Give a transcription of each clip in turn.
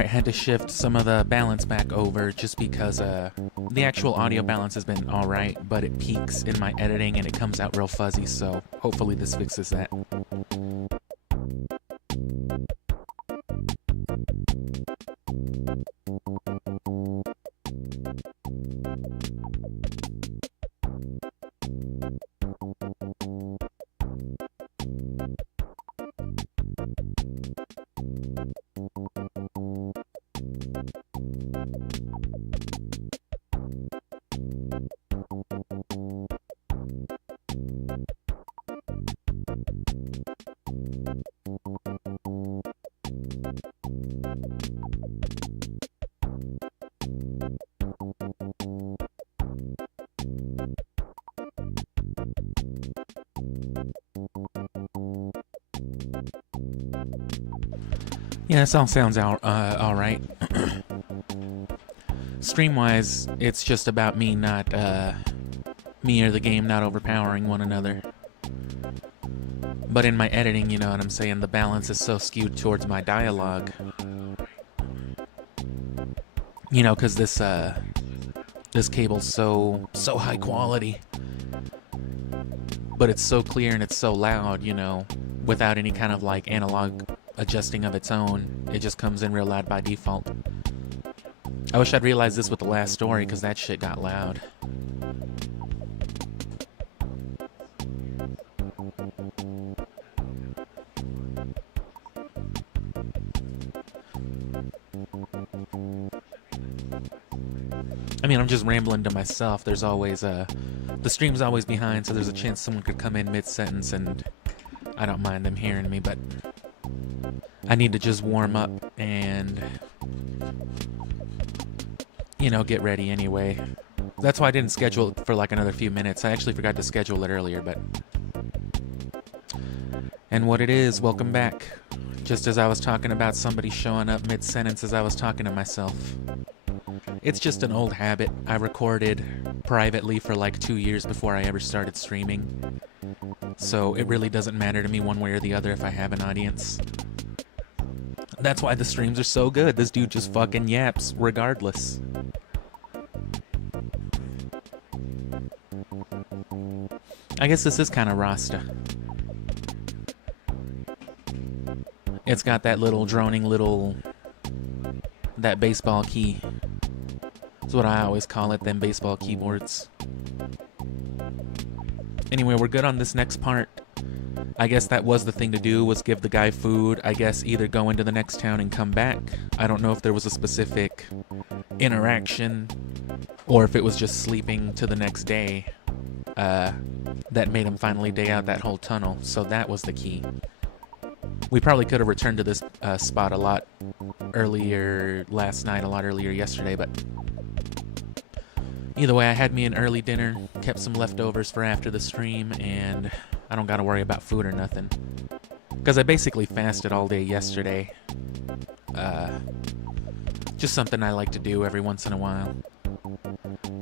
Alright, had to shift some of the balance back over just because the actual audio balance has been alright, but it peaks in my editing and it comes out real fuzzy, so hopefully this fixes that. Yeah, this all sounds alright. Stream-wise, it's just about me not, me or the game not overpowering one another. But in my editing, you know what I'm saying, the balance is so skewed towards my dialogue. You know, because this cable's so high quality. But it's so clear and it's so loud, you know, without any kind of, like, analog adjusting of its own. It just comes in real loud by default. I wish I'd realized this with the last story, because that shit got loud. I mean, I'm just rambling to myself. There's always, the stream's always behind, so there's a chance someone could come in mid-sentence, and I don't mind them hearing me, but I need to just warm up and, you know, get ready anyway. That's why I didn't schedule it for like another few minutes. I actually forgot to schedule it earlier, but... And what it is, welcome back. Just as I was talking about somebody showing up mid-sentence as I was talking to myself. It's just an old habit. I recorded privately for like 2 years before I ever started streaming. So it really doesn't matter to me one way or the other if I have an audience. That's why the streams are so good. This dude just fucking yaps regardless. I guess this is kind of Rasta. It's got that little droning little... that baseball key. That's what I always call it, them baseball keyboards. Anyway, we're good on this next part. I guess that was the thing to do, was give the guy food. I guess either go into the next town and come back. I don't know if there was a specific interaction or if it was just sleeping to the next day that made him finally dig out that whole tunnel. So that was the key. We probably could have returned to this spot a lot earlier last night, a lot earlier yesterday, but either way, I had me an early dinner, kept some leftovers for after the stream, and I don't gotta worry about food or nothing. Because I basically fasted all day yesterday. Just something I like to do every once in a while.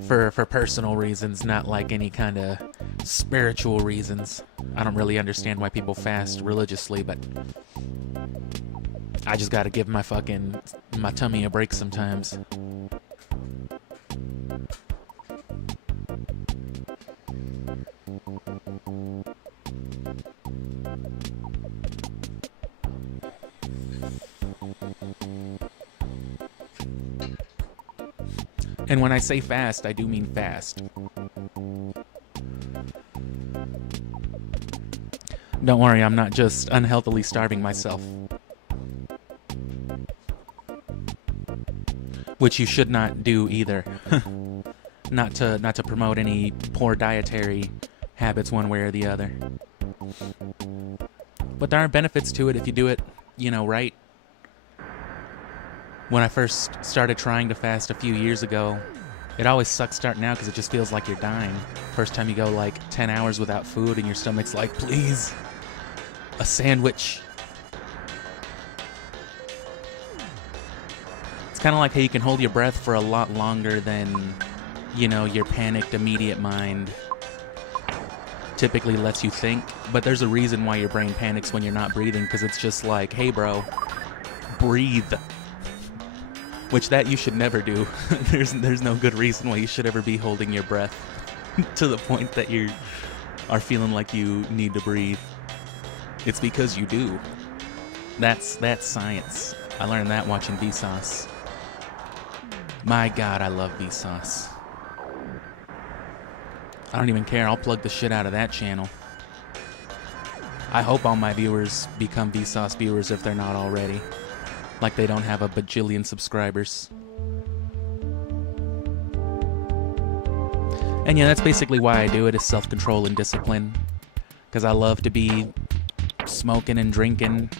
For personal reasons, not like any kind of spiritual reasons. I don't really understand why people fast religiously, but I just gotta give my tummy a break sometimes. And when I say fast, I do mean fast. Don't worry, I'm not just unhealthily starving myself. Which you should not do either. Not to promote any poor dietary habits one way or the other. But there are benefits to it if you do it, you know, right. When I first started trying to fast a few years ago, it always sucks starting out because it just feels like you're dying. First time you go like 10 hours without food and your stomach's like, please, a sandwich. It's kind of like how you can hold your breath for a lot longer than, you know, your panicked immediate mind typically lets you think. But there's a reason why your brain panics when you're not breathing, because it's just like, hey bro, breathe. Which that you should never do. There's no good reason why you should ever be holding your breath to the point that you are feeling like you need to breathe. It's because you do. That's science. I learned that watching Vsauce. My God, I love Vsauce. I don't even care. I'll plug the shit out of that channel. I hope all my viewers become Vsauce viewers if they're not already. Like they don't have a bajillion subscribers. And yeah, that's basically why I do it, is self-control and discipline. Because I love to be smoking and drinking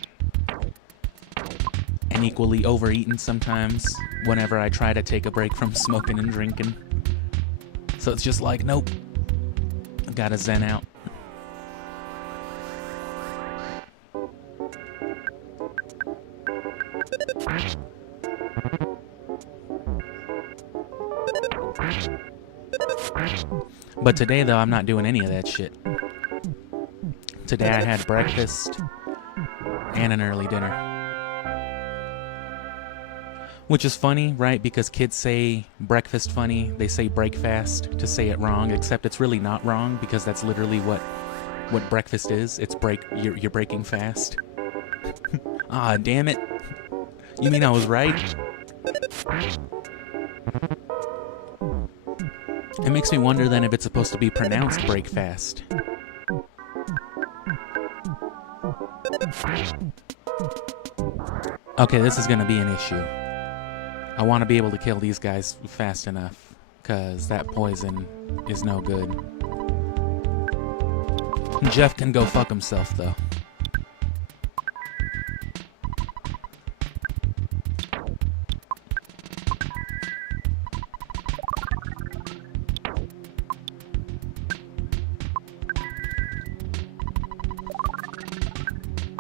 and equally overeating sometimes whenever I try to take a break from smoking and drinking. So it's just like, nope, I've got to zen out. But today, though, I'm not doing any of that shit. Today I had breakfast and an early dinner. Which is funny, right? Because kids say breakfast funny. They say break fast to say it wrong, except it's really not wrong because that's literally what breakfast is. It's you're breaking fast. Ah, damn it. You mean I was right? It makes me wonder then if it's supposed to be pronounced break fast. Okay, this is gonna be an issue. I want to be able to kill these guys fast enough, because that poison is no good. Jeff can go fuck himself, though.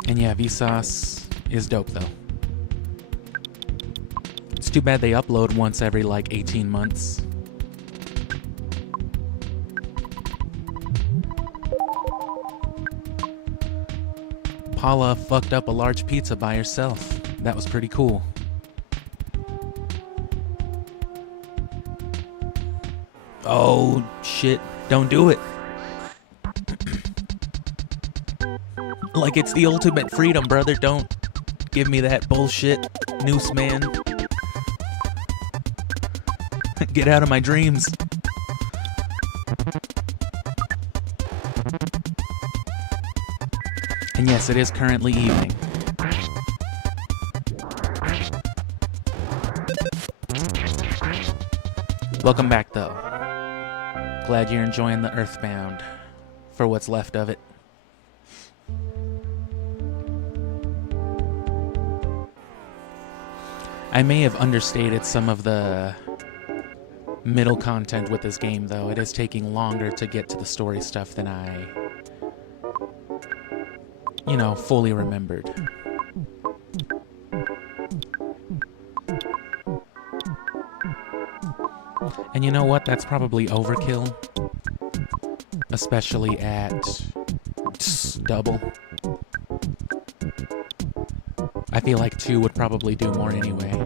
And yeah, Vsauce is dope, though. It's too bad they upload once every, like, 18 months. Paula fucked up a large pizza by herself. That was pretty cool. Oh, shit. Don't do it. Like, it's the ultimate freedom, brother. Don't give me that bullshit, noose man. Get out of my dreams. And yes, it is currently evening. Welcome back, though. Glad you're enjoying the Earthbound, for what's left of it. I may have understated some of the middle content with this game, though. It is taking longer to get to the story stuff than I, fully remembered. And you know what? That's probably overkill. Especially at double. I feel like 2 would probably do more anyway.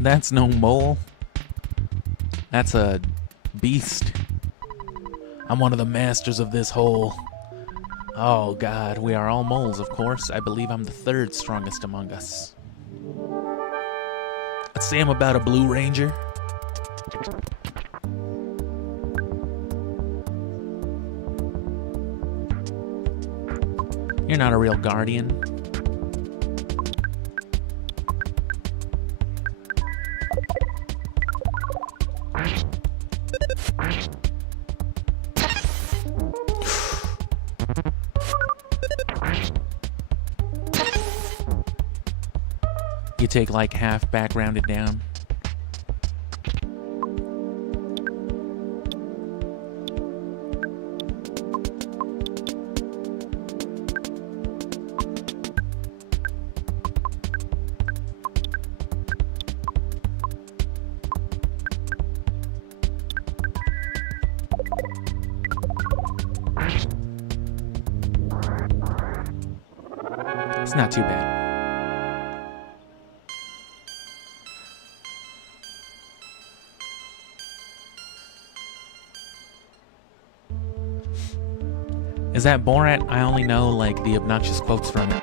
That's no mole. That's a beast. I'm one of the masters of this hole. Oh God, we are all moles, of course. I believe I'm the 3rd strongest among us. Let's say I'm about a Blue Ranger. You're not a real guardian. You take like half back, rounded down. It's not too bad. Is that Borat? I only know like the obnoxious quotes from it.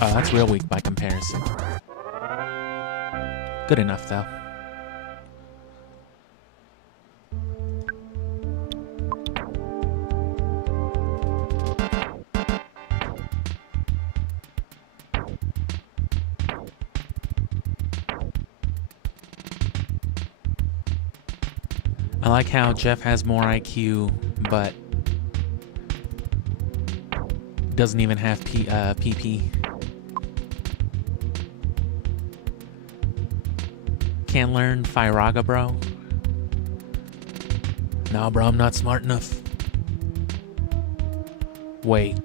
Oh, that's real weak by comparison. Good enough, though. I like how Jeff has more IQ, but doesn't even have PP. Can't learn Firaga, bro? Nah, bro, I'm not smart enough. Wait.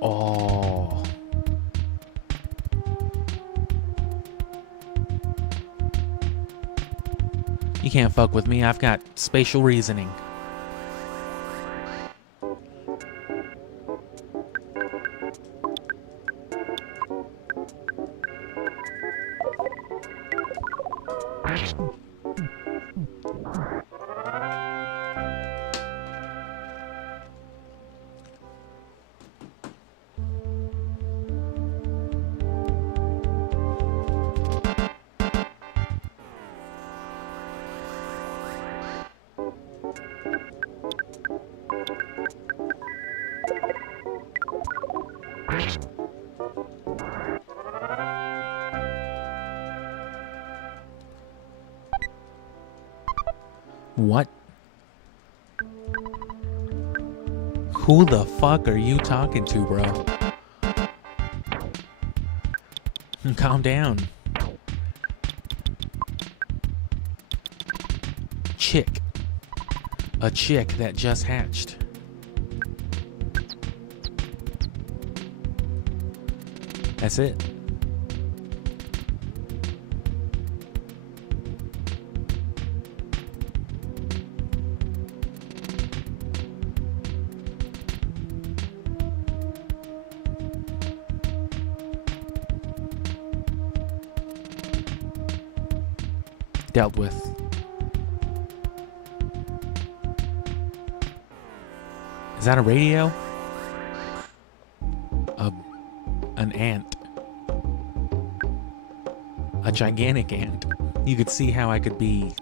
Oh. You can't fuck with me. I've got spatial reasoning. What? Who the fuck are you talking to, bro? Calm down. Chick. A chick that just hatched. That's it. Dealt with. Is that a radio? An ant. A gigantic ant. You could see how I could be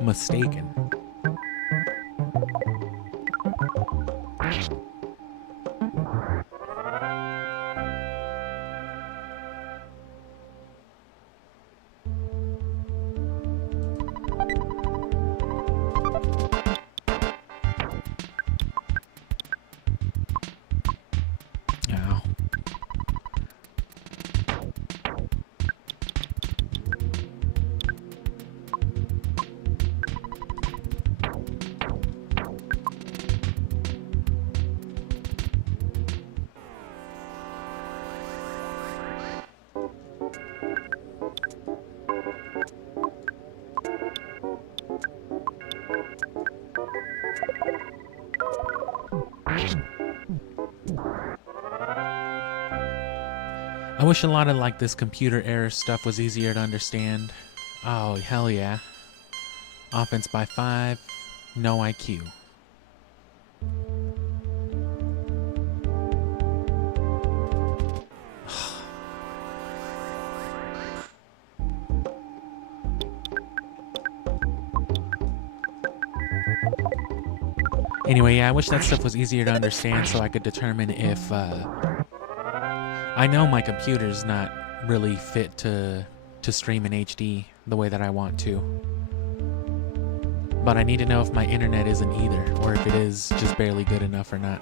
mistaken. I wish a lot of like this computer error stuff was easier to understand. Oh, hell yeah. Offense by 5. No IQ. Anyway, yeah, I wish that stuff was easier to understand so I could determine if, I know my computer's not really fit to stream in HD the way that I want to. But I need to know if my internet isn't either, or if it is just barely good enough or not.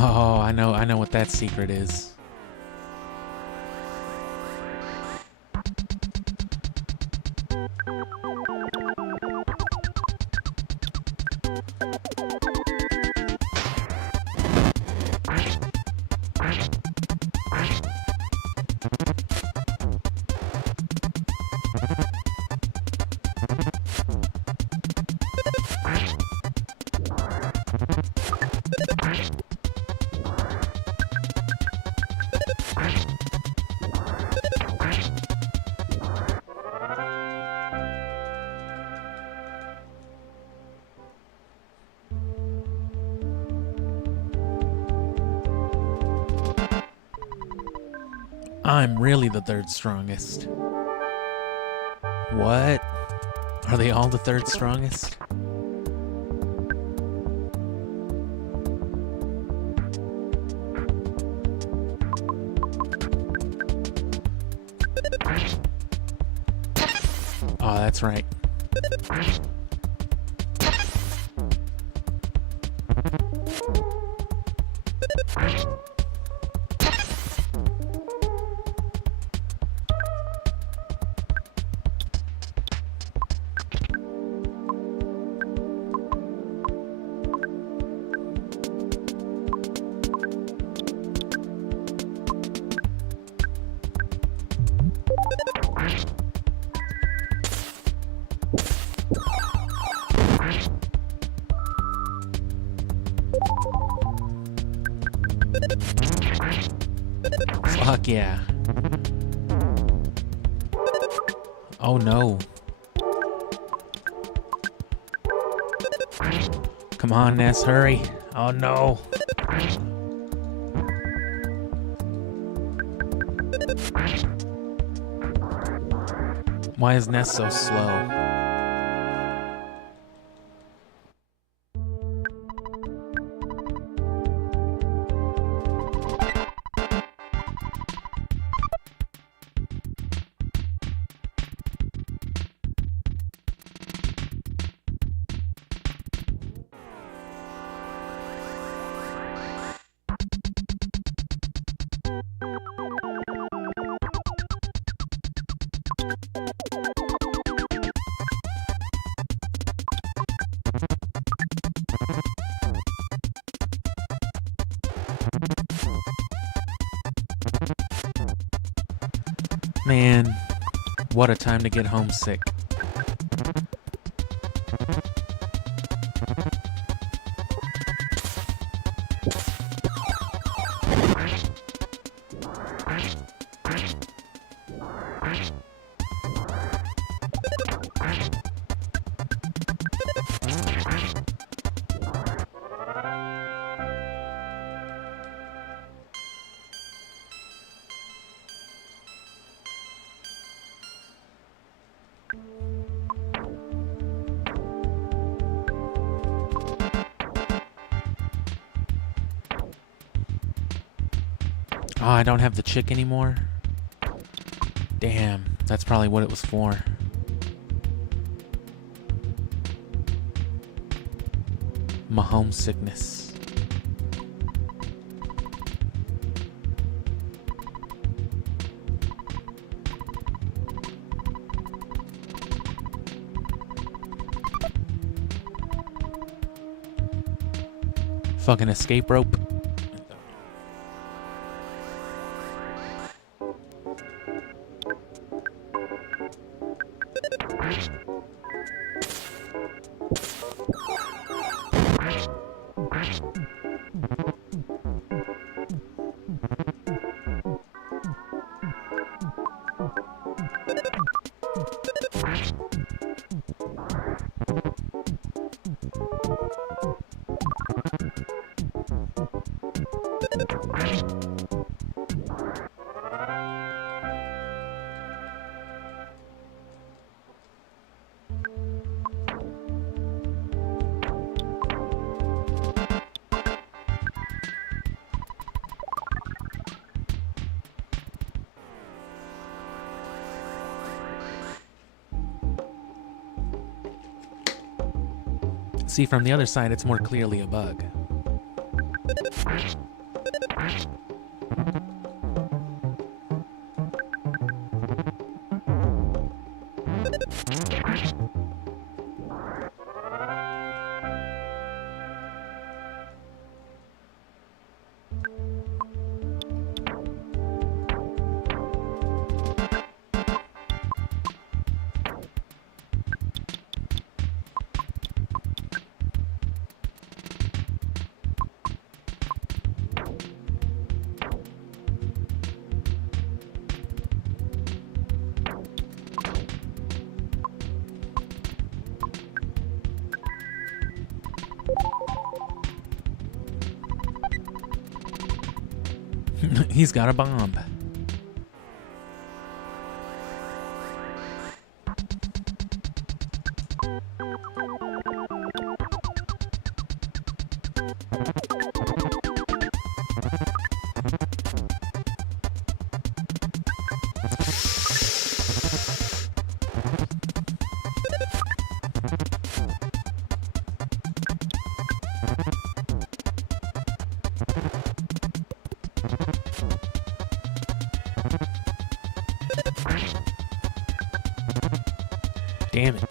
Oh, I know what that secret is. I'm really the third strongest. What? Are they all the third strongest? Oh, that's right. Fuck yeah. Oh no. Come on, Ness, hurry. Oh no. Why is Ness so slow? Man, what a time to get homesick. Oh, I don't have the chick anymore? Damn, that's probably what it was for. My homesickness. Fucking escape rope. See, from the other side, it's more clearly a bug. He's got a bomb. Damn it.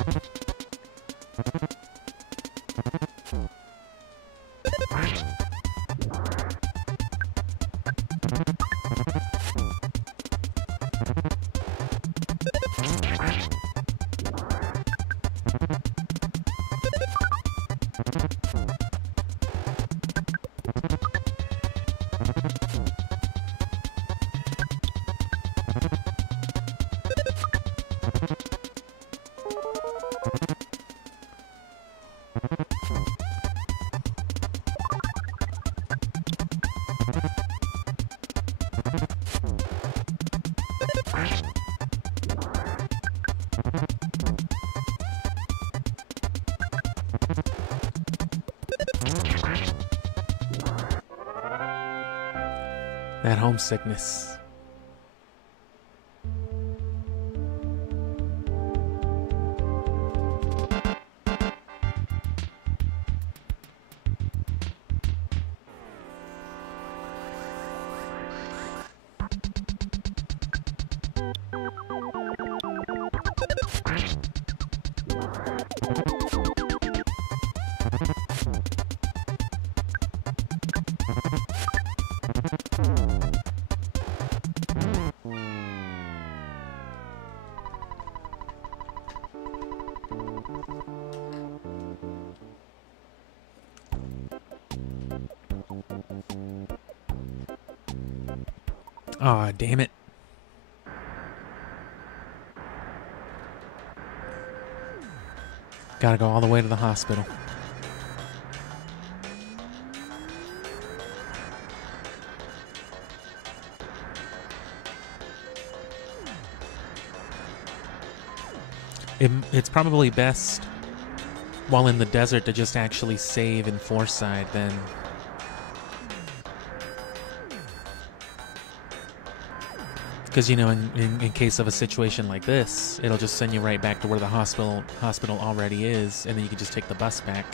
That homesickness. Aw, damn it. Gotta go all the way to the hospital. It's probably best while in the desert to just actually save in Fourside then. Because, you know, in case of a situation like this, it'll just send you right back to where the hospital already is, and then you can just take the bus back.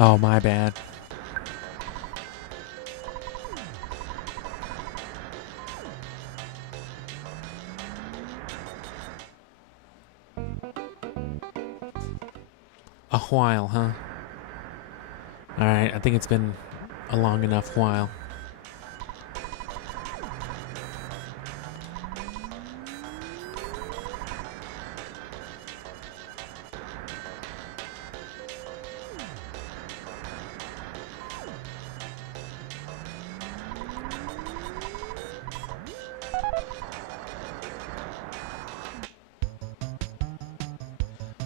Oh, my bad. A while, huh? Alright, I think it's been a long enough while.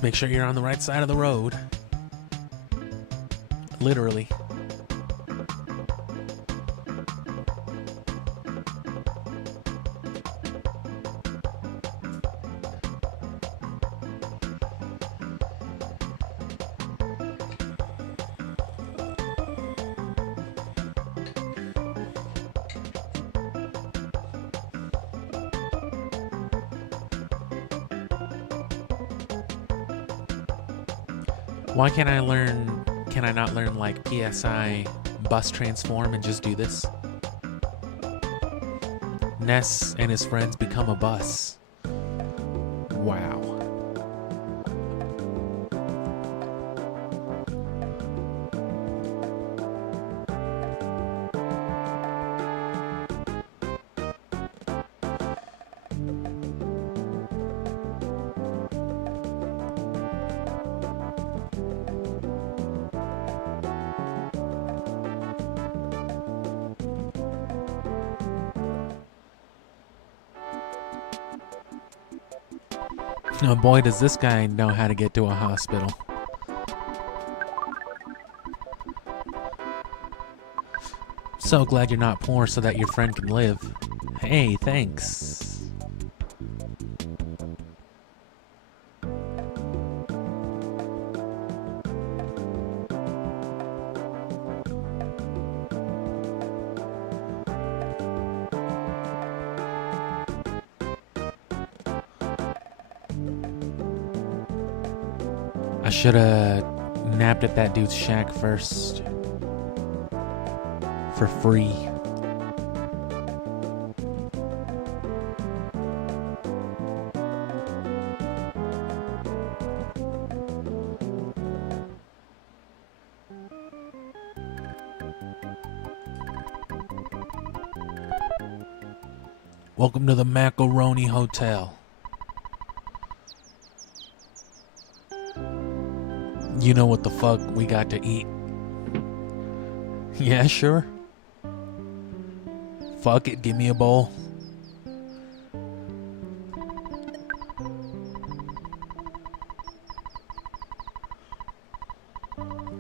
Make sure you're on the right side of the road. Literally. Why can't I not learn like PSI bus transform and just do this? Ness and his friends become a bus. Wow. Oh boy, does this guy know how to get to a hospital. So glad you're not poor so that your friend can live. Hey, thanks. I should have napped at that dude's shack first. For free. Welcome to the Macaroni Hotel. You know what the fuck we got to eat? Yeah, sure. Fuck it, give me a bowl.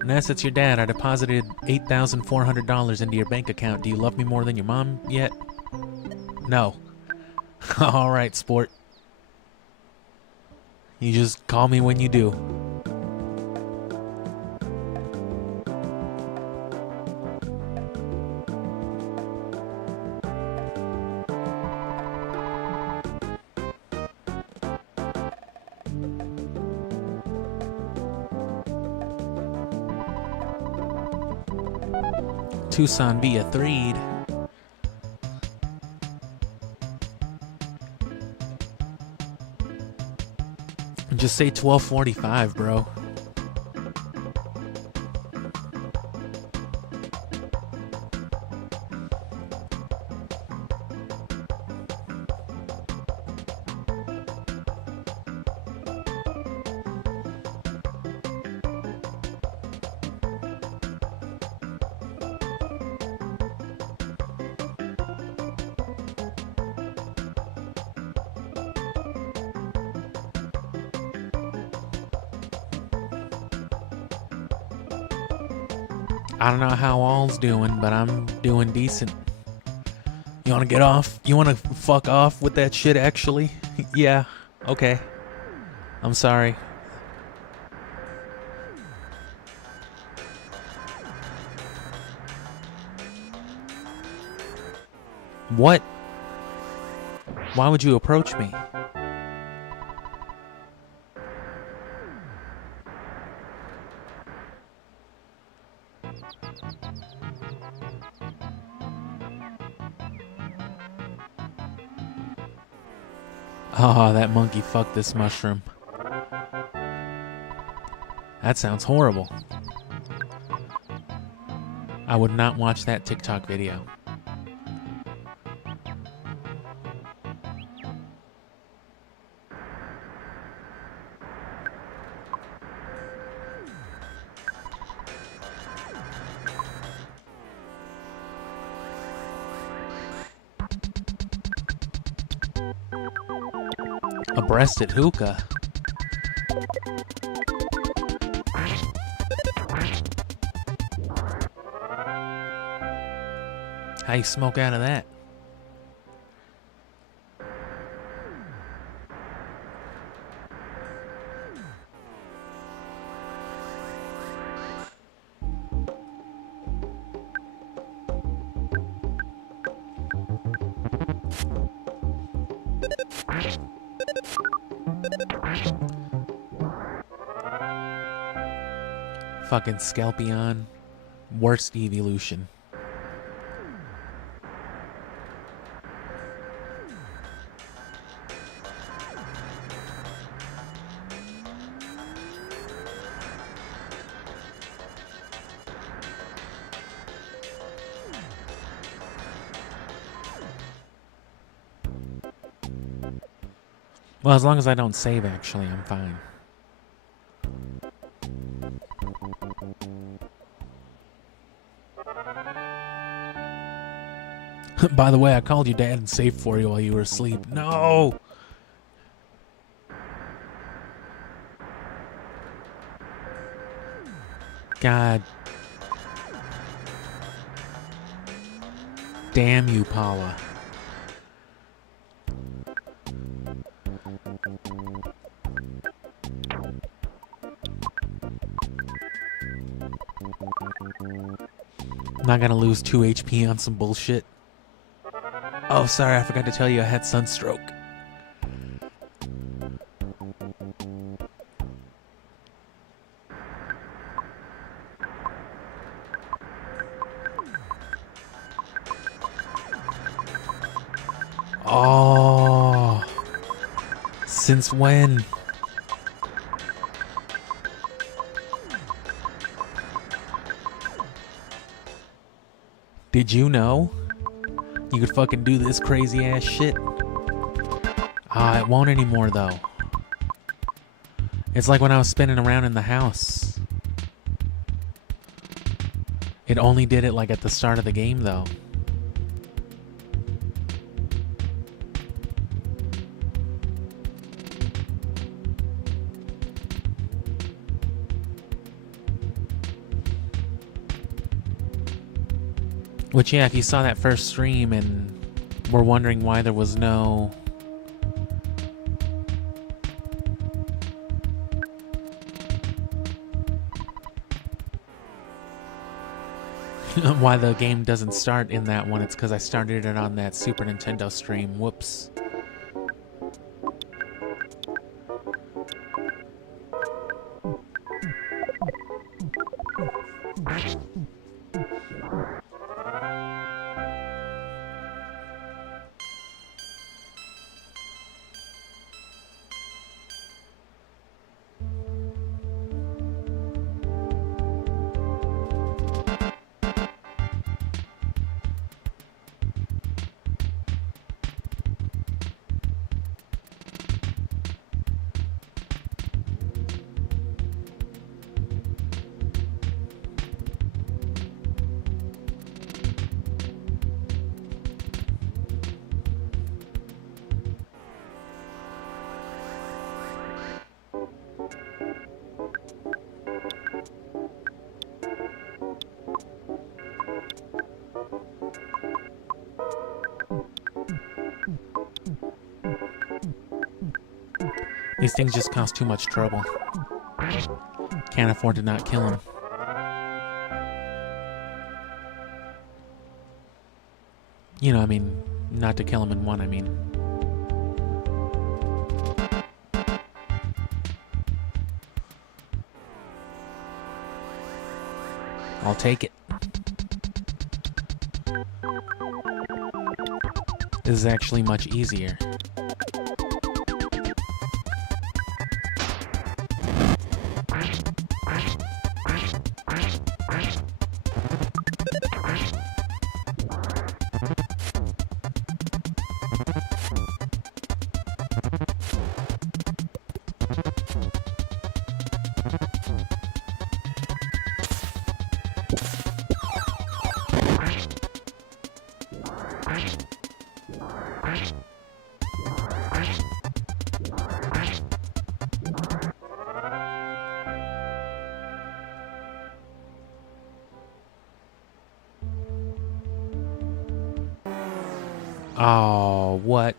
Ness, it's your dad. I deposited $8,400 into your bank account. Do you love me more than your mom yet? No. Alright, sport. You just call me when you do. Tucson via 3'd. Just say 12:45, bro. I don't know how all's doing, but I'm doing decent. You wanna get off? You wanna fuck off with that shit, actually? Yeah, okay. I'm sorry. What? Why would you approach me? Oh, that monkey fucked this mushroom. That sounds horrible. I would not watch that TikTok video. A breasted hookah. How you smoke out of that? Fucking Scalpion. Worst evolution. Well, as long as I don't save, actually, I'm fine. By the way, I called you dad and saved for you while you were asleep. No! God. Damn you, Paula. I'm not gonna lose 2 HP on some bullshit. Oh, sorry, I forgot to tell you I had sunstroke. Oh. Since when? Did you know you could fucking do this crazy ass shit? Ah, it won't anymore though. It's like when I was spinning around in the house. It only did it like at the start of the game though. Which, yeah, if you saw that first stream and were wondering why there was no... why the game doesn't start in that one, it's because I started it on that Super Nintendo stream. Whoops. These things just cause too much trouble. Can't afford to not kill them. You know, I mean, not to kill them in one, I mean. I'll take it. This is actually much easier. Oh, what?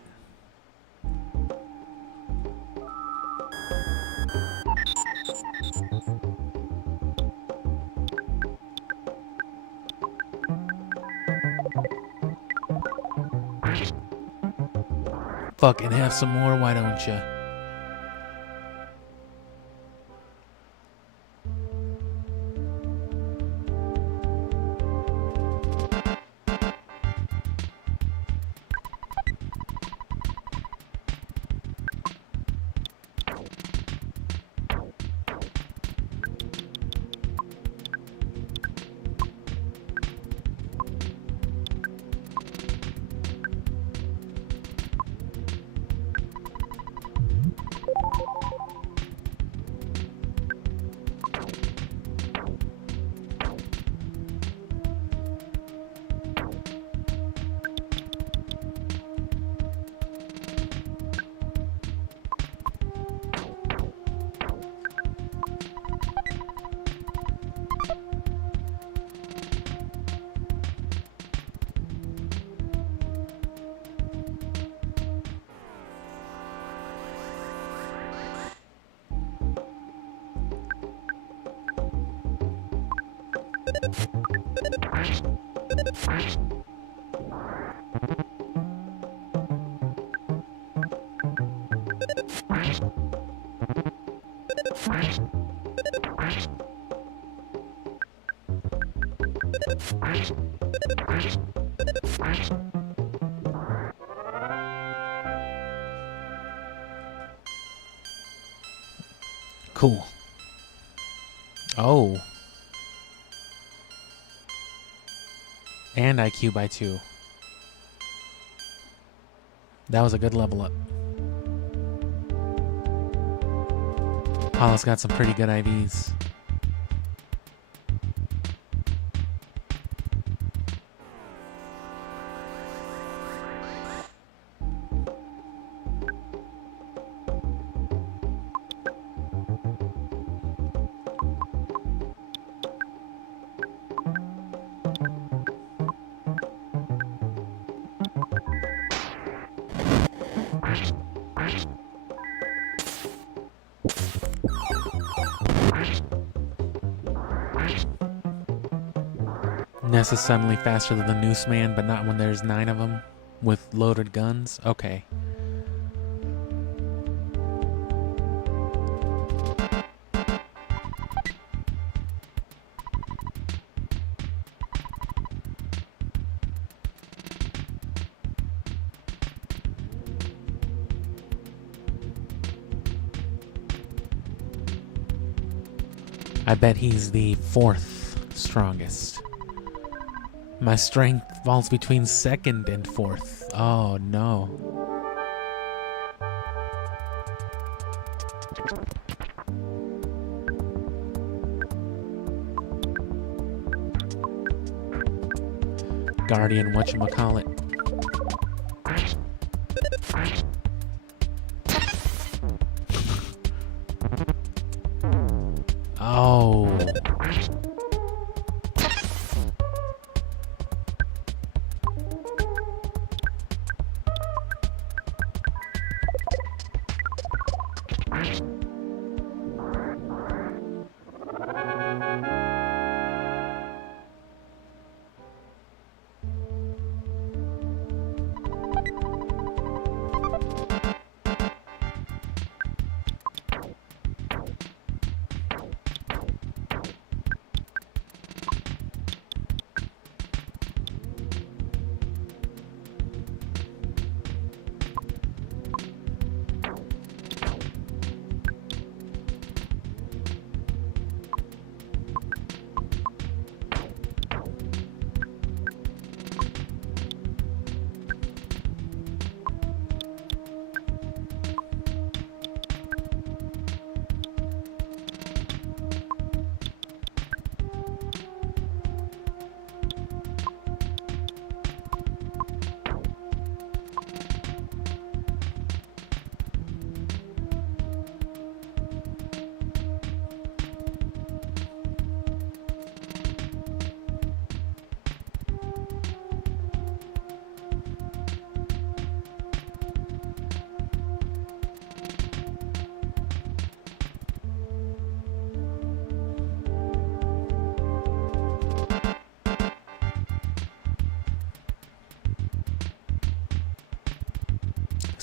Fucking have some more, why don't you? Cool. Oh. And IQ by 2. That was a good level up. Paula's got some pretty good IVs. Ness is suddenly faster than the Noose Man, but not when there's 9 of them with loaded guns? Okay. I bet he's the 4th strongest. My strength falls between 2nd and 4th. Oh no. Guardian whatchamacallit. Oh.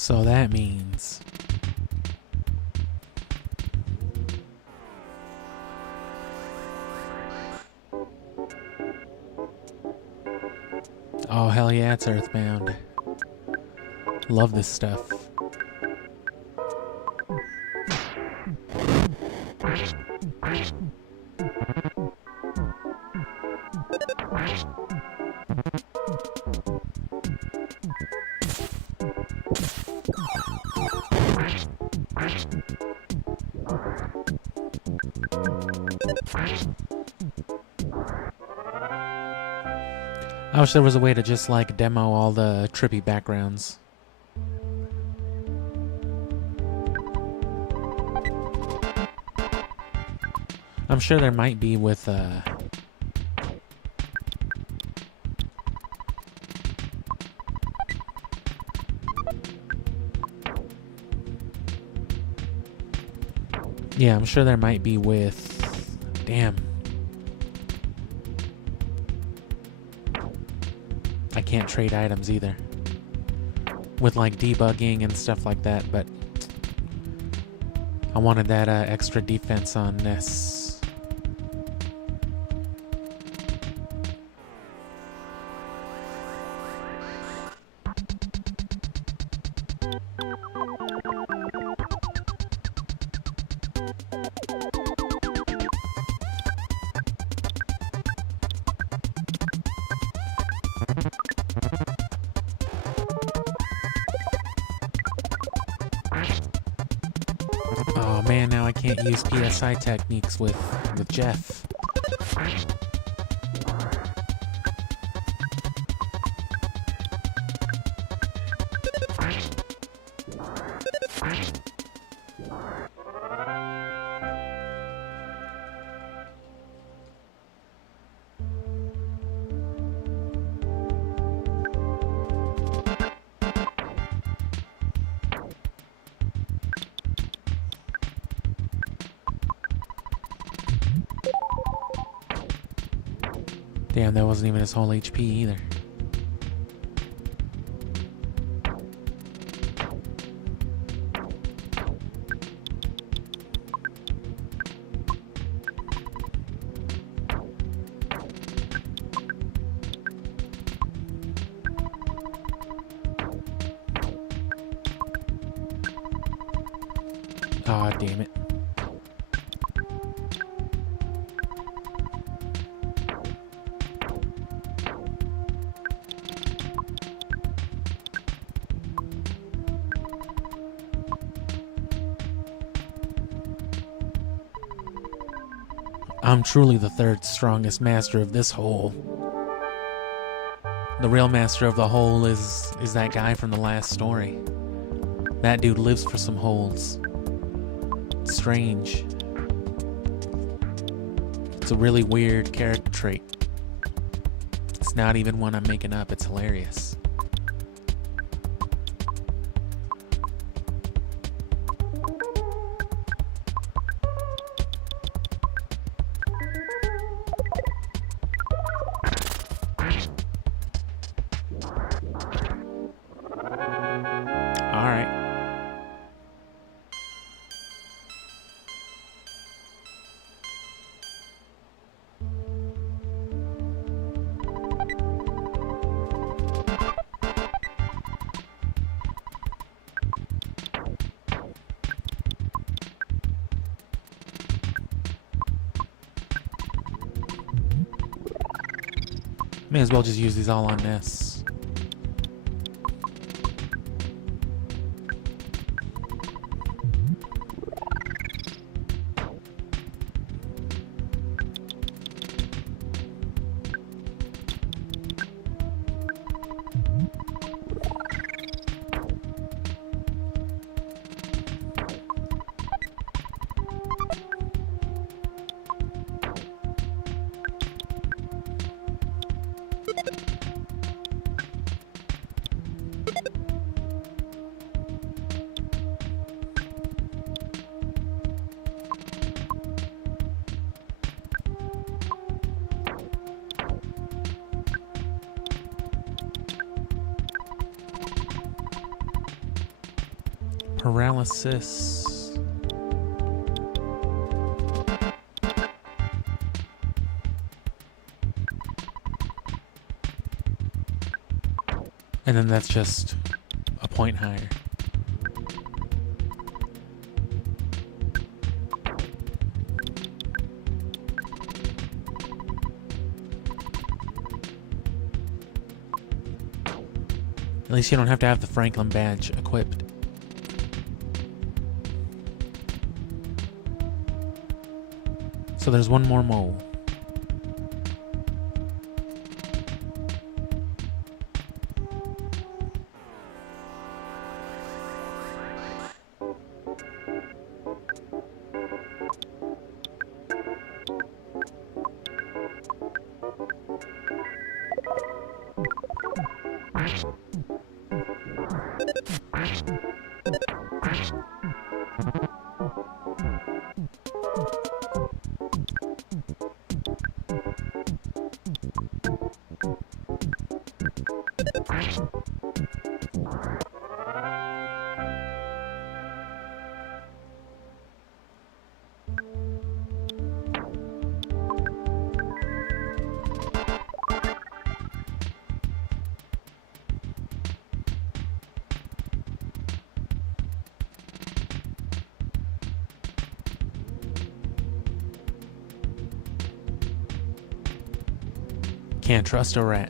So that means... Oh, hell yeah, it's Earthbound. Love this stuff. I wish there was a way to just like demo all the trippy backgrounds. I'm sure there might be with yeah, I'm sure there might be with... Damn. I can't trade items either. With like debugging and stuff like that, but I wanted that extra defense on NES. Oh man, now I can't use PSI techniques with Jeff. Damn, that wasn't even his whole HP either. Aw, damn it. I'm truly the third strongest master of this hole. The real master of the hole is that guy from the last story. That dude lives for some holes. It's strange. It's a really weird character trait. It's not even one I'm making up, it's hilarious. May as well just use these all on Ness. Paralysis. And then that's just a point higher. At least you don't have to have the Franklin badge equipped. So there's one more mole. Can't trust a rat.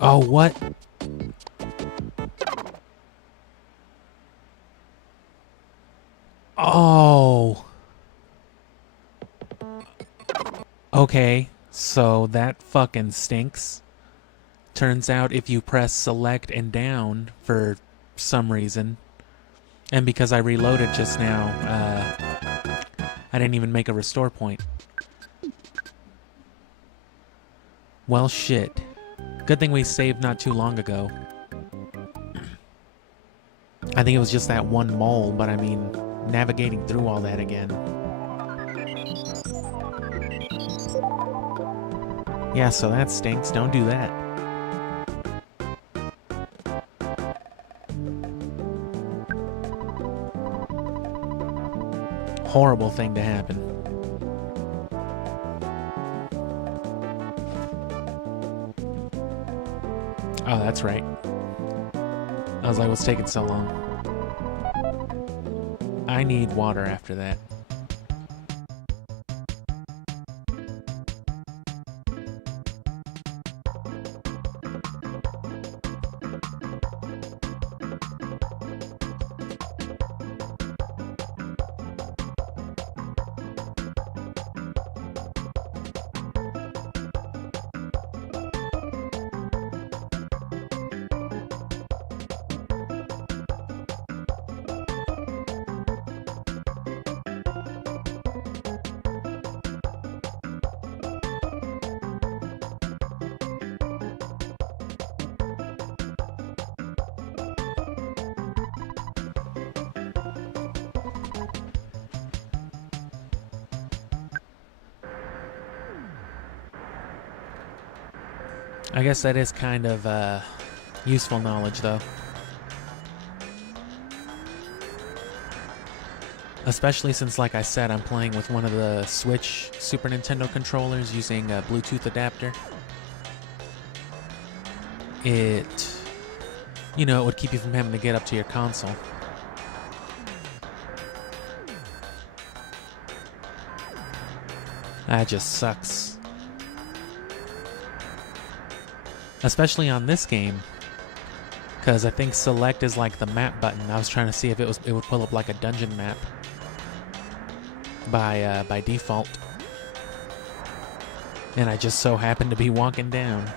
Oh, what? Oh. Okay, so that fucking stinks. Turns out if you press select and down for some reason, and because I reloaded just now, I didn't even make a restore point. Well, shit. Good thing we saved not too long ago. I think it was just that one mole, but I mean, navigating through all that again. Yeah, so that stinks. Don't do that. Horrible thing to happen. Oh, that's right. I was like, what's taking so long? I need water after that. I guess that is kind of useful knowledge, though. Especially since, like I said, I'm playing with one of the Switch Super Nintendo controllers using a Bluetooth adapter. It would keep you from having to get up to your console. That just sucks. Especially on this game, because I think select is like the map button. I was trying to see if it would pull up like a dungeon map by default, and I just so happened to be walking down.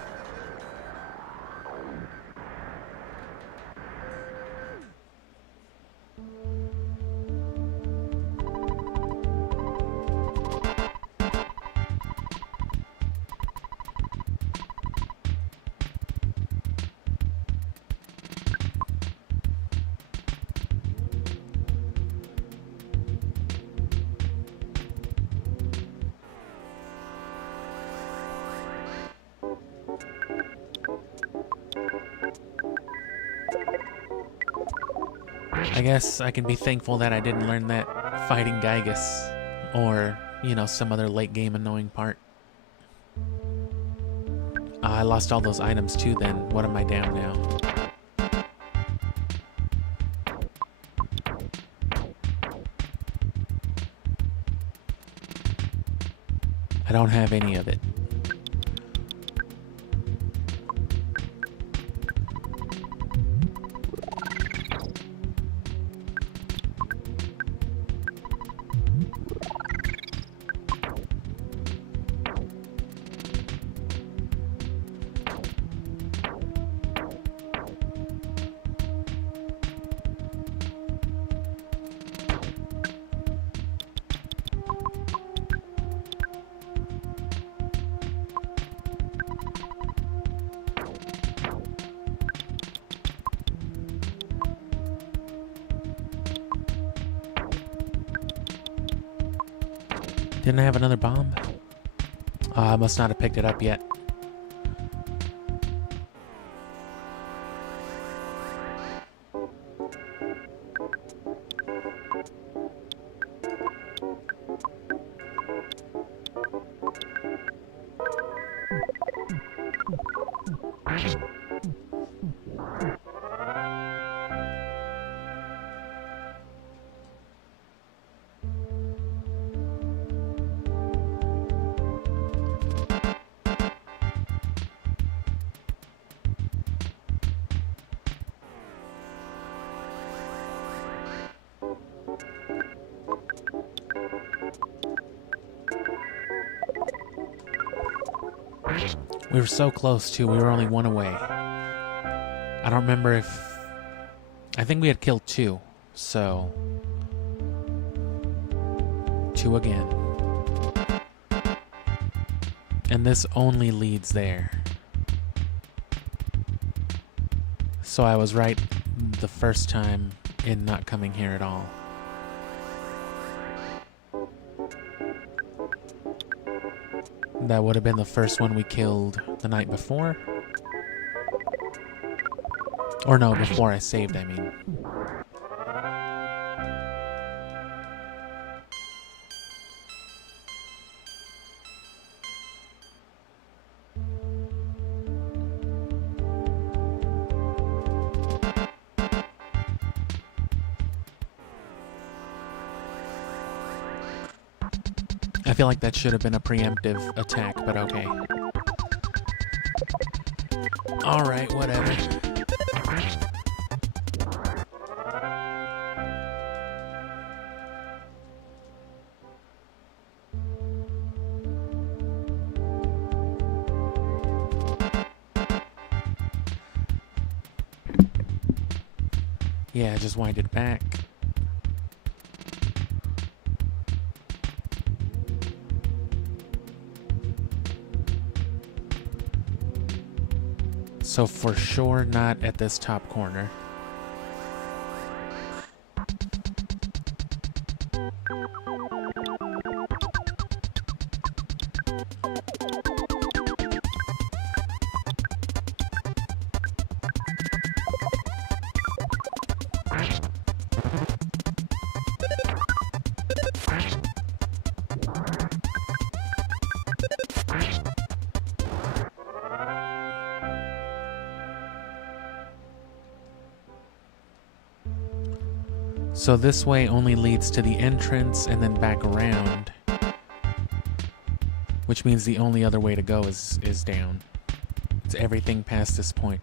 I guess I can be thankful that I didn't learn that fighting Gygus, or, some other late game annoying part. I lost all those items too then. What am I down now? I don't have any of it. Didn't I have another bomb? I must not have picked it up yet. We were so close, too. We were only one away. I don't remember if... I think we had killed 2, so... 2 again. And this only leads there. So I was right the first time in not coming here at all. That would have been the first one we killed the night before. Or no, before I saved, I mean. I feel like that should have been a preemptive attack, but okay. Alright, whatever. Yeah, just wind it back. So for sure not at this top corner. So this way only leads to the entrance and then back around. Which means the only other way to go is down. It's everything past this point.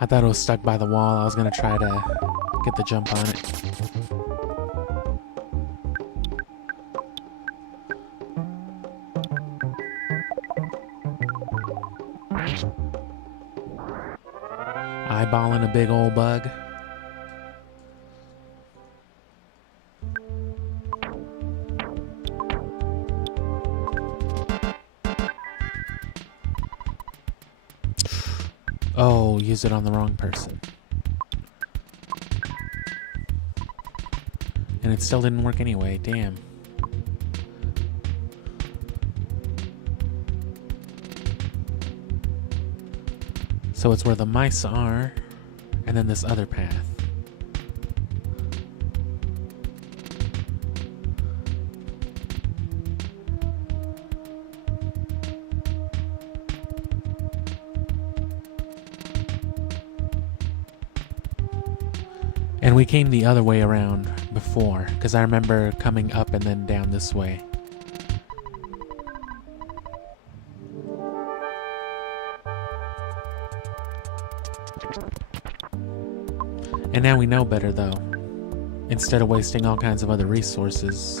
I thought it was stuck by the wall. I was gonna try to get the jump on it. Eyeballing a big old bug. Oh, use it on the wrong person. And it still didn't work anyway, damn. So it's where the mice are, and then this other path. And we came the other way around before, because I remember coming up and then down this way. And now we know better, though. Instead of wasting all kinds of other resources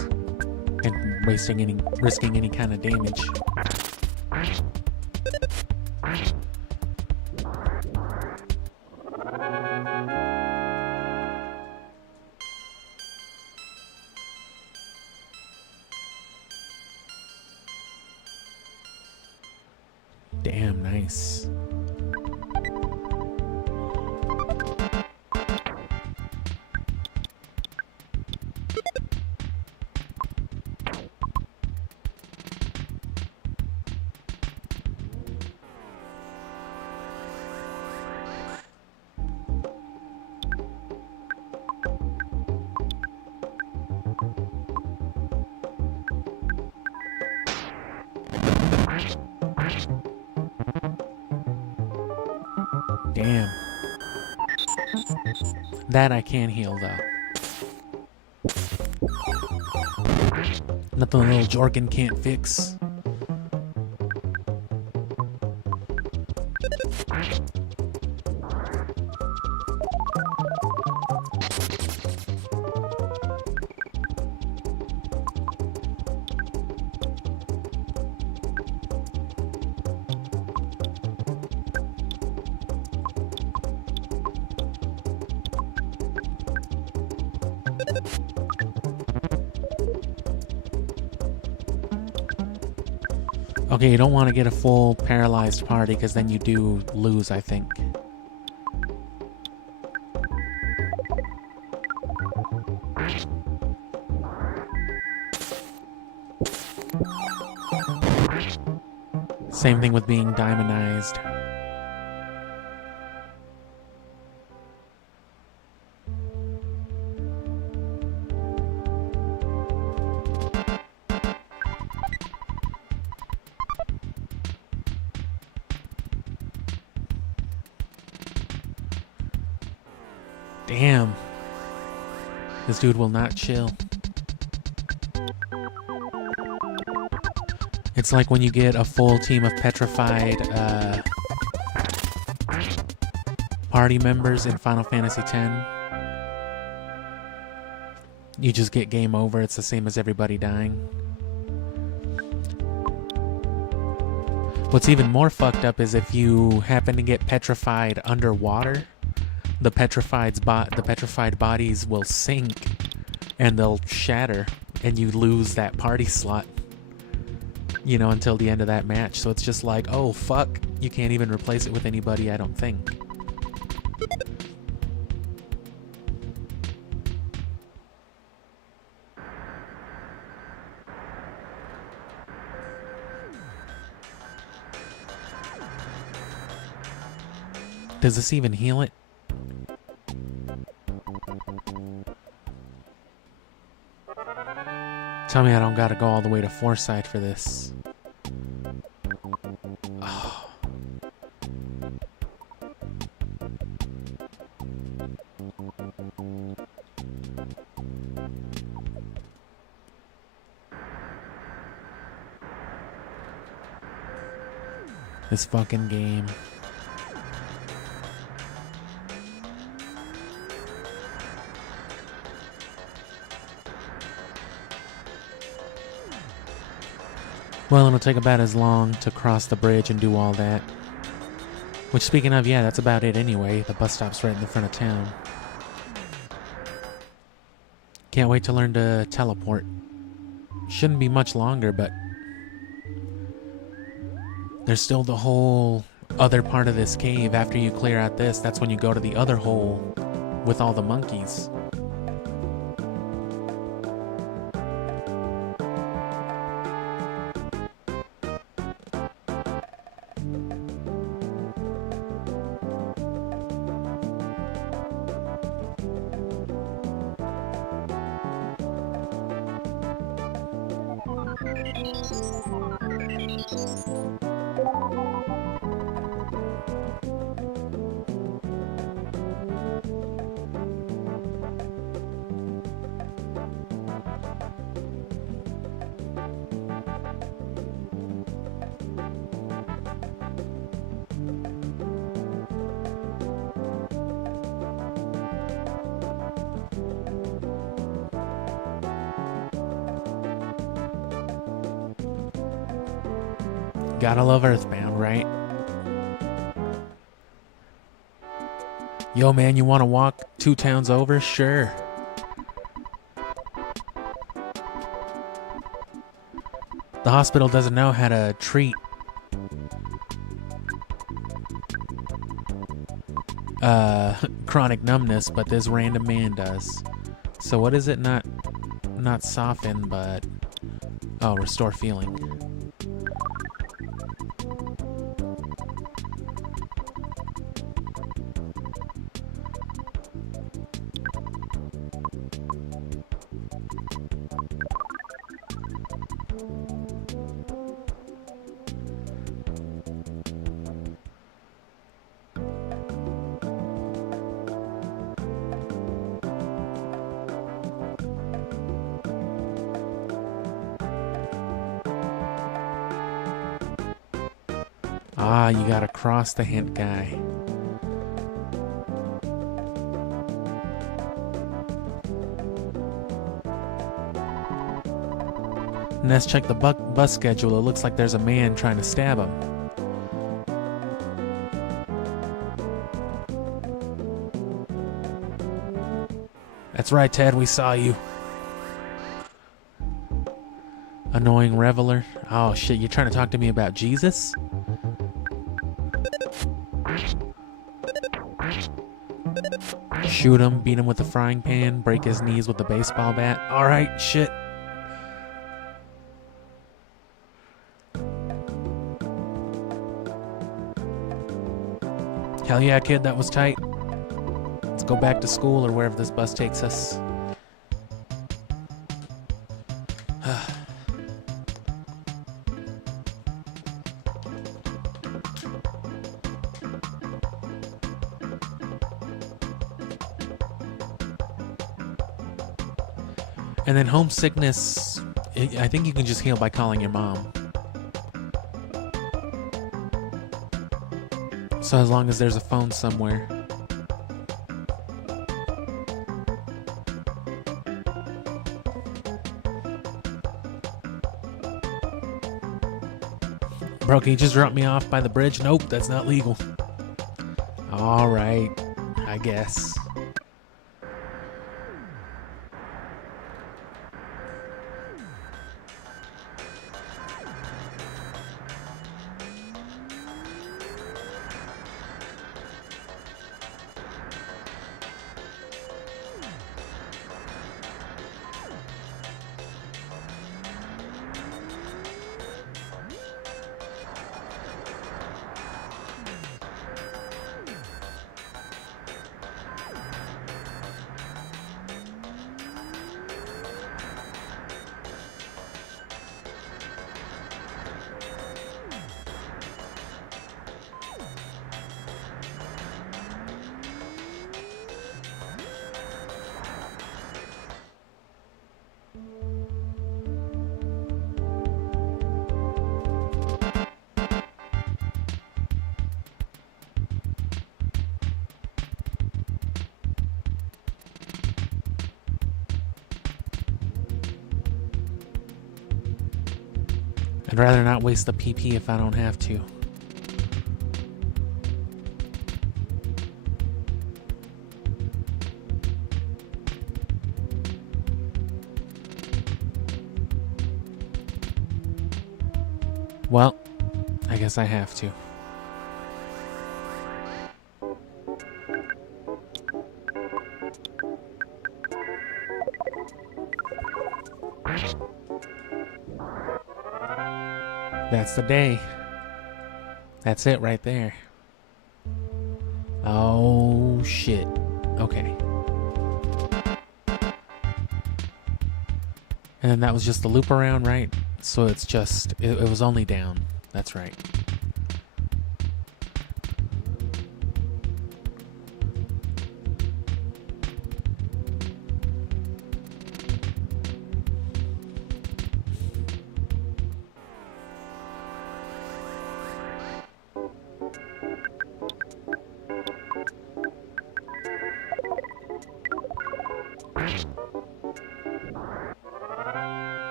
and risking any kind of damage. Damn, nice. Damn. That I can heal, though. Nothing a little Jorgen can't fix. Okay, you don't want to get a full paralyzed party because then you do lose, I think. Same thing with being diamondized. Damn. This dude will not chill. It's like when you get a full team of petrified party members in Final Fantasy X. You just get game over. It's the same as everybody dying. What's even more fucked up is if you happen to get petrified underwater, the petrified bodies will sink and they'll shatter, and you lose that party slot, you know, until the end of that match. So it's just like, oh fuck, you can't even replace it with anybody, I don't think. Does this even heal it? Tell me I don't gotta go all the way to Fourside for this. Oh. This fucking game. Well, it'll take about as long to cross the bridge and do all that. Which, speaking of, yeah, that's about it anyway. The bus stop's right in the front of town. Can't wait to learn to teleport. Shouldn't be much longer, but there's still the whole other part of this cave. After you clear out this, that's when you go to the other hole with all the monkeys. Gotta love Earthbound, right? Yo, man, you want to walk 2 towns over? Sure. The hospital doesn't know how to treat chronic numbness, but this random man does. So what is it? Not soften, but restore feeling. Ah, you gotta cross the hint guy. And let's check the bus schedule. It looks like there's a man trying to stab him. That's right, Ted, we saw you. Annoying reveler. Oh shit, you're trying to talk to me about Jesus? Shoot him, beat him with a frying pan, break his knees with a baseball bat. Alright, shit. Hell yeah, kid, that was tight. Let's go back to school or wherever this bus takes us. And then homesickness, I think you can just heal by calling your mom. So as long as there's a phone somewhere. Bro, can you just drop me off by the bridge? Nope, that's not legal. Alright, I guess. I'd rather not waste the PP if I don't have to. Well, I guess I have to. That's the day. That's it right there. Oh, shit. Okay. And then that was just the loop around, right? So it's just, it was only down. That's right.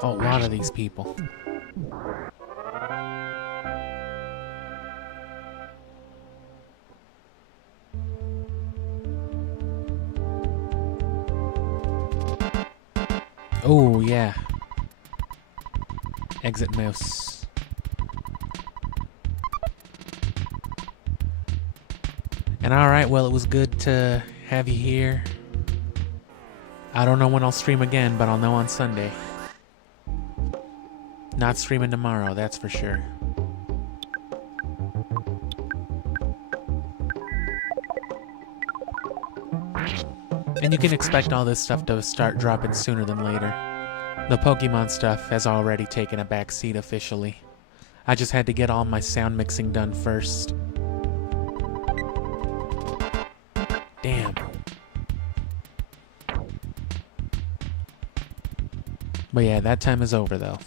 A lot of these people. Oh, yeah. Exit mouse. And alright, well, it was good to have you here. I don't know when I'll stream again, but I'll know on Sunday. Not streaming tomorrow, that's for sure. And you can expect all this stuff to start dropping sooner than later. The Pokemon stuff has already taken a back seat officially. I just had to get all my sound mixing done first. Damn. But yeah, that time is over though.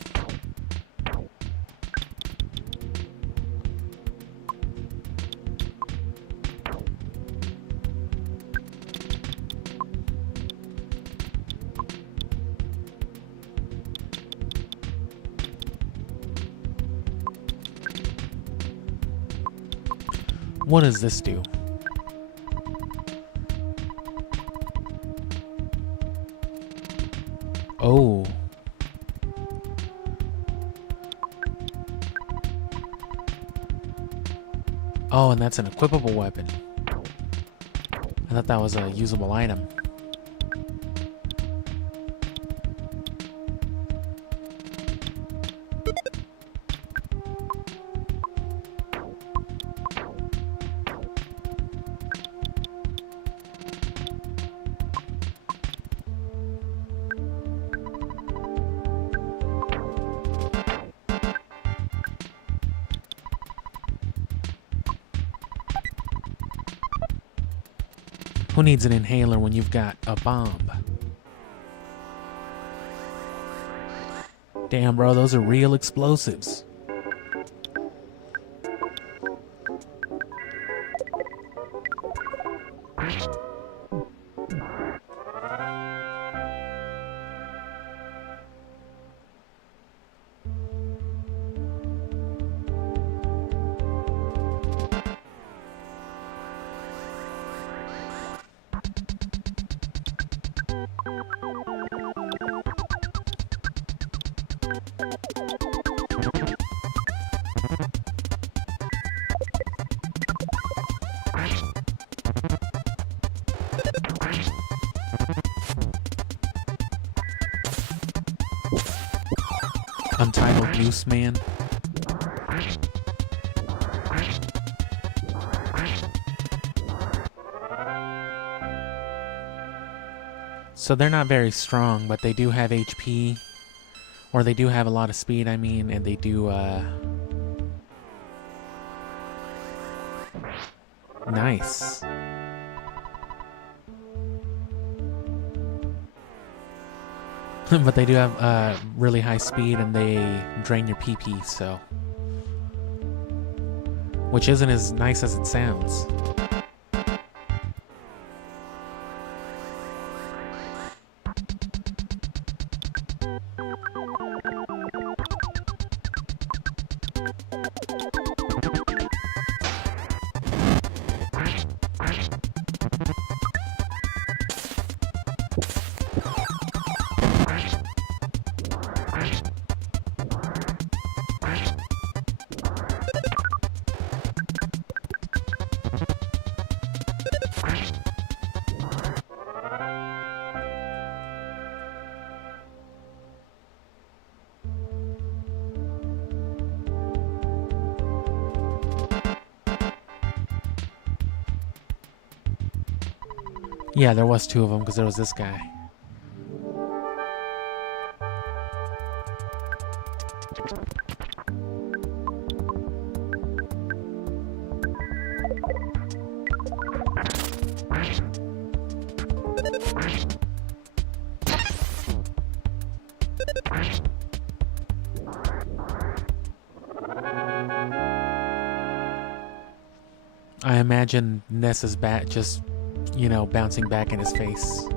What does this do? Oh. Oh, and that's an equipable weapon. I thought that was a usable item. Who needs an inhaler when you've got a bomb? Damn, bro, those are real explosives. Untitled Goose Man. So they're not very strong, but they do have HP. Or they do have a lot of speed, I mean, and they do, Nice. But they do have really high speed and they drain your PP, so. Which isn't as nice as it sounds. Yeah, there was two of them because there was this guy. I imagine Ness's bat just, you know, bouncing back in his face.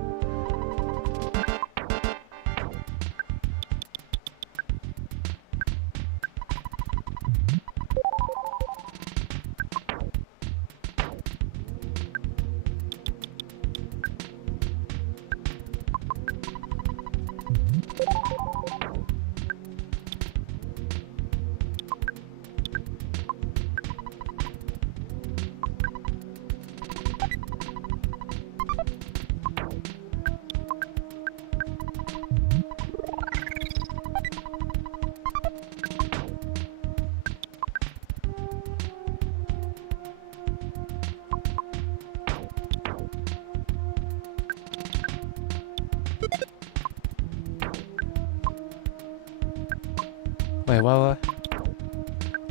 Wait, what?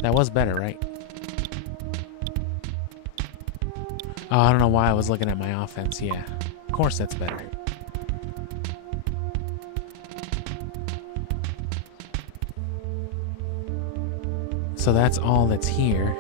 That was better, right? Oh, I don't know why I was looking at my offense. Yeah, of course that's better. So that's all that's here.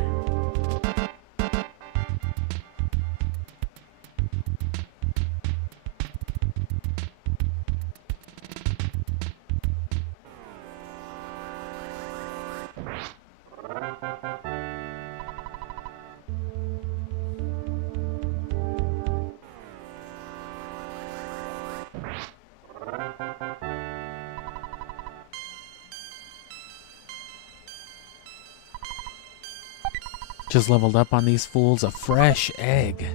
Just leveled up on these fools. A fresh egg.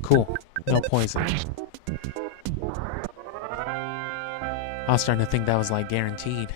Cool. No poison. I was starting to think that was like guaranteed.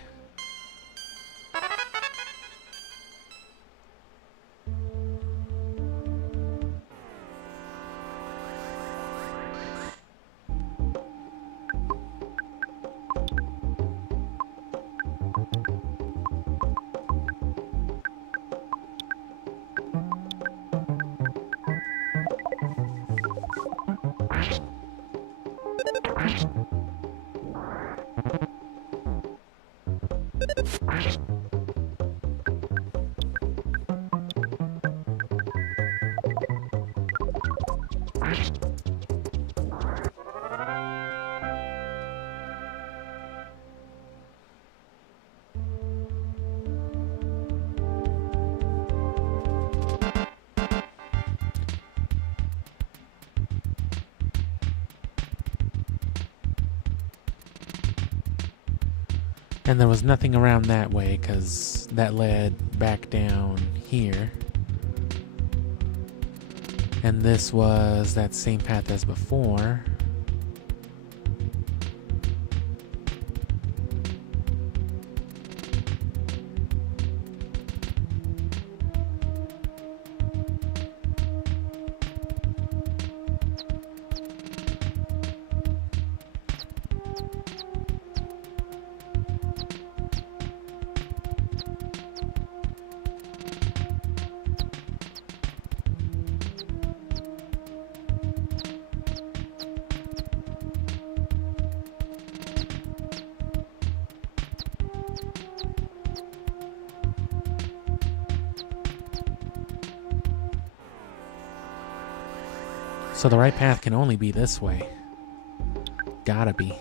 And there was nothing around that way because that led back down here. And this was that same path as before. So the right path can only be this way. Gotta be.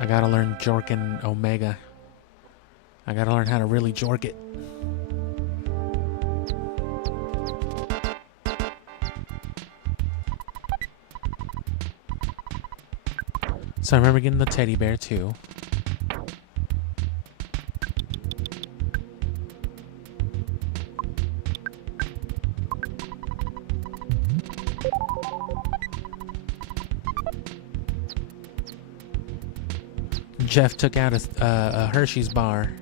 I gotta learn Jorkin Omega. I gotta learn how to really jork it. So I remember getting the teddy bear too. Jeff took out a Hershey's bar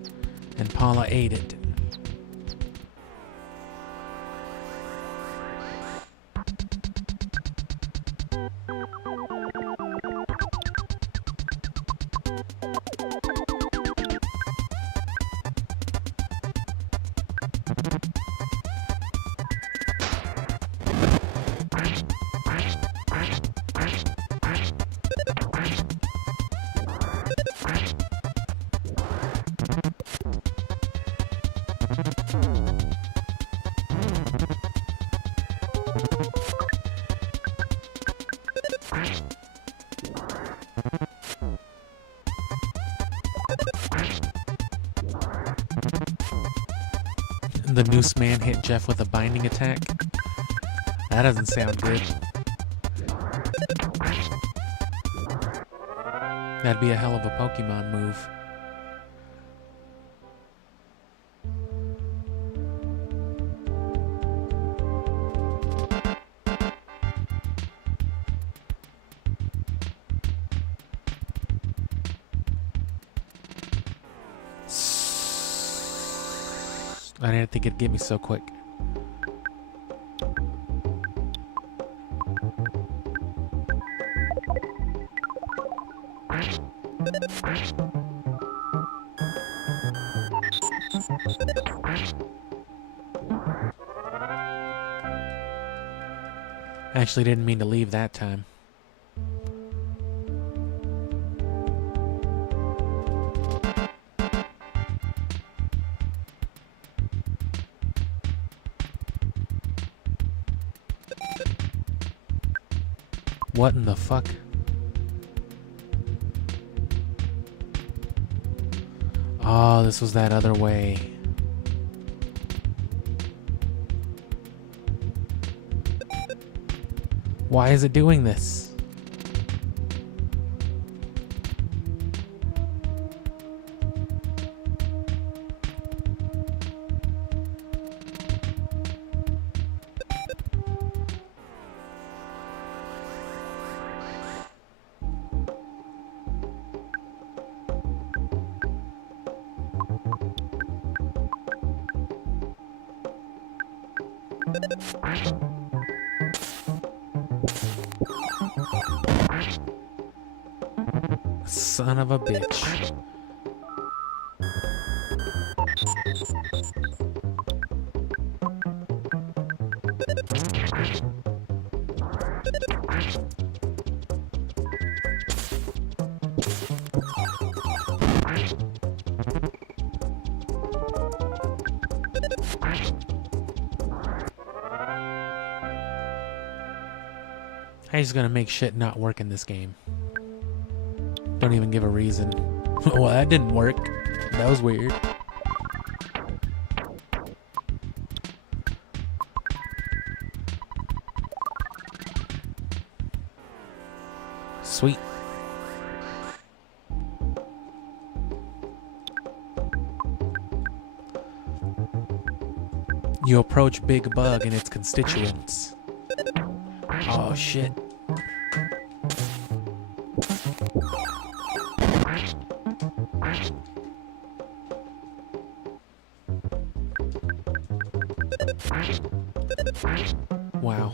and Paula ate it. The noose man hit Jeff with a binding attack. That doesn't sound good. That'd be a hell of a Pokemon move. I didn't think it'd get me so quick. I actually didn't mean to leave that time. What in the fuck? Oh, this was that other way. Why is it doing this? Son of a bitch. How he's gonna make shit not work in this game? Don't even give a reason. Well, that didn't work. That was weird. Sweet. You approach Big Bug and its constituents. Oh shit. Wow.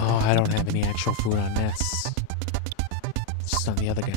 Oh, I don't have any actual food on this. It's just on the other guys.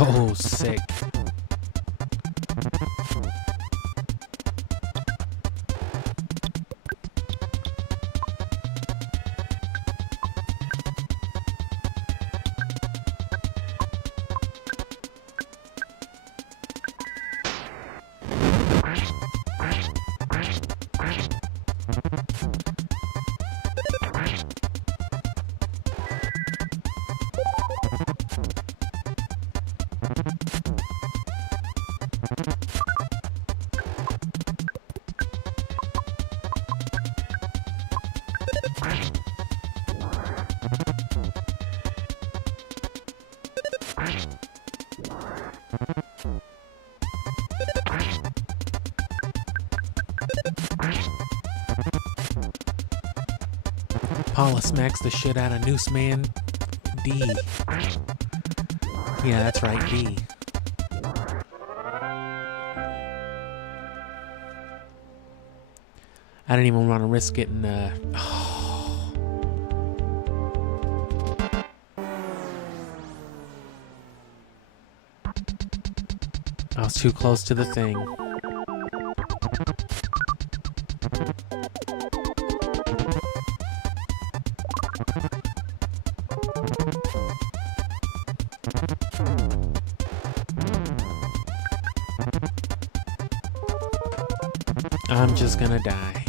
Oh, sick. Paula smacks the shit out of Noose Man D. Yeah, that's right, D. I didn't even want to risk getting, oh. I was too close to the thing. I'm just gonna die.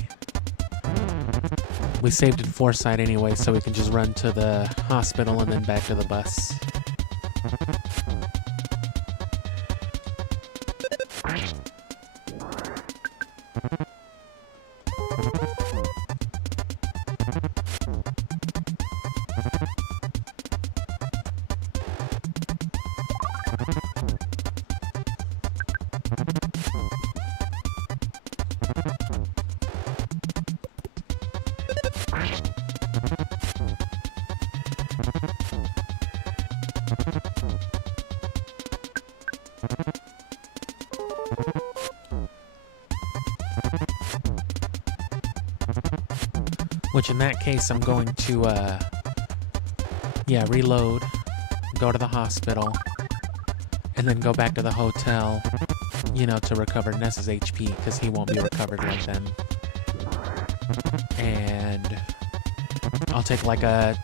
We saved in Fourside anyway, so we can just run to the hospital and then back to the bus. Which in that case, I'm going to, yeah, reload go to the hospital, and then go back to the hotel, you know, to recover Ness's HP, because he won't be recovered like then. And I'll take like a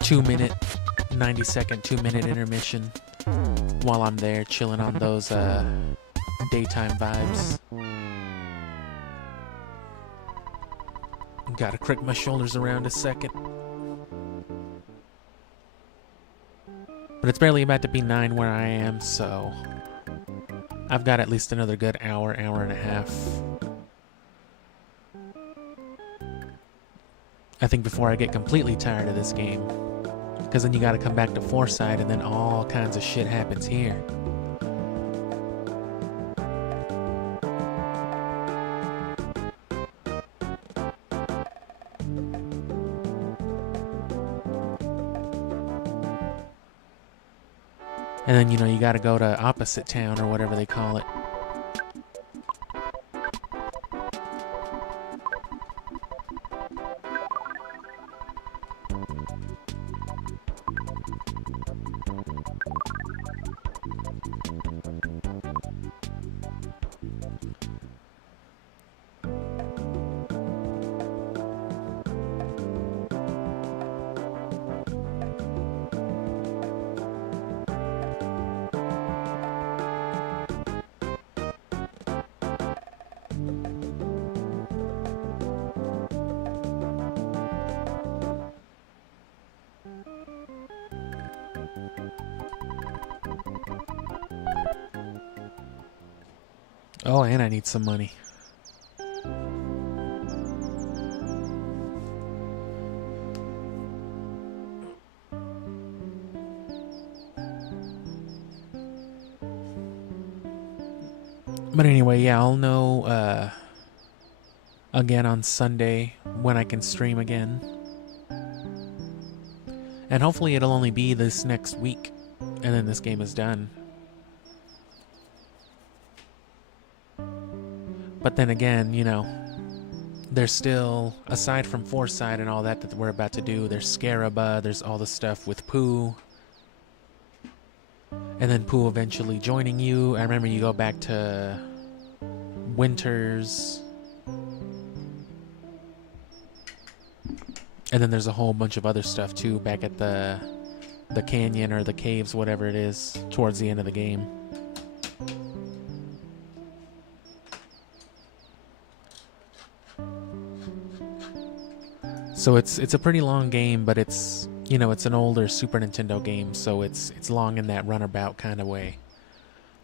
2-minute, 90-second, 2-minute intermission while I'm there chilling on those daytime vibes. Gotta crick my shoulders around a second. But it's barely about to be 9 where I am, so I've got at least another good hour, hour and a half. I think before I get completely tired of this game. Because then you gotta come back to Fourside and then all kinds of shit happens here. And then, you know, you gotta go to opposite town or whatever they call it. Oh, and I need some money. But anyway, yeah, I'll know again on Sunday when I can stream again. And hopefully it'll only be this next week, and then this game is done. But then again, you know, there's still, aside from Fourside and all that we're about to do, there's Scaraba, there's all the stuff with Pooh. And then Pooh eventually joining you. I remember you go back to Winters. And then there's a whole bunch of other stuff too, back at the canyon or the caves, whatever it is, towards the end of the game. So it's a pretty long game, but it's, you know, it's an older Super Nintendo game, so it's long in that runabout kind of way,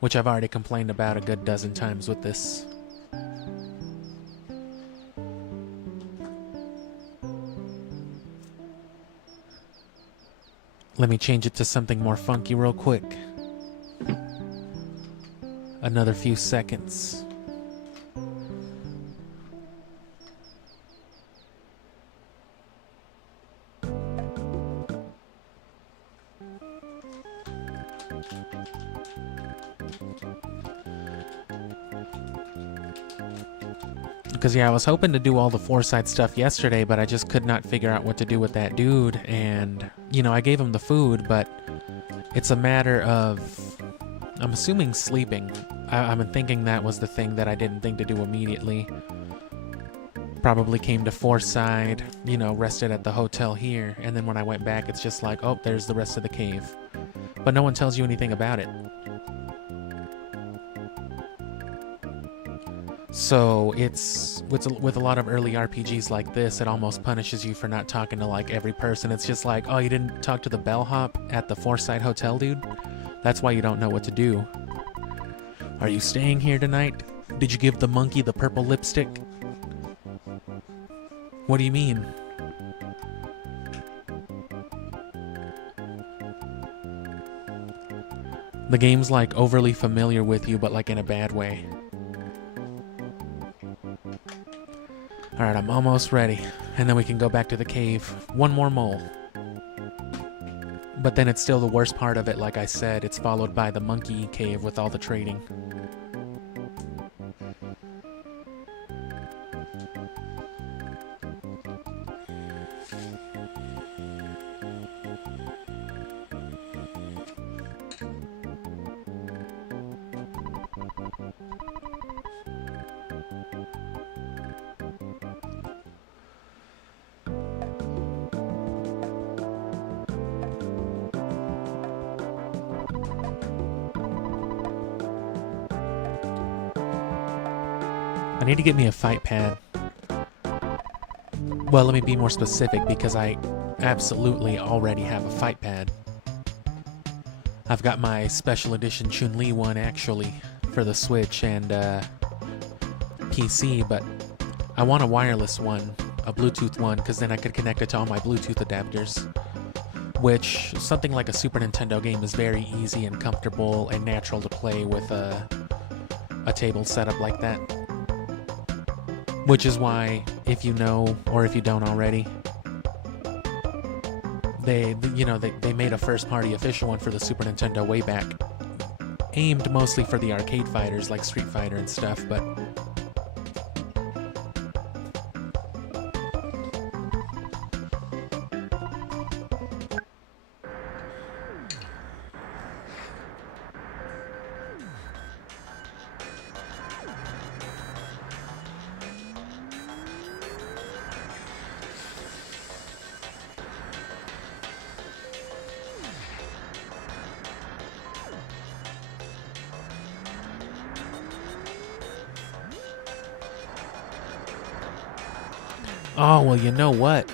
which I've already complained about a good dozen times with this. Let me change it to something more funky real quick. Another few seconds. Because, yeah, I was hoping to do all the Fourside stuff yesterday, but I just could not figure out what to do with that dude. And, you know, I gave him the food, but it's a matter of, I'm assuming, sleeping. I'm thinking that was the thing that I didn't think to do immediately. Probably came to Fourside, you know, rested at the hotel here, and then when I went back, it's just like, oh, there's the rest of the cave. But no one tells you anything about it. So it's with a lot of early RPGs like this, it almost punishes you for not talking to like every person. It's just like, oh, you didn't talk to the bellhop at the Fourside Hotel, dude? That's why you don't know what to do. Are you staying here tonight? Did you give the monkey the purple lipstick? What do you mean? The game's like overly familiar with you, but like in a bad way. Alright, I'm almost ready. And then we can go back to the cave. One more mole. But then it's still the worst part of it, like I said. It's followed by the monkey cave with all the trading. I need to get me a fight pad. Well, let me be more specific because I absolutely already have a fight pad. I've got my special edition Chun-Li one actually for the Switch and PC, but I want a wireless one, a Bluetooth one, because then I could connect it to all my Bluetooth adapters. Which, something like a Super Nintendo game is very easy and comfortable and natural to play with a table setup like that. Which is why, if you know, or if you don't already, they made a first-party official one for the Super Nintendo way back, aimed mostly for the arcade fighters like Street Fighter and stuff, but oh, well, you know what?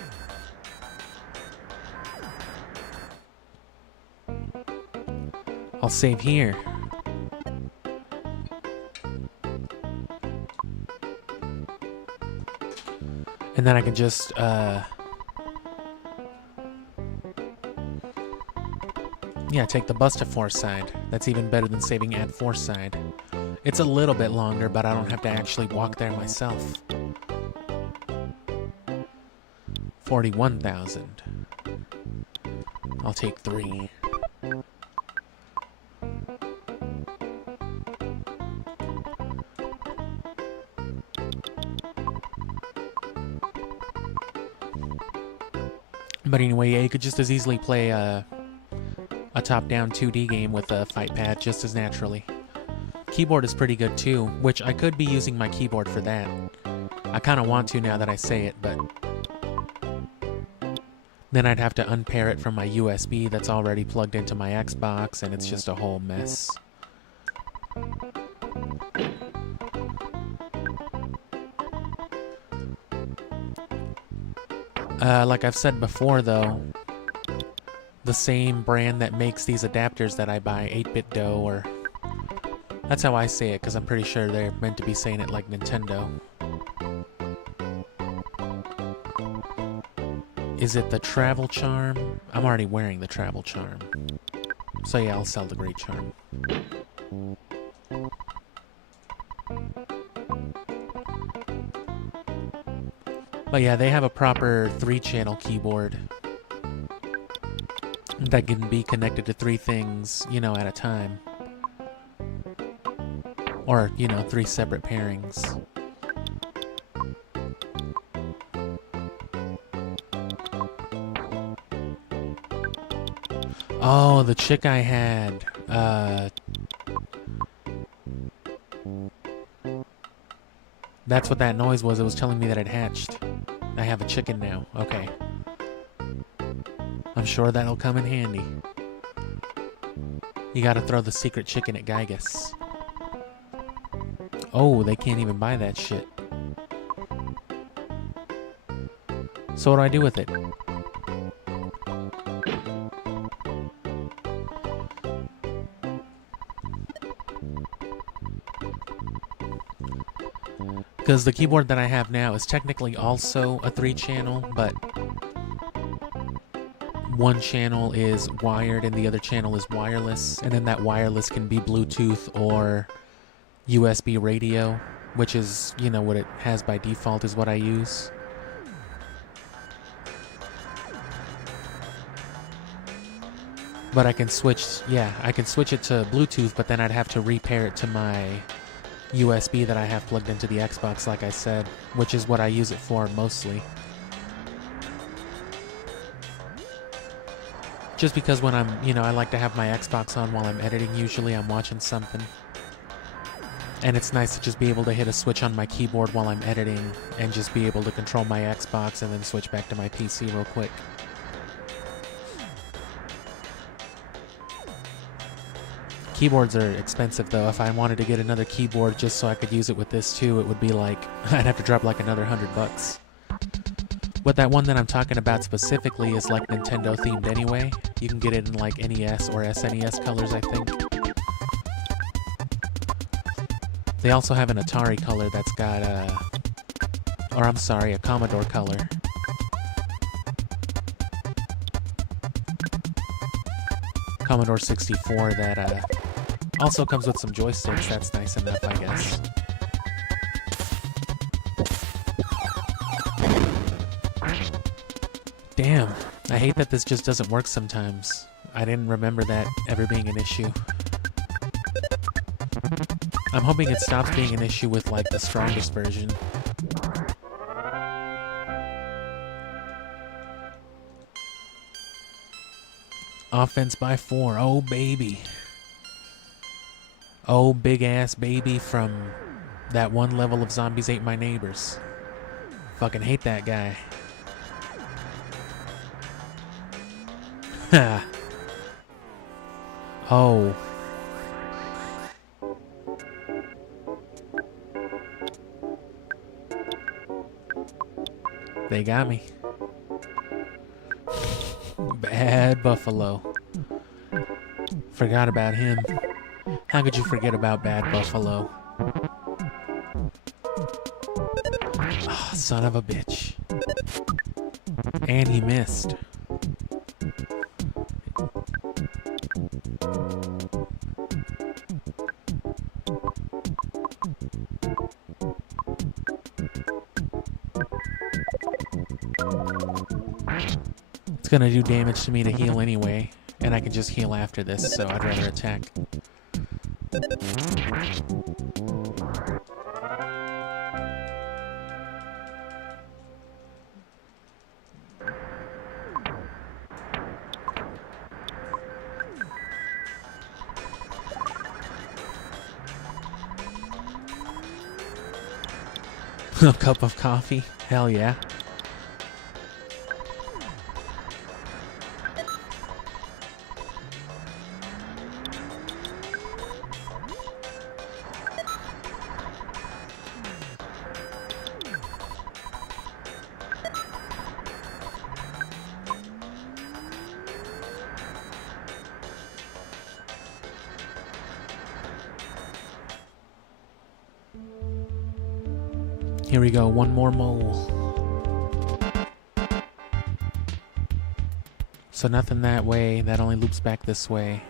I'll save here. And then I can just, yeah, take the bus to Fourside. That's even better than saving at Fourside. It's a little bit longer, but I don't have to actually walk there myself. 41,000. I'll take 3. But anyway, yeah, you could just as easily play a top-down 2D game with a fight pad just as naturally. Keyboard is pretty good too, which I could be using my keyboard for that. I kind of want to now that I say it, but then I'd have to unpair it from my USB that's already plugged into my Xbox, and it's just a whole mess. Like I've said before, though, the same brand that makes these adapters that I buy, 8BitDo, or... That's how I say it, because I'm pretty sure they're meant to be saying it like Nintendo. Is it the Travel Charm? I'm already wearing the Travel Charm. So yeah, I'll sell the Great Charm. But yeah, they have a proper 3-channel keyboard that can be connected to 3 things, you know, at a time. Or, you know, 3 separate pairings. Oh, the chick I had, that's what that noise was. It was telling me that it hatched. I have a chicken now. Okay. I'm sure that'll come in handy. You gotta throw the secret chicken at Gygus. Oh, they can't even buy that shit. So what do I do with it? Because the keyboard that I have now is technically also a 3-channel, but one channel is wired and the other channel is wireless, and then that wireless can be Bluetooth or USB radio, which is, you know, what it has by default is what I use. But I can switch, yeah, I can switch it to Bluetooth, but then I'd have to repair it to my USB that I have plugged into the Xbox, like I said, which is what I use it for mostly. Just because when I'm, you know, I like to have my Xbox on while I'm editing, usually I'm watching something. And it's nice to just be able to hit a switch on my keyboard while I'm editing and just be able to control my Xbox and then switch back to my PC real quick. Keyboards are expensive though. If I wanted to get another keyboard just so I could use it with this too, it would be like, I'd have to drop like another $100. But that one that I'm talking about specifically is like Nintendo themed anyway. You can get it in like NES or SNES colors, I think. They also have an Atari color that's got a Commodore color. Commodore 64 that also comes with some joysticks. That's nice enough, I guess. Damn, I hate that this just doesn't work sometimes. I didn't remember that ever being an issue. I'm hoping it stops being an issue with like the strongest version. Offense by 4. Oh, baby. Oh, big ass baby from that one level of Zombies Ate My Neighbors. Fucking hate that guy. Ha. Oh. They got me. Bad Buffalo. Forgot about him. How could you forget about Bad Buffalo? Oh, son of a bitch. And he missed. It's gonna do damage to me to heal anyway, and I can just heal after this, so I'd rather attack. A cup of coffee? Hell yeah. Here we go, one more mole. So nothing that way, that only loops back this way.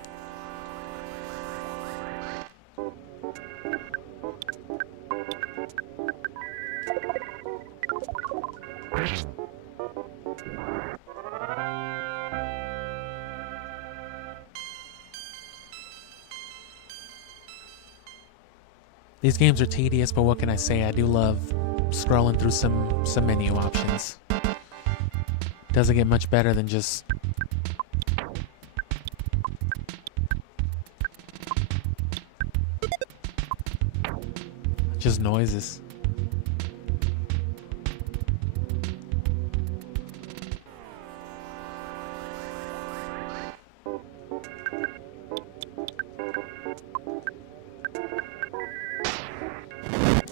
These games are tedious, but what can I say? I do love scrolling through some menu options. Doesn't get much better than just noises.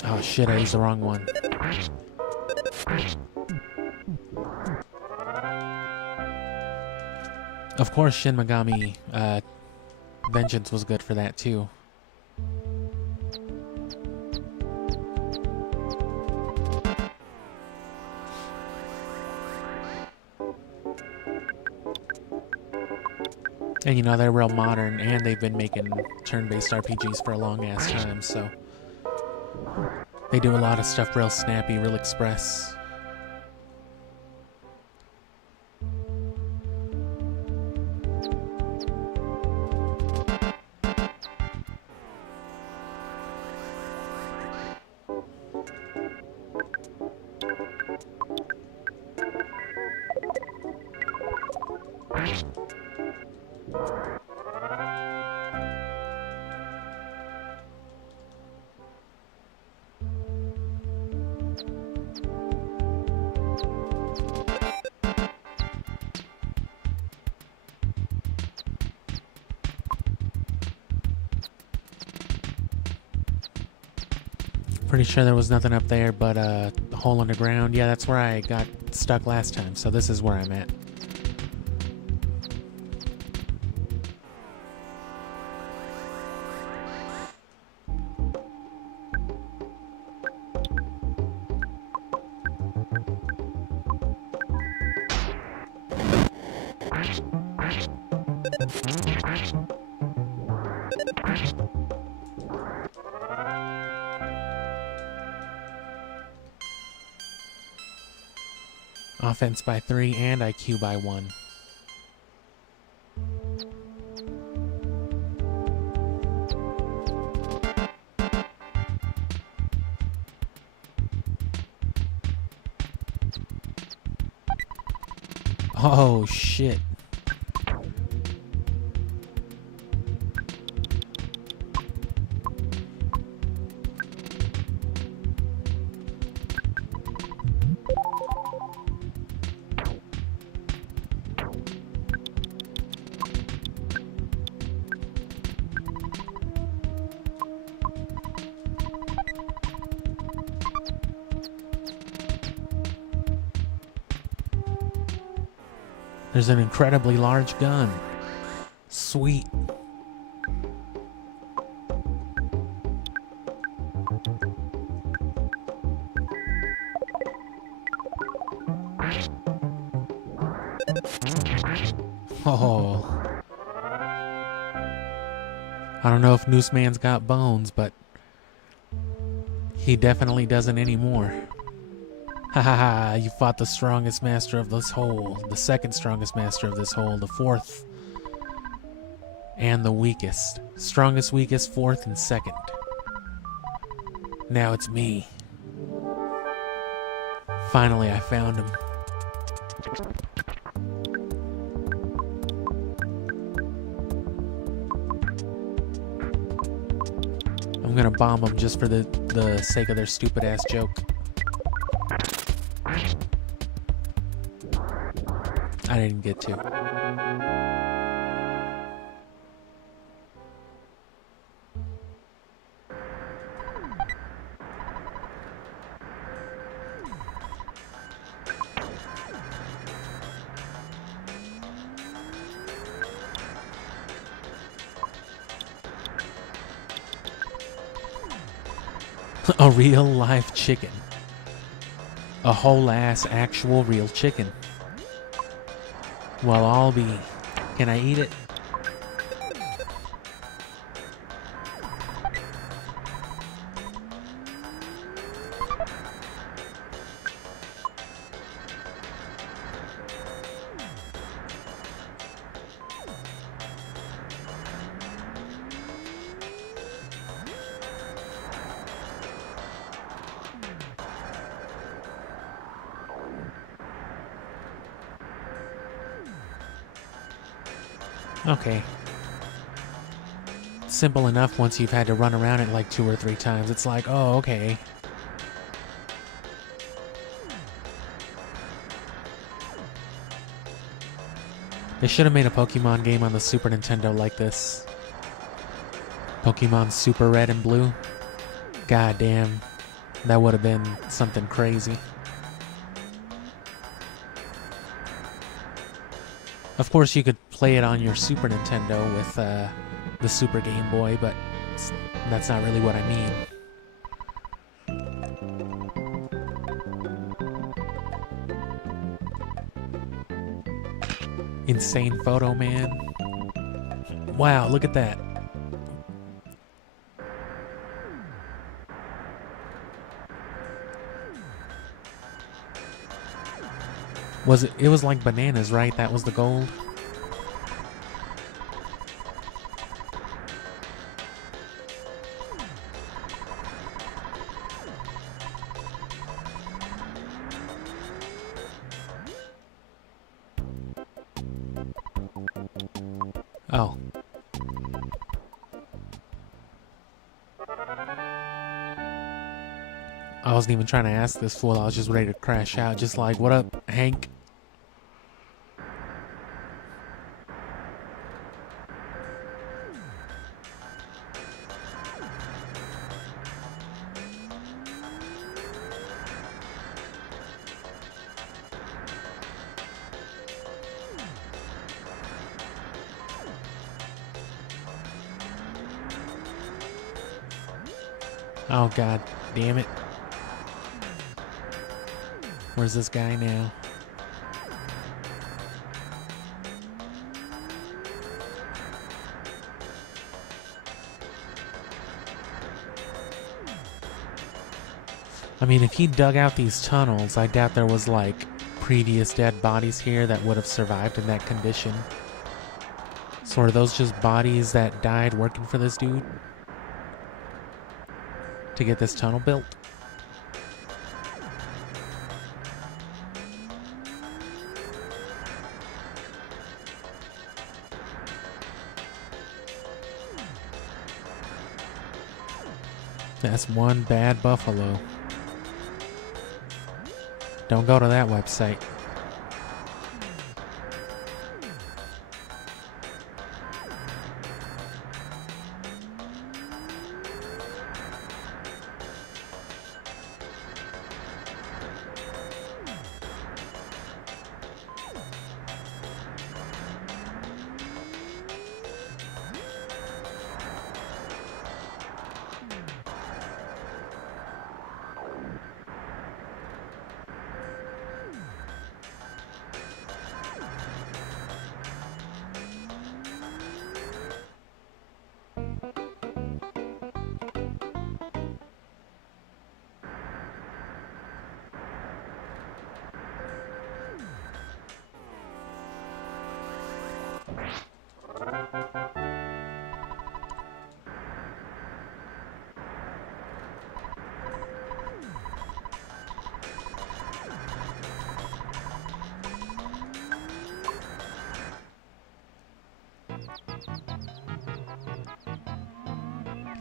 Oh shit, I used the wrong one. Of course, Shin Megami Vengeance was good for that too. And you know, they're real modern, and they've been making turn-based RPGs for a long-ass time, so they do a lot of stuff real snappy, real express. Pretty sure there was nothing up there but a hole underground. Yeah, that's where I got stuck last time, so this is where I'm at. Offense by 3 and IQ by 1. Oh, shit. There's an incredibly large gun. Sweet. Oh. I don't know if Noose Man's got bones, but he definitely doesn't anymore. Ha ha ha, you fought the strongest master of this hole, the second strongest master of this hole, the fourth, and the weakest. Strongest, weakest, fourth, and second. Now it's me. Finally, I found him. I'm gonna bomb them just for the sake of their stupid ass joke. I didn't get to. A real live chicken. A whole ass actual real chicken. Well, I'll be... Can I eat it? Okay. Simple enough once you've had to run around it like 2 or 3 times. It's like, oh, okay. They should have made a Pokemon game on the Super Nintendo like this. Pokemon Super Red and Blue. God damn. That would have been something crazy. Of course, you could play it on your Super Nintendo with the Super Game Boy, but that's not really what I mean. Insane photo, man. Wow, look at that. It was like bananas, right? That was the gold. Oh. I wasn't even trying to ask this fool. I was just ready to crash out. Just like, what up, Hank? Oh god damn it. Where's this guy now? I mean, if he dug out these tunnels, I doubt there was like previous dead bodies here that would have survived in that condition. So are those just bodies that died working for this dude to get this tunnel built? That's one bad buffalo. Don't go to that website.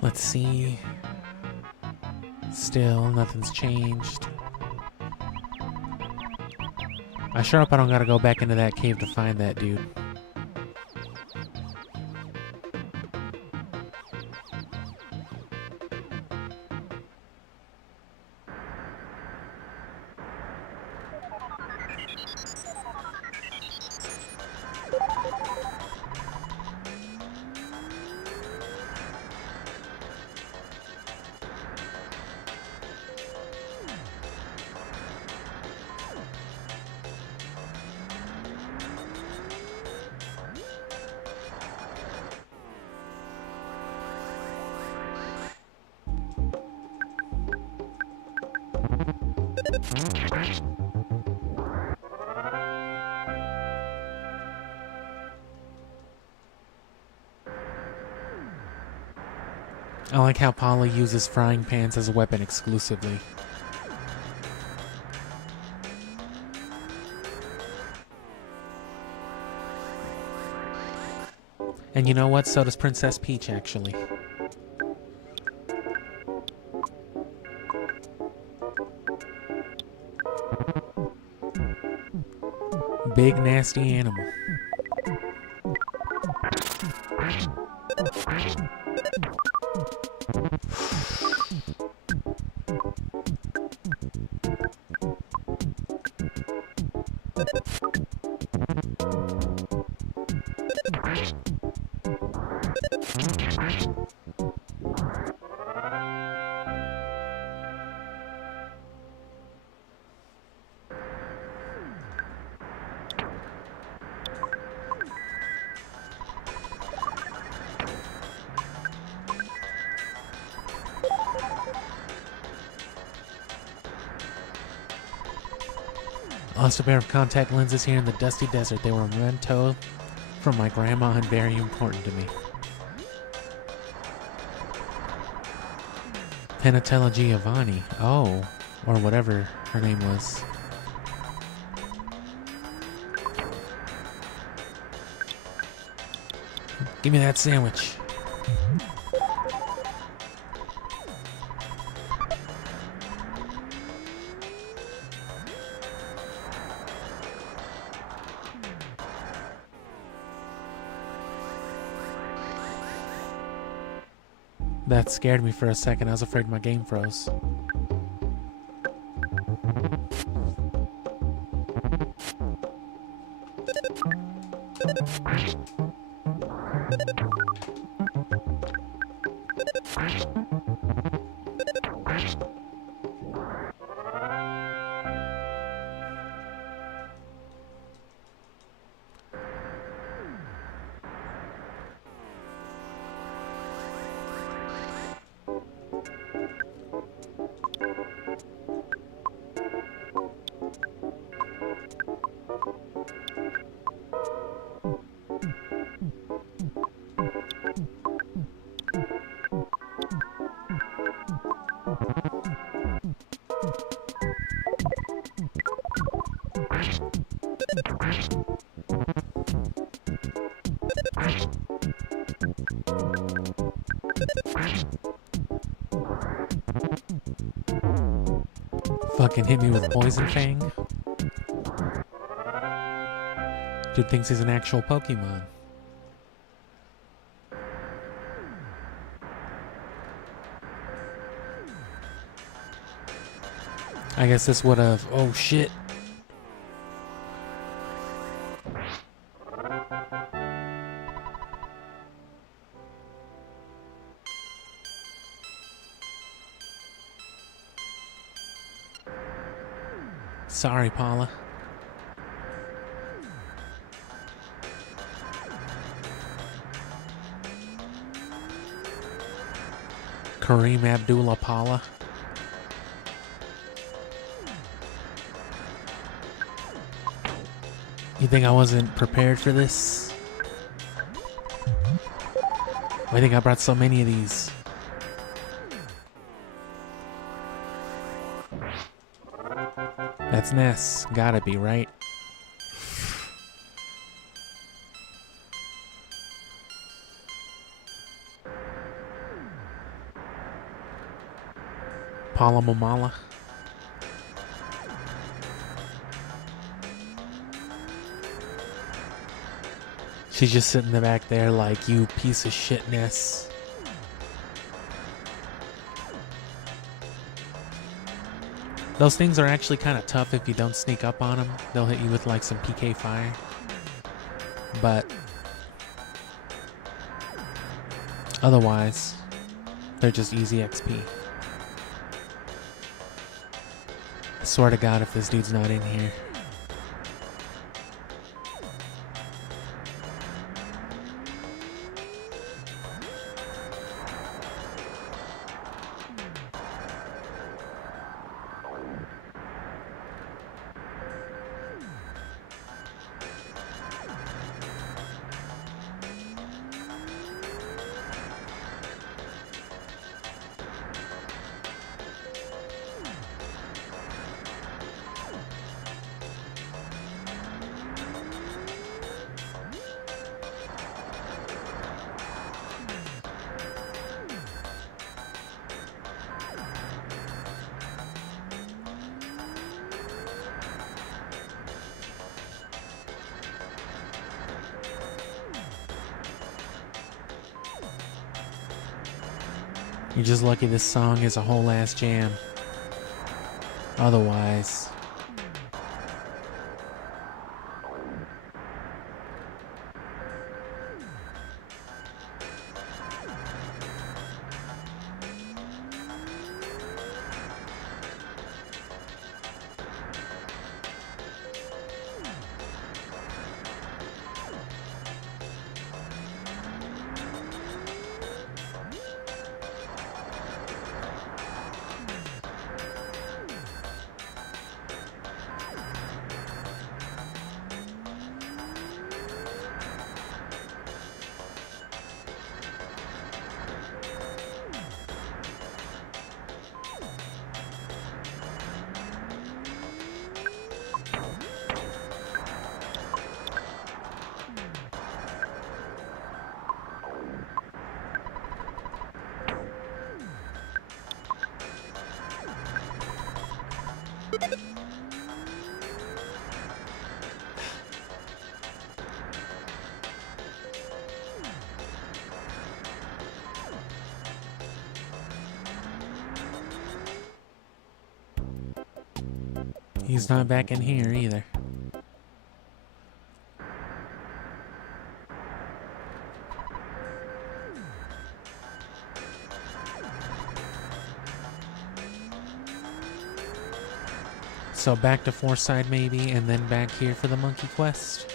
Let's see. Still, nothing's changed. I sure hope I don't gotta go back into that cave to find that dude. I like how Polly uses frying pans as a weapon exclusively. And you know what? So does Princess Peach, actually. Big nasty animal. Lost a pair of contact lenses here in the dusty desert. They were a memento from my grandma and very important to me. Penatella Giovanni. Oh, or whatever her name was. Give me that sandwich. That scared me for a second. I was afraid my game froze. Fucking hit me with Poison Fang. Dude thinks he's an actual Pokemon. I guess this would have... Oh, shit. Sorry, Paula. Kareem Abdullah-Paula. You think I wasn't prepared for this? I think I brought so many of these. That's Ness. Gotta be, right? Paula Mamala. She's just sitting in the back there like, you piece of shitness. Those things are actually kind of tough if you don't sneak up on them. They'll hit you with like some PK fire. But otherwise, they're just easy XP. I swear to God, if this dude's not in here. You're just lucky this song is a whole ass jam. Otherwise... He's not back in here either. So back to Fourside maybe, and then back here for the monkey quest?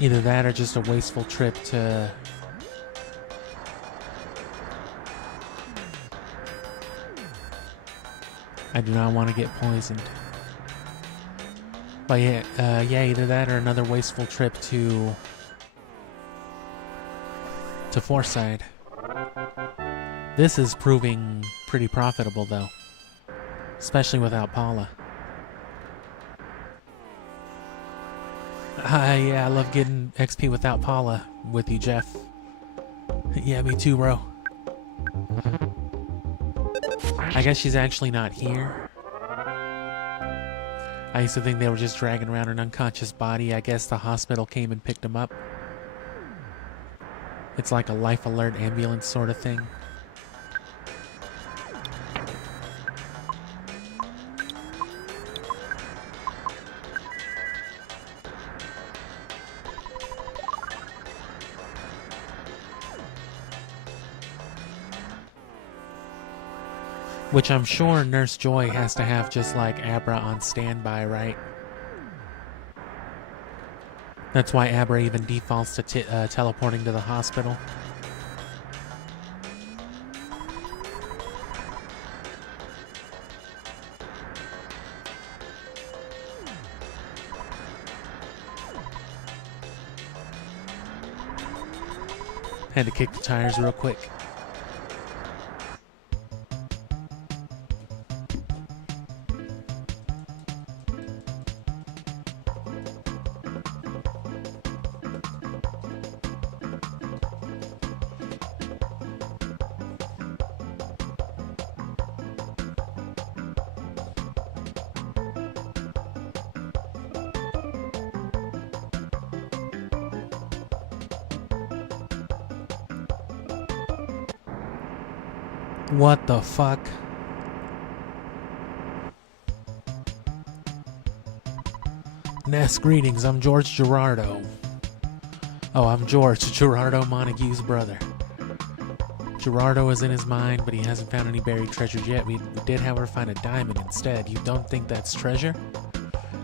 Either that or just a wasteful trip to... I do not want to get poisoned. But yeah, either that or another wasteful trip to Fourside. This is proving pretty profitable though, especially without Paula. Yeah, I love getting XP without Paula with you, Jeff. Yeah, me too, bro. I guess she's actually not here. I used to think they were just dragging around an unconscious body. I guess the hospital came and picked him up. It's like a life alert ambulance sort of thing. Which I'm sure Nurse Joy has to have just like Abra on standby, right? That's why Abra even defaults to teleporting to the hospital. Had to kick the tires real quick. What the fuck? SNES greetings, I'm George Gerardo. Oh, I'm George, Gerardo Montague's brother. Gerardo is in his mind, but he hasn't found any buried treasures yet. We did, however, find a diamond instead. You don't think that's treasure?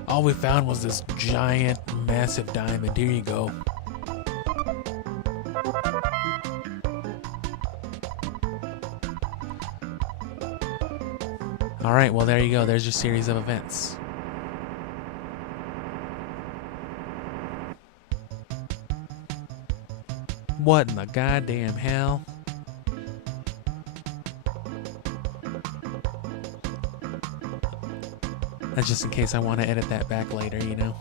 All we found was this giant, massive diamond. Here you go. Alright, well there you go. There's your series of events. What in the goddamn hell? That's just in case I want to edit that back later, you know?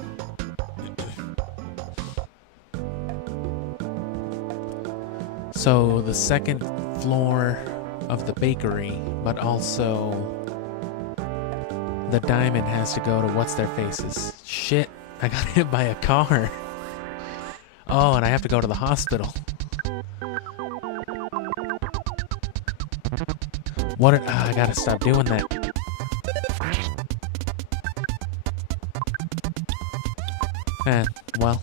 So, the second floor of the bakery, but also the diamond has to go to what's-their-faces. Shit, I got hit by a car. Oh, and I have to go to the hospital. What? I gotta stop doing that. Well.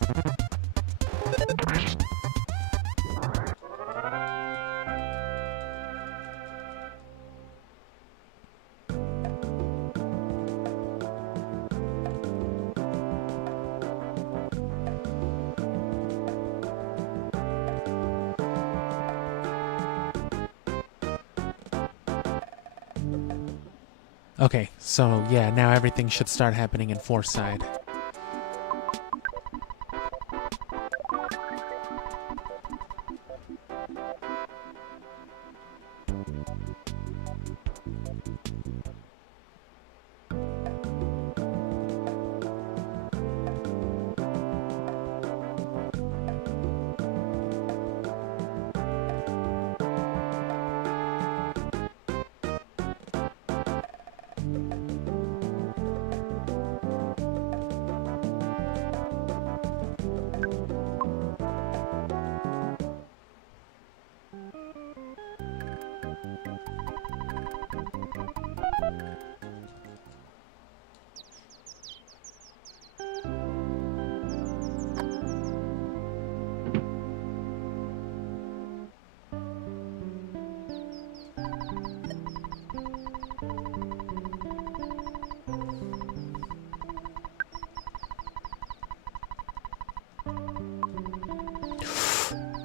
Okay, so yeah, now everything should start happening in Fourside.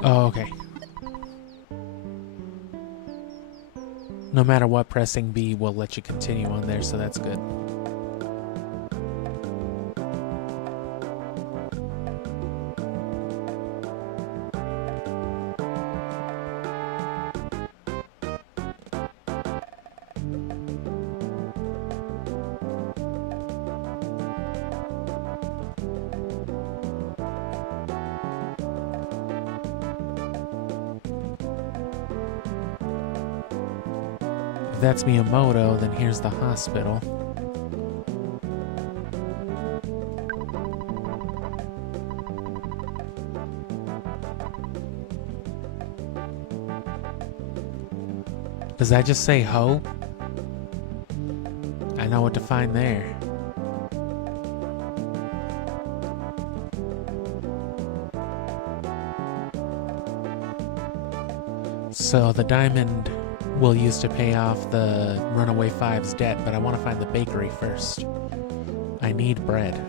Oh, okay. No matter what, pressing B will let you continue on there, so that's good. If that's Miyamoto, then here's the hospital. Does that just say Ho? I know what to find there. So the diamond we'll use to pay off the Runaway Five's debt, but I want to find the bakery first. I need bread.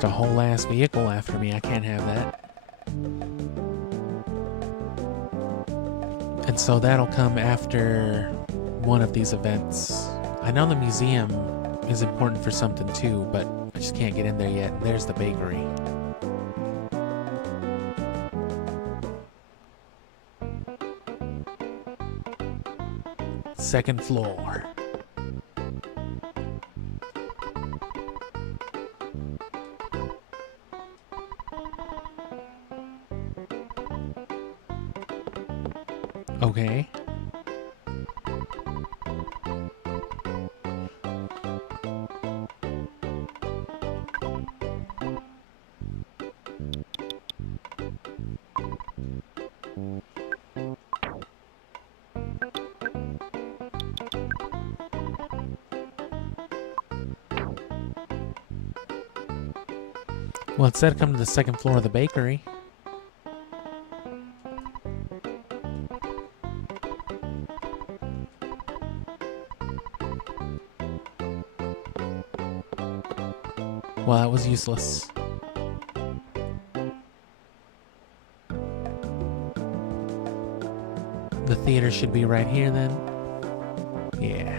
Just a whole ass vehicle after me. I can't have that. And so that'll come after one of these events. I know the museum is important for something too, but I just can't get in there yet. And there's the bakery. Second floor. Okay. Well, it said come to the second floor of the bakery. Well, that was useless. The theater should be right here then. Yeah.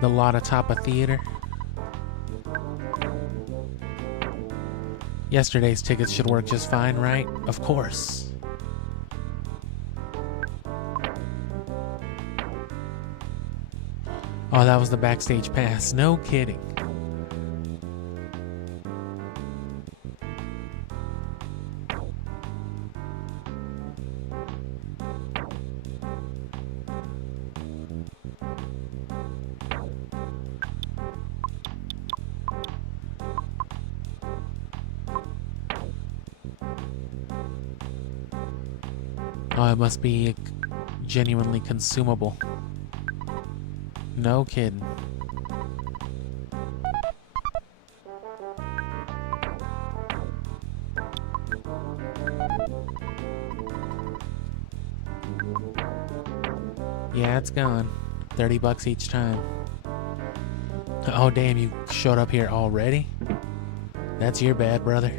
The lot atop a theater. Yesterday's tickets should work just fine, right? Of course. Oh, that was the backstage pass. No kidding. Oh, it must be genuinely consumable. No kidding. Yeah, it's gone. $30 each time. Oh, damn, you showed up here already? That's your bad, brother.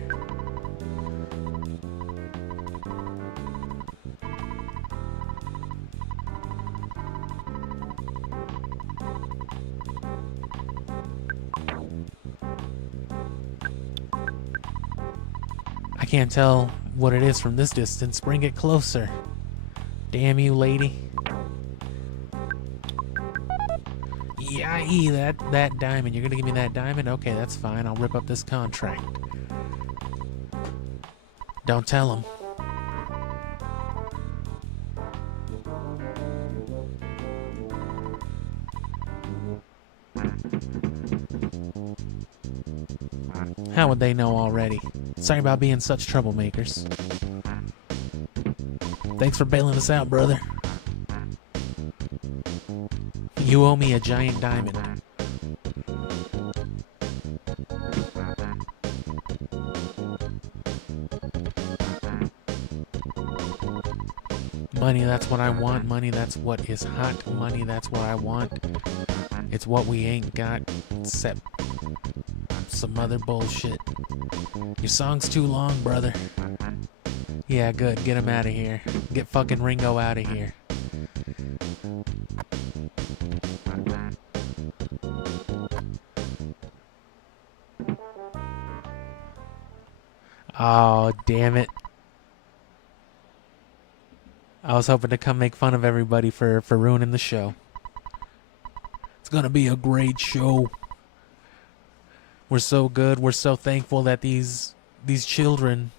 can't tell what it is from this distance. Bring it closer. Damn you, lady. Yay, that diamond. You're gonna give me that diamond? Okay, that's fine. I'll rip up this contract. Don't tell him. How would they know already? Sorry about being such troublemakers. Thanks for bailing us out, brother. You owe me a giant diamond. Money, that's what I want. Money, that's what is hot. Money, that's what I want. It's what we ain't got, except some other bullshit. Your song's too long, brother. Yeah, good. Get him out of here. Get fucking Ringo out of here. Oh, damn it. I was hoping to come make fun of everybody for ruining the show. It's gonna be a great show. We're so good. We're so thankful that these children,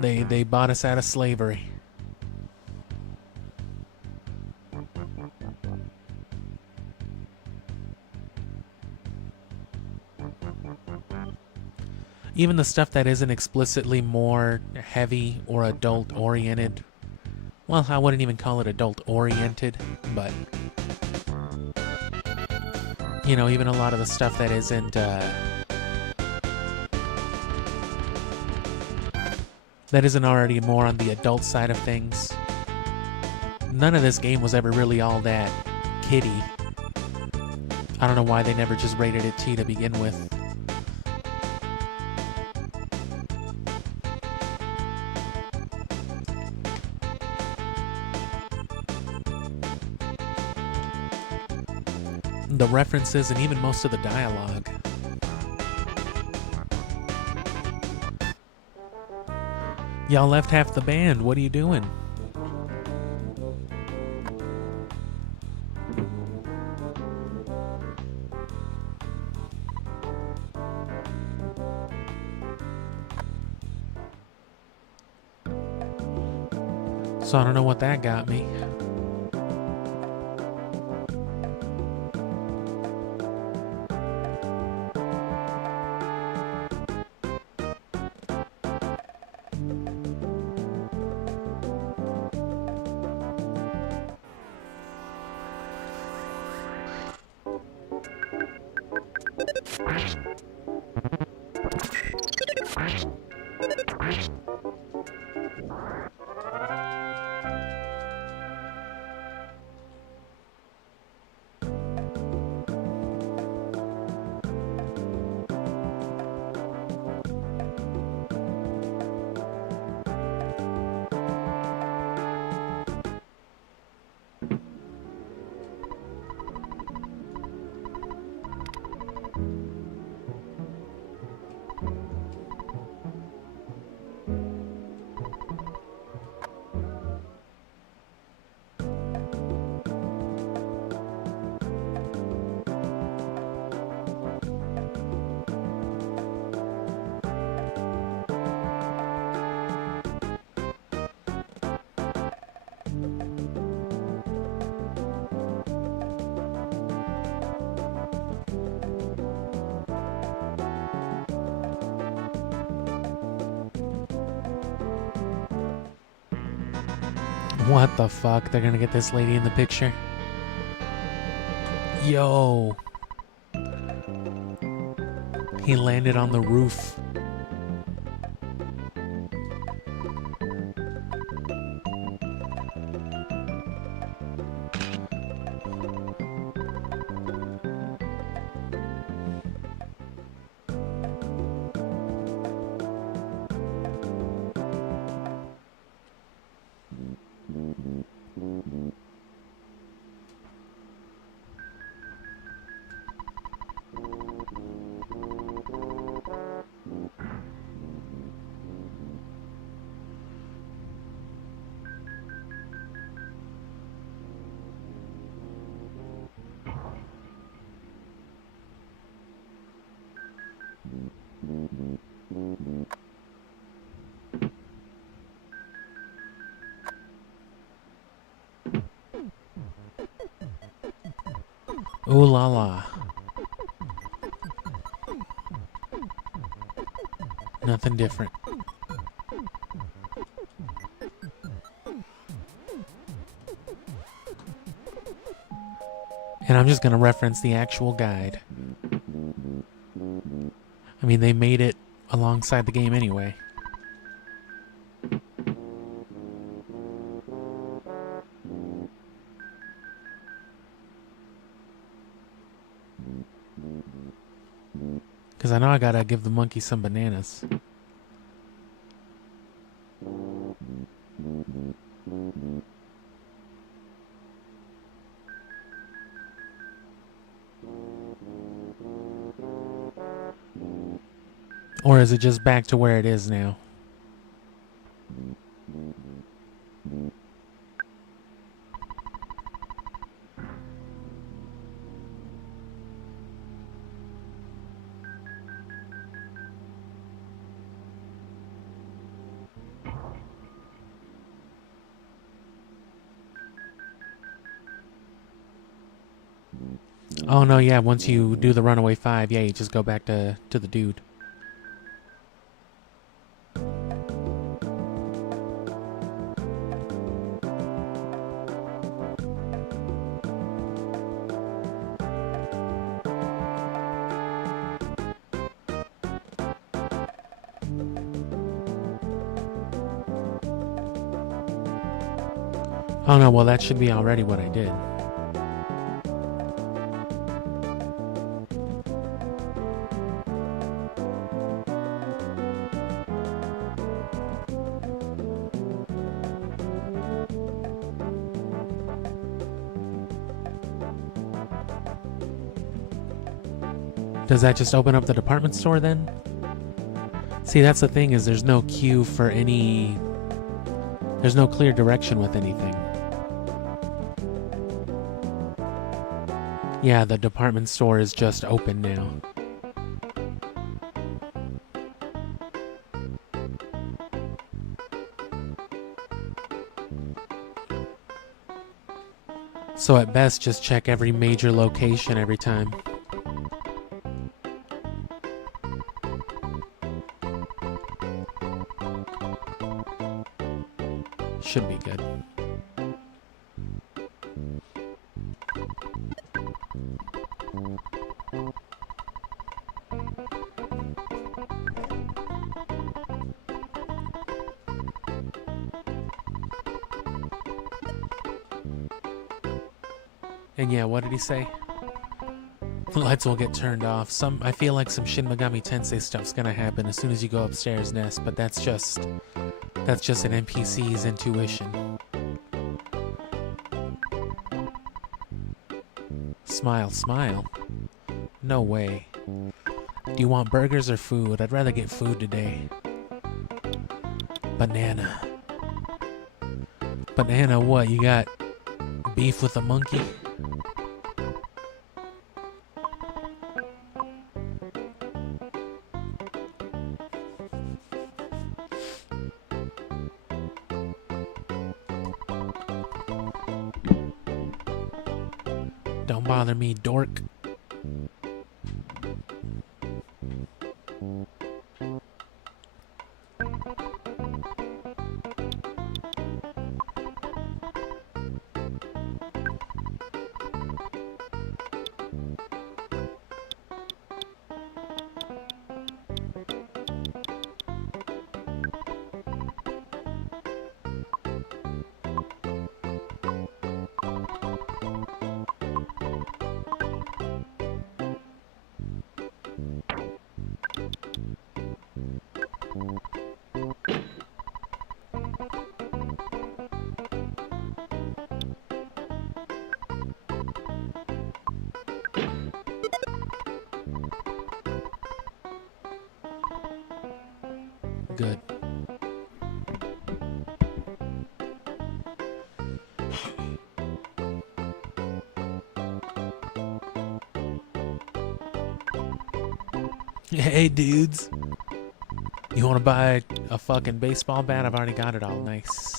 they bought us out of slavery. Even the stuff that isn't explicitly more heavy or adult oriented. Well, I wouldn't even call it adult oriented, but you know, even a lot of the stuff that isn't already more on the adult side of things. None of this game was ever really all that kiddie. I don't know why they never just rated it T to begin with. The references and even most of the dialogue. Y'all left half the band. What are you doing? So I don't know what that got me. What the fuck? They're gonna get this lady in the picture? Yo. He landed on the roof. Ooh la la. Nothing different. And I'm just going to reference the actual guide. I mean, they made it alongside the game anyway. Because I know I gotta give the monkey some bananas. Or is it just back to where it is now? Oh no, yeah, once you do the Runaway 5, yeah, you just go back to the dude. Oh no, well that should be already what I did. Does that just open up the department store then? See, that's the thing, is there's no cue for any... There's no clear direction with anything. Yeah, the department store is just open now. So at best, just check every major location every time. Should be good. And yeah, what did he say? The lights will get turned off. I feel like some Shin Megami Tensei stuff's gonna happen as soon as you go upstairs, Ness, but that's just an NPC's intuition. Smile, smile. No way. Do you want burgers or food? I'd rather get food today. Banana. Banana what? You got beef with a monkey? Don't bother me, dork. Good. Hey dudes, you want to buy a fucking baseball bat? I've already got it all nice.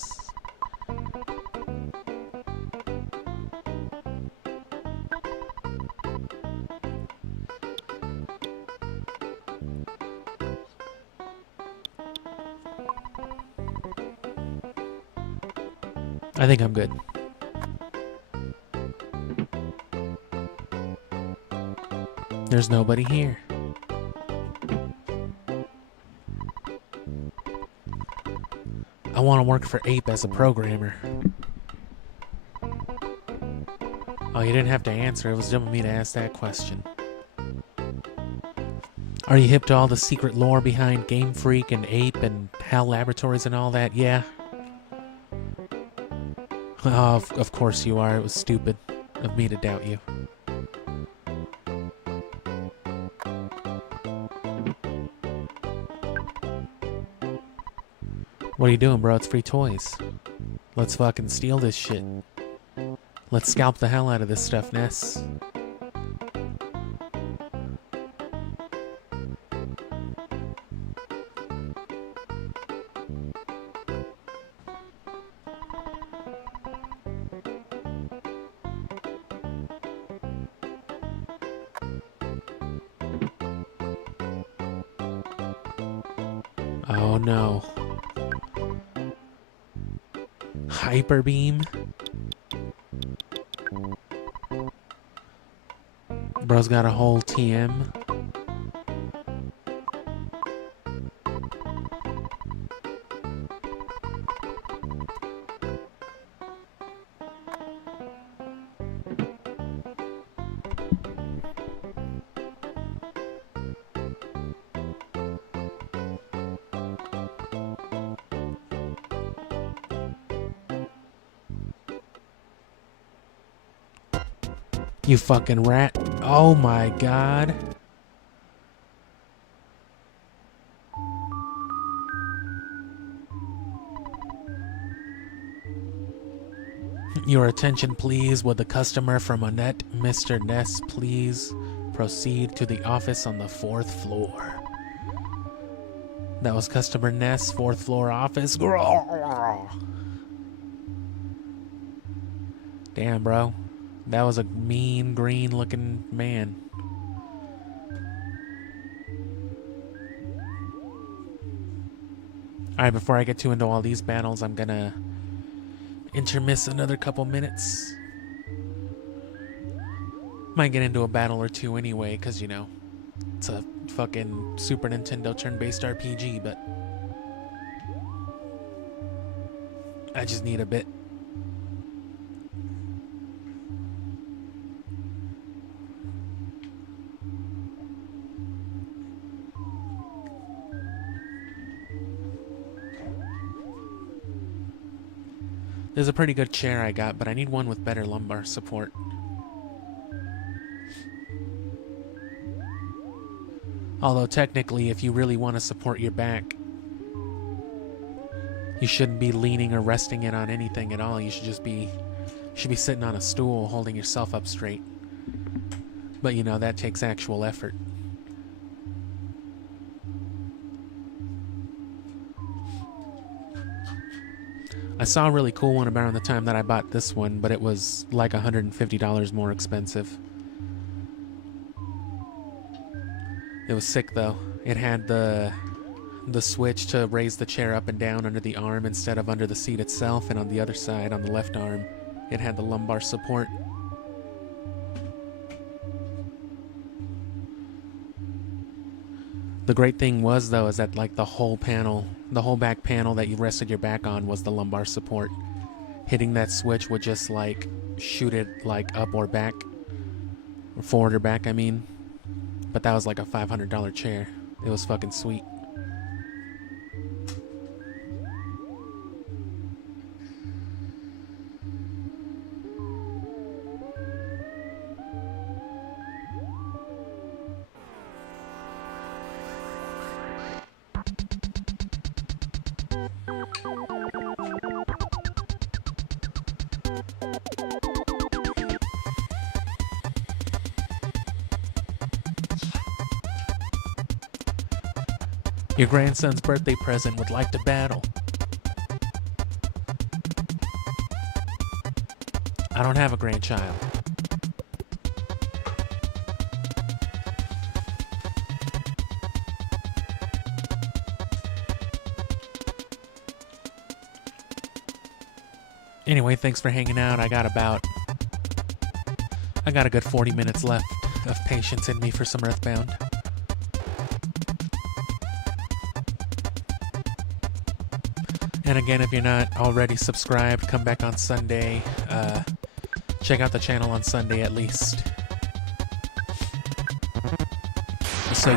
I think I'm good. There's nobody here. I want to work for Ape as a programmer. Oh, you didn't have to answer. It was dumb of me to ask that question. Are you hip to all the secret lore behind Game Freak and Ape and HAL Laboratories and all that? Yeah. Oh, of course you are. It was stupid of me to doubt you. What are you doing, bro? It's free toys. Let's fucking steal this shit. Let's scalp the hell out of this stuff, Ness. Oh no. Hyper beam? Bro's got a whole TM. You fucking rat. Oh my god. Your attention please. Would the customer from Annette, Mr. Ness, please proceed to the office on the 4th floor? That was customer Ness, 4th floor office. Damn, bro. That was a mean, green-looking man. Alright, before I get too into all these battles, I'm gonna intermiss another couple minutes. Might get into a battle or two anyway, because, you know, it's a fucking Super Nintendo turn-based RPG, but I just need a bit. There's a pretty good chair I got, but I need one with better lumbar support. Although technically, if you really want to support your back, you shouldn't be leaning or resting it on anything at all. You should be sitting on a stool holding yourself up straight. But you know, that takes actual effort. I saw a really cool one around the time that I bought this one, but it was like $150 more expensive. It was sick though. It had the switch to raise the chair up and down under the arm instead of under the seat itself, and on the other side, on the left arm, it had the lumbar support. The great thing was though is that like the whole back panel that you rested your back on was the lumbar support. Hitting that switch would just like shoot it like up or back, or forward or back, I mean. But that was like a $500 chair. It was fucking sweet. Your grandson's birthday present would like to battle. I don't have a grandchild. Anyway, thanks for hanging out. I got a good 40 minutes left of patience in me for some Earthbound. And again, if you're not already subscribed, come back on Sunday. Check out the channel on Sunday at least, so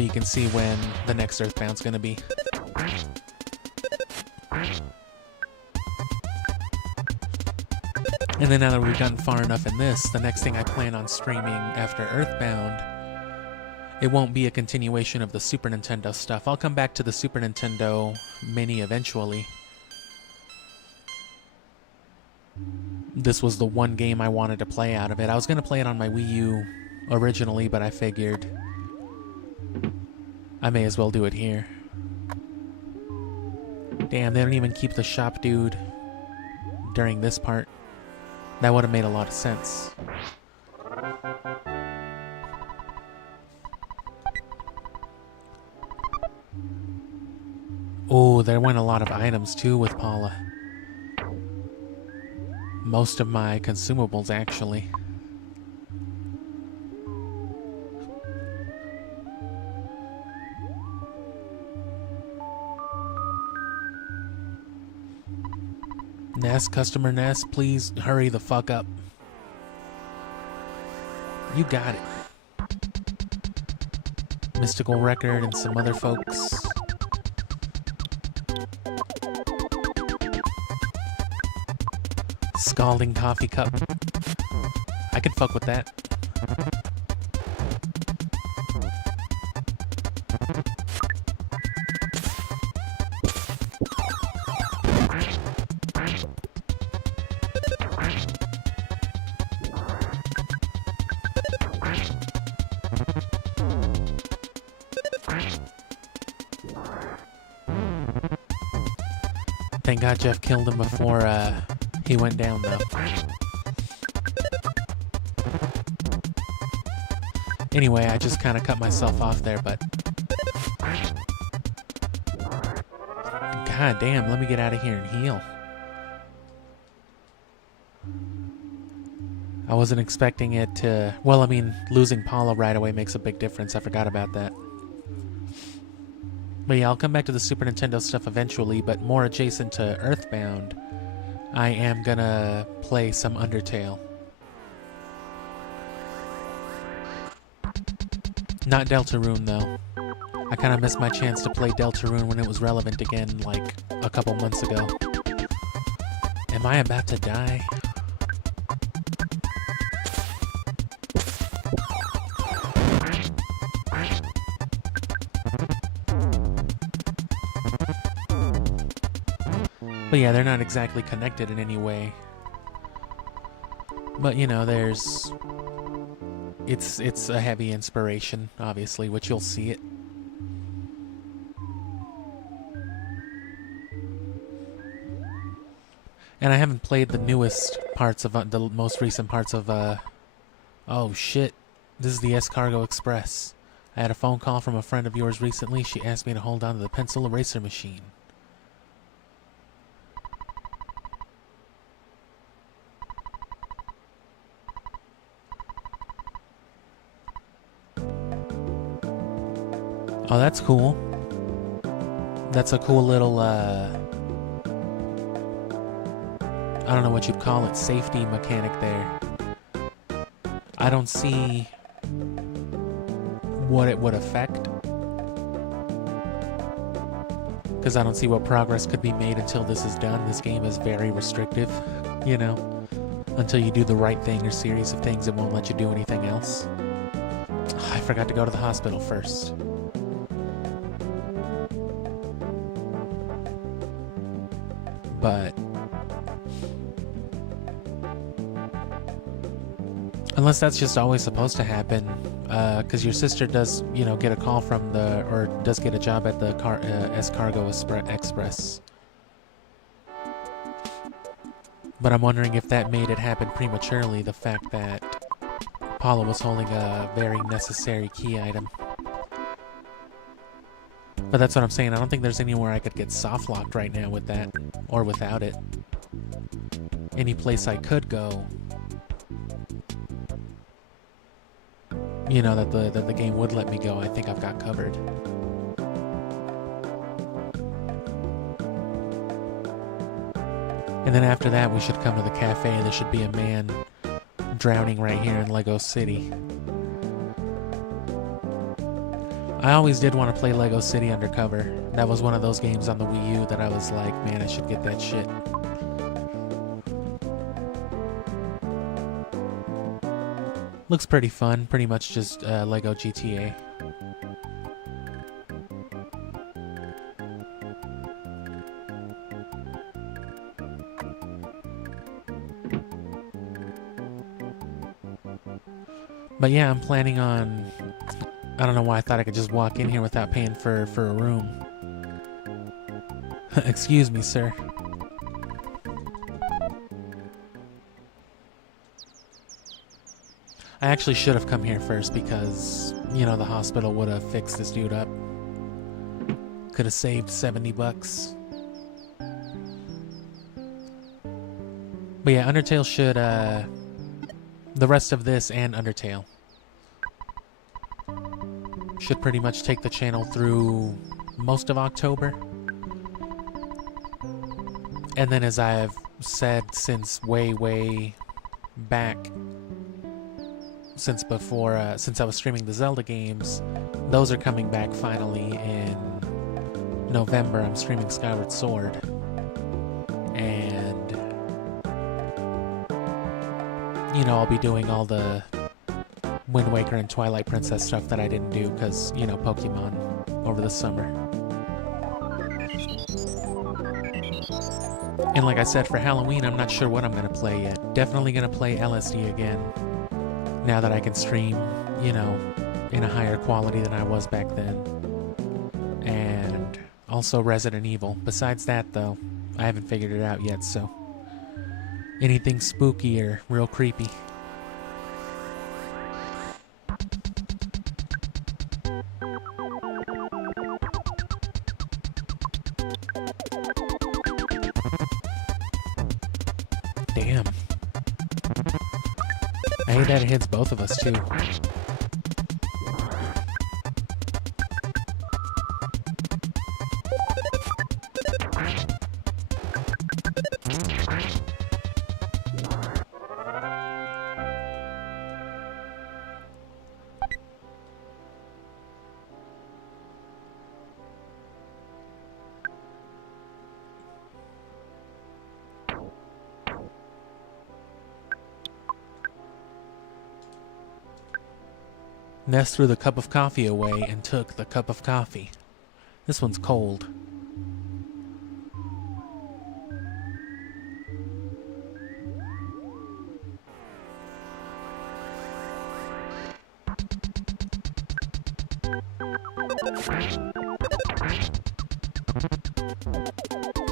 you can see when the next Earthbound's gonna be. And then now that we've gotten far enough in this, the next thing I plan on streaming after Earthbound, it won't be a continuation of the Super Nintendo stuff. I'll come back to the Super Nintendo Mini eventually. This was the one game I wanted to play out of it. I was going to play it on my Wii U originally, but I figured I may as well do it here. Damn, they don't even keep the shop dude during this part. That would have made a lot of sense. Oh, there went a lot of items too with Paula. Most of my consumables, actually. Ness, customer Ness, please hurry the fuck up. You got it. Mystical Record and some other folks. Scalding coffee cup. I could fuck with that. Thank God Jeff killed him before he went down, though. Anyway, I just kind of cut myself off there, but... God damn, let me get out of here and heal. I wasn't expecting it to... Well, I mean, losing Paula right away makes a big difference. I forgot about that. But yeah, I'll come back to the Super Nintendo stuff eventually, but more adjacent to Earthbound, I am gonna play some Undertale. Not Deltarune, though. I kind of missed my chance to play Deltarune when it was relevant again, like, a couple months ago. Am I about to die? But yeah, they're not exactly connected in any way. But you know, there's... It's a heavy inspiration, obviously, which you'll see it. And I haven't played the newest parts of... the most recent parts of... Oh shit. This is the Escargo Express. I had a phone call from a friend of yours recently. She asked me to hold on to the pencil eraser machine. Oh, that's cool. That's a cool little, I don't know what you'd call it, safety mechanic there. I don't see what it would affect, because I don't see what progress could be made until this is done. This game is very restrictive, you know. Until you do the right thing or series of things, it won't let you do anything else. I forgot to go to the hospital first. But unless that's just always supposed to happen, because your sister does, you know, get a call from the, or does get a job at the Escargo Express. But I'm wondering if that made it happen prematurely, the fact that Paula was holding a very necessary key item. But that's what I'm saying. I don't think there's anywhere I could get soft locked right now with that, or without it. any place I could go, you know, that the game would let me go, I think I've got covered. And then after that, we should come to the cafe. There should be a man drowning right here in Lego City. I always did want to play Lego City Undercover. That was one of those games on the Wii U that I was like, man, I should get that shit. Looks pretty fun, pretty much just Lego GTA. But yeah, I'm planning on... I don't know why I thought I could just walk in here without paying for a room. Excuse me, sir. I actually should have come here first because, you know, the hospital would have fixed this dude up. Could have saved $70. But yeah, Undertale should, the rest of this and Undertale should pretty much take the channel through most of October. And then, as I have said since way back, since before, since I was streaming the Zelda games, those are coming back finally in November. I'm streaming Skyward Sword. And, you know, I'll be doing all the Wind Waker and Twilight Princess stuff that I didn't do because, you know, Pokemon over the summer. And like I said, for Halloween, I'm not sure what I'm going to play yet. Definitely going to play LSD again, now that I can stream, you know, in a higher quality than I was back then. And also Resident Evil. Besides that, though, I haven't figured it out yet, so anything spooky or real creepy. Damn. I hate that it hits both of us, too. Ness threw the cup of coffee away and took the cup of coffee. This one's cold.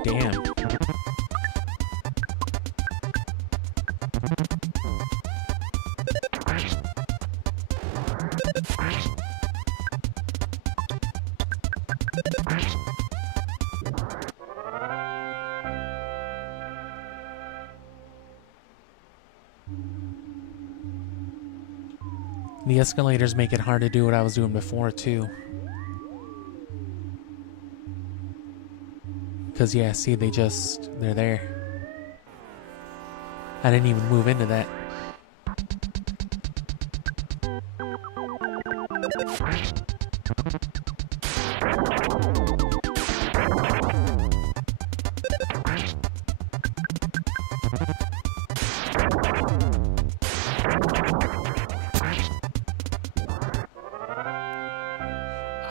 Damn. The escalators make it hard to do what I was doing before, too. Because, yeah, see, they're there. I didn't even move into that.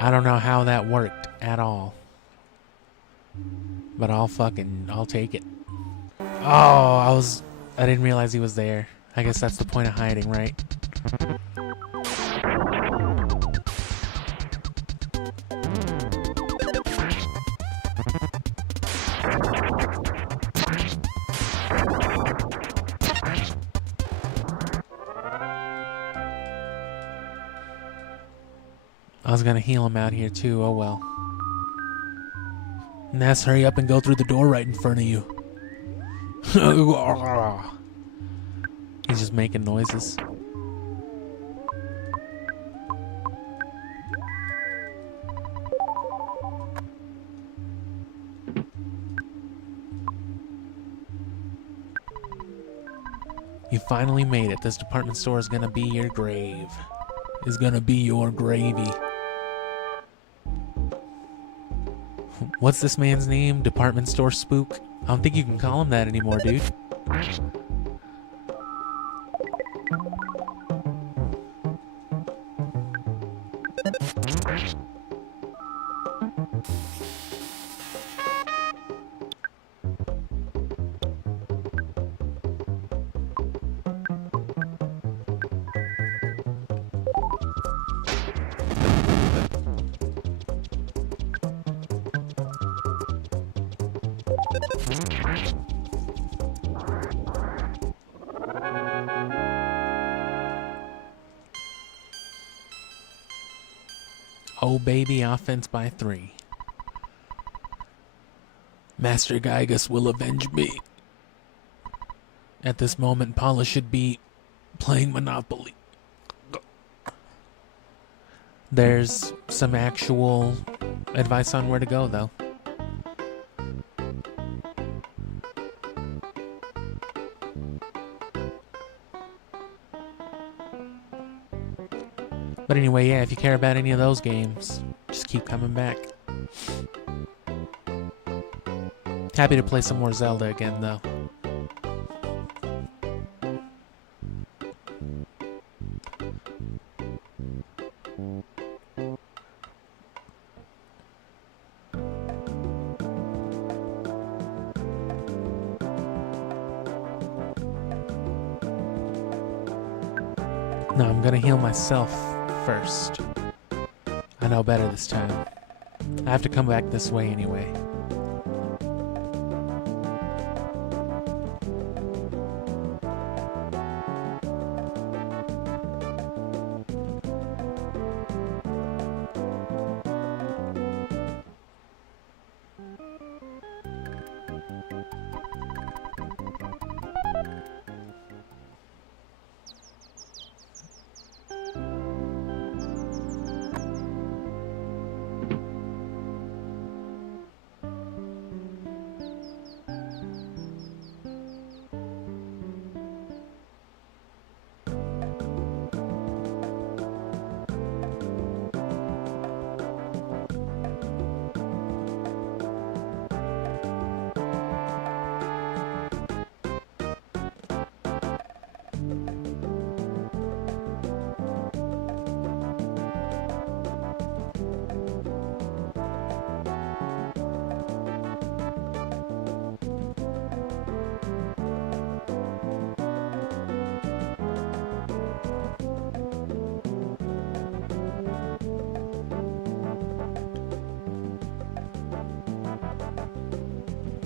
I don't know how that worked at all. But I'll take it. Oh, I didn't realize he was there. I guess that's the point of hiding, right? I was gonna heal him out here too, oh well. Ness, hurry up and go through the door right in front of you. He's just making noises. You finally made it. This department store is gonna be your grave. Is gonna be your gravy. What's this man's name? Department store spook? I don't think you can call him that anymore, dude. Oh baby, offense by 3. Master Gygus will avenge me. At this moment, Paula should be playing Monopoly. There's some actual advice on where to go, though. But anyway, yeah, if you care about any of those games, just keep coming back. Happy to play some more Zelda again, though. No, I'm gonna heal myself first. I know better this time. I have to come back this way anyway.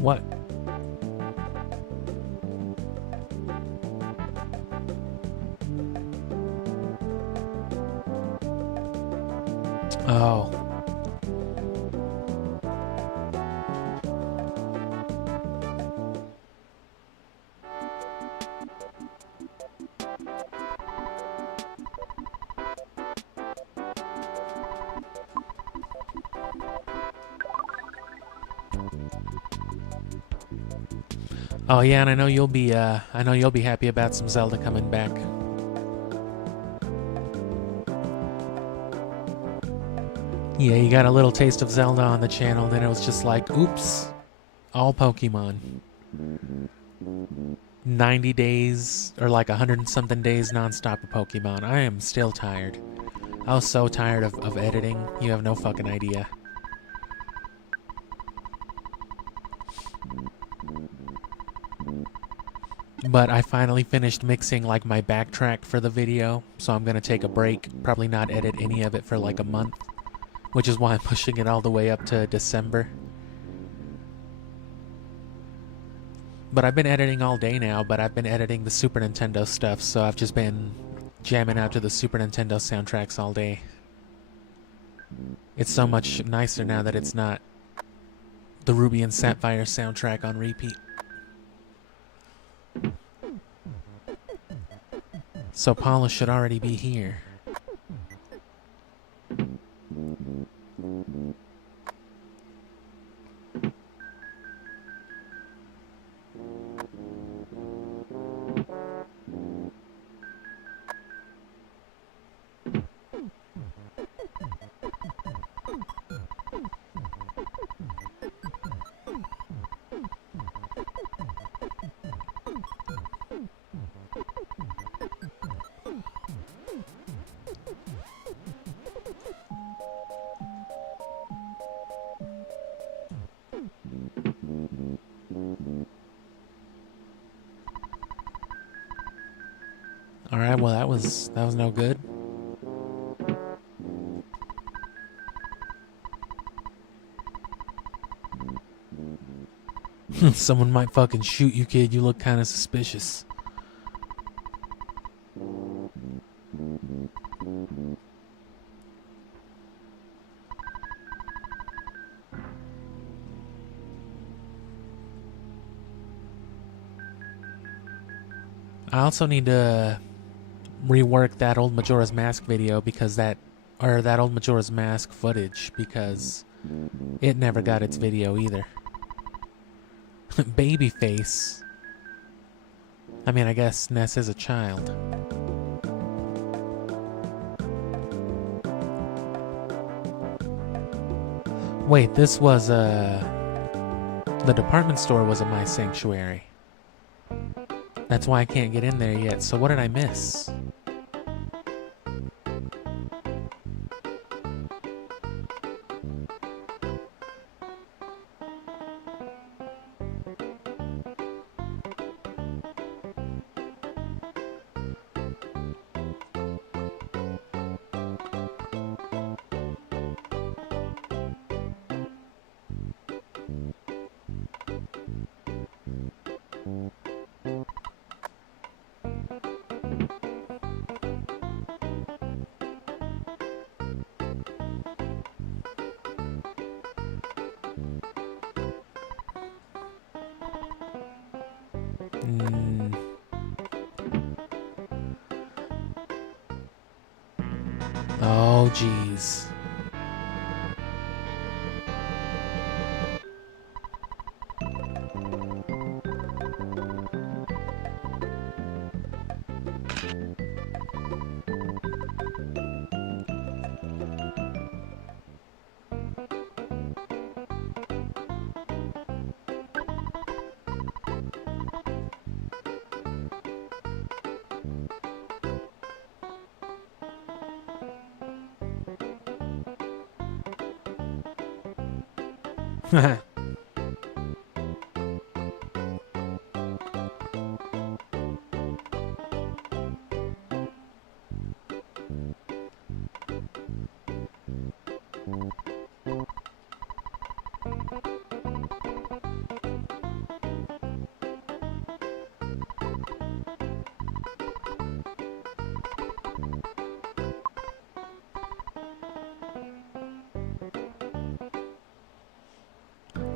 What? Oh. Oh yeah, and I know you'll be happy about some Zelda coming back. Yeah, you got a little taste of Zelda on the channel, then it was just like, oops, all Pokemon. 90 days, or like 100 and something days non-stop of Pokemon. I am still tired. I was so tired of editing, you have no fucking idea. But I finally finished mixing like my backtrack for the video, so I'm gonna take a break, probably not edit any of it for like a month, which is why I'm pushing it all the way up to December. But I've been editing all day now, but I've been editing the Super Nintendo stuff, so I've just been jamming out to the Super Nintendo soundtracks all day. It's so much nicer now that it's not the Ruby and Sapphire soundtrack on repeat. So Paula should already be here. Alright, well that was no good. Someone might fucking shoot you, kid. You look kind of suspicious. I also need to rework that old Majora's Mask video because that old Majora's Mask footage because it never got its video either. Babyface. I mean, I guess Ness is a child. Wait, this was the department store was a My Sanctuary. That's why I can't get in there yet. So what did I miss? Oh, jeez.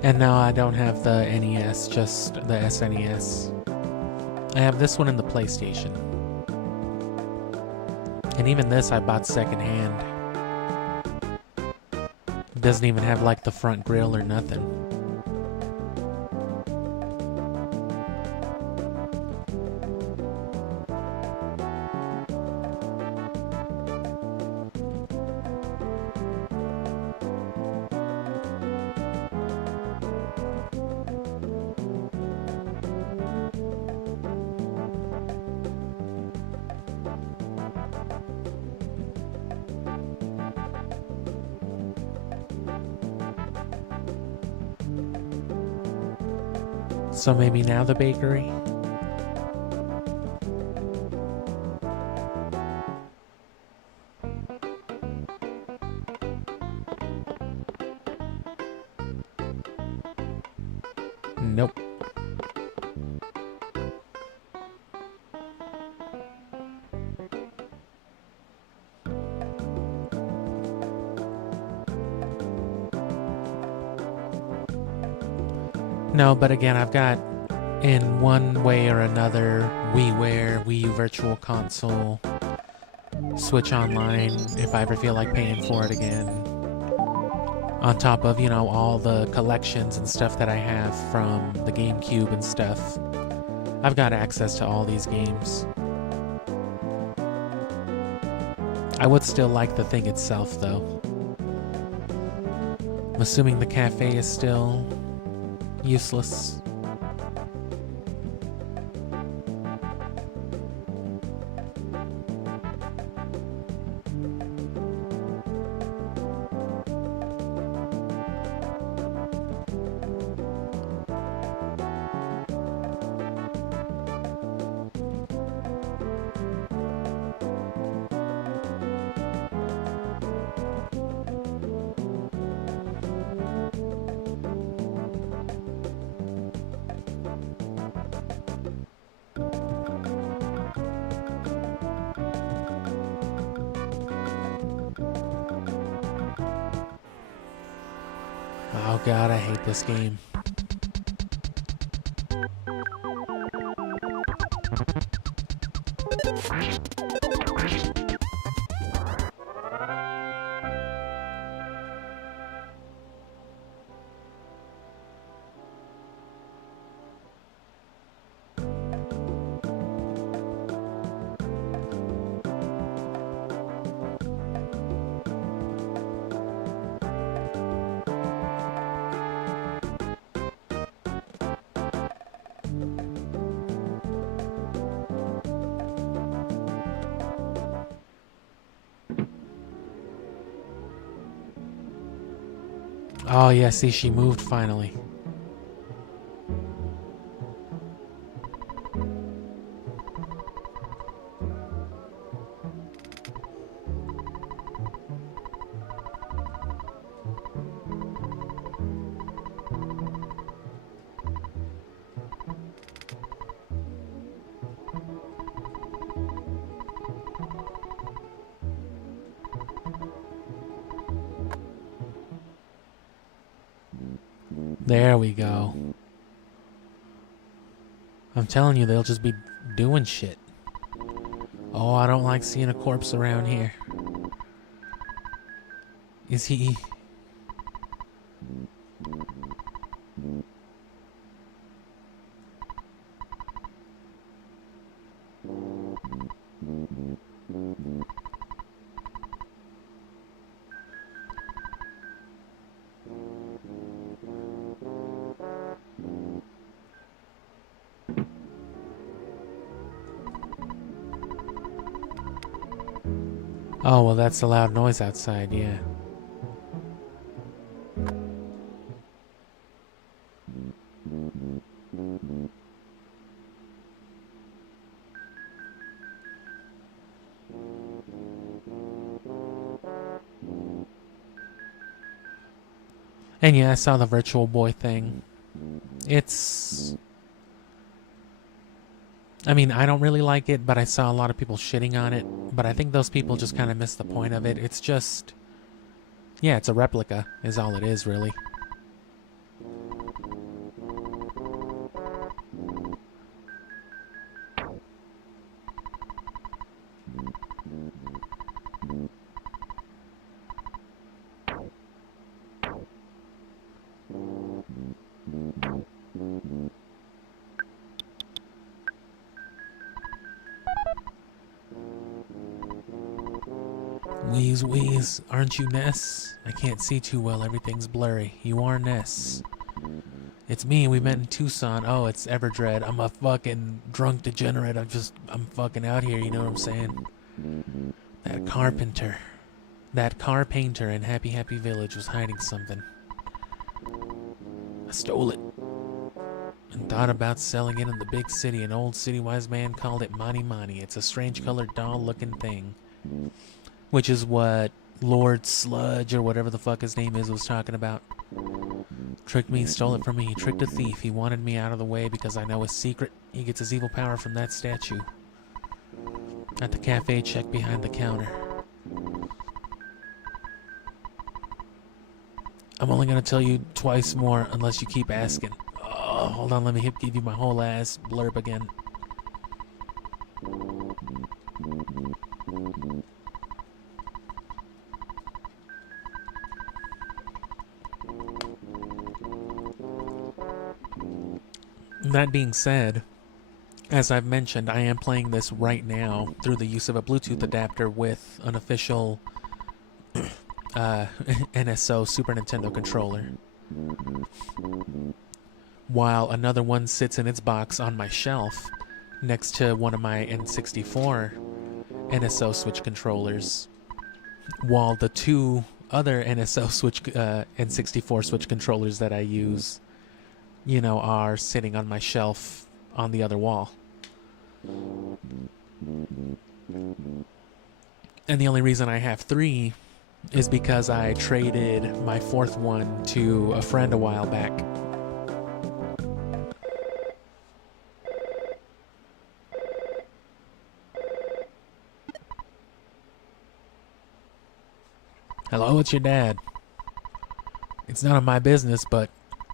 And now I don't have the NES, just the SNES. I have this one in the PlayStation. And even this I bought secondhand. It doesn't even have like the front grille or nothing. So maybe now the bakery? Nope. No, but again, I've got in one way or another. WiiWare, Wii U Virtual Console, Switch Online, if I ever feel like paying for it again. On top of, you know, all the collections and stuff that I have from the GameCube and stuff. I've got access to all these games. I would still like the thing itself, though. I'm assuming the cafe is still useless. Oh god, I hate this game. Oh yeah, see, she moved finally. There we go. I'm telling you, they'll just be doing shit. Oh, I don't like seeing a corpse around here. Is he... Oh, well, that's the loud noise outside, yeah. And yeah, I saw the Virtual Boy thing. It's... I mean, I don't really like it, but I saw a lot of people shitting on it. But I think those people just kind of missed the point of it. It's just... Yeah, it's a replica, is all it is, really. Wheeze, aren't you Ness? I can't see too well, everything's blurry. You are Ness. It's me, we met in Tucson. Oh, it's Everdread. I'm a fucking drunk degenerate. I'm fucking out here, you know what I'm saying? That car painter in Happy Happy Village was hiding something. I stole it. And thought about selling it in the big city. An old city-wise man called it Mani Mani. It's a strange colored doll-looking thing. Which is what Lord Sludge, or whatever the fuck his name is, was talking about. Tricked me, stole it from me. He tricked a thief. He wanted me out of the way because I know his secret. He gets his evil power from that statue. At the cafe, check behind the counter. I'm only gonna tell you twice more unless you keep asking. Oh, hold on, let me give you my whole ass blurb again. That being said, as I've mentioned, I am playing this right now through the use of a Bluetooth adapter with an official NSO Super Nintendo controller, while another one sits in its box on my shelf next to one of my N64 NSO Switch controllers, while the two other NSO Switch N64 Switch controllers that I use, you know, are sitting on my shelf on the other wall. And the only reason I have three is because I traded my fourth one to a friend a while back. Hello, it's your dad. It's none of my business, but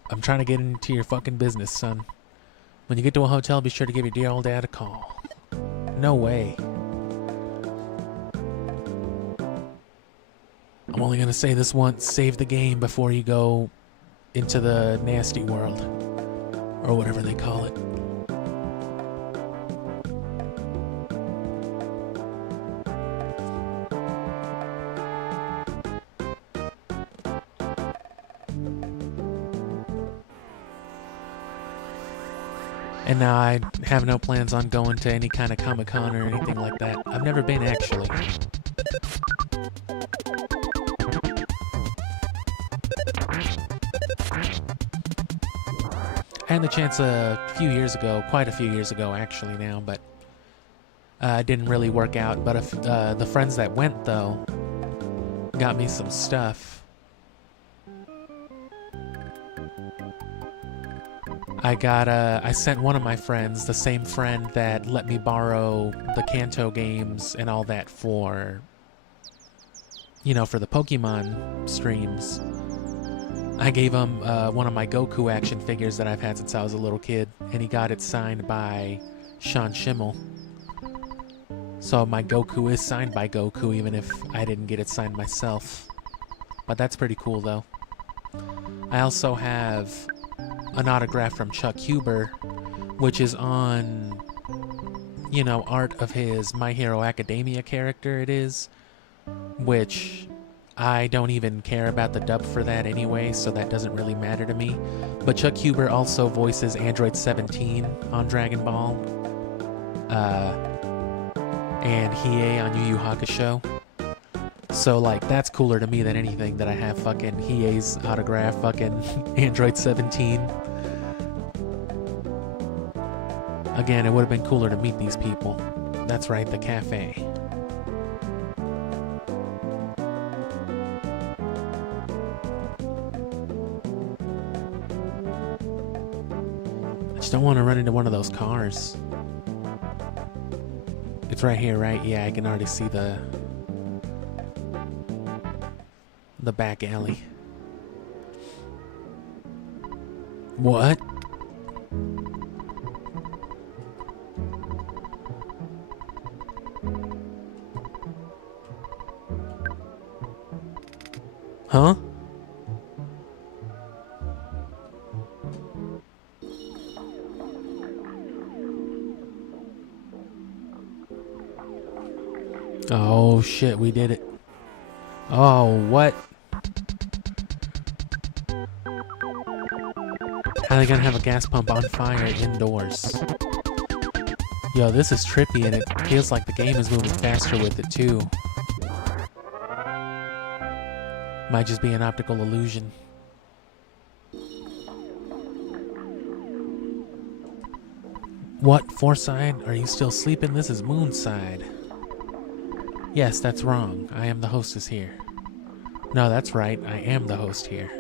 I'm trying to get into your fucking business, son. When you get to a hotel, be sure to give your dear old dad a call. No way. I'm only gonna say this once: save the game before you go into the nasty world, or whatever they call it. And now I have no plans on going to any kind of Comic-Con or anything like that. I've never been, actually. I had the chance a few years ago, quite a few years ago actually now, but it didn't really work out. But the friends that went, though, got me some stuff. I sent one of my friends, the same friend that let me borrow the Kanto games and all that for, you know, for the Pokemon streams. I gave him one of my Goku action figures that I've had since I was a little kid, and he got it signed by Sean Schimmel. So my Goku is signed by Goku, even if I didn't get it signed myself. But that's pretty cool, though. I also have an autograph from Chuck Huber, which is on, you know, art of his My Hero Academia character, it is, which I don't even care about the dub for that anyway, so that doesn't really matter to me. But Chuck Huber also voices Android 17 on Dragon Ball, and Hiei on Yu Yu Hakusho. So, like, that's cooler to me than anything that I have fucking Hiei's autograph, fucking Android 17. Again, it would have been cooler to meet these people. That's right, the cafe. I just don't want to run into one of those cars. It's right here, right? Yeah, I can already see the back alley. What? Huh? Oh shit, we did it. Oh, what? How are they gonna have a gas pump on fire indoors? Yo, this is trippy, and it feels like the game is moving faster with it too. Might just be an optical illusion. What, Fourside? Are you still sleeping? This is Moonside. Yes, that's wrong. I am the hostess here. No, that's right. I am the host here.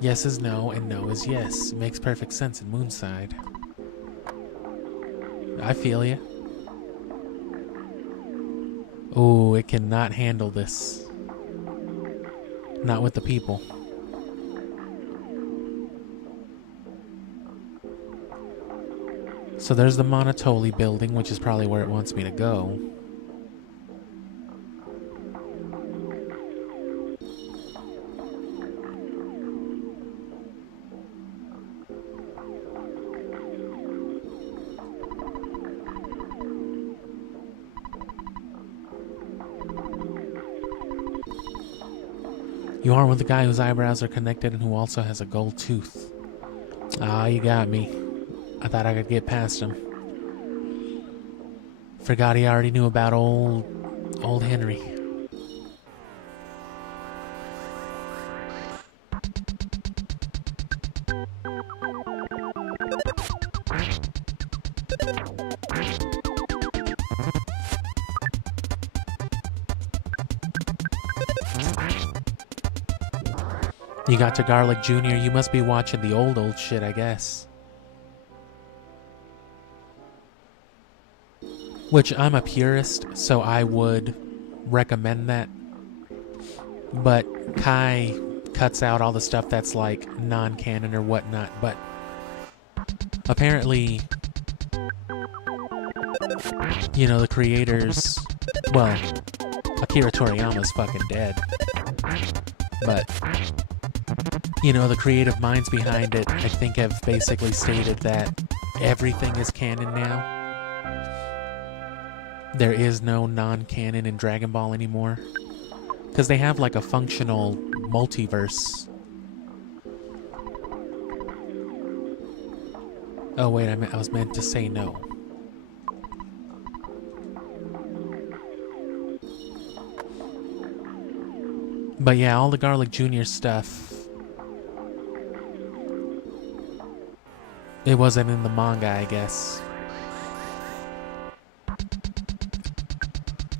Yes is no, and no is yes. It makes perfect sense in Moonside. I feel ya. Ooh, it cannot handle this. Not with the people. So there's the Monotoli building, which is probably where it wants me to go. You are with the guy whose eyebrows are connected and who also has a gold tooth. Ah, you got me. I thought I could get past him. Forgot he already knew about old Henry. You got to Garlic Jr., you must be watching the old shit, I guess. Which I'm a purist, so I would recommend that. But Kai cuts out all the stuff that's like non-canon or whatnot, but apparently, you know, the creators, well, Akira Toriyama's fucking dead. But you know, the creative minds behind it, I think, have basically stated that everything is canon now. There is no non-canon in Dragon Ball anymore. Because they have like a functional multiverse. Oh wait, I was meant to say no. But yeah, all the Garlic Jr. stuff, it wasn't in the manga, I guess.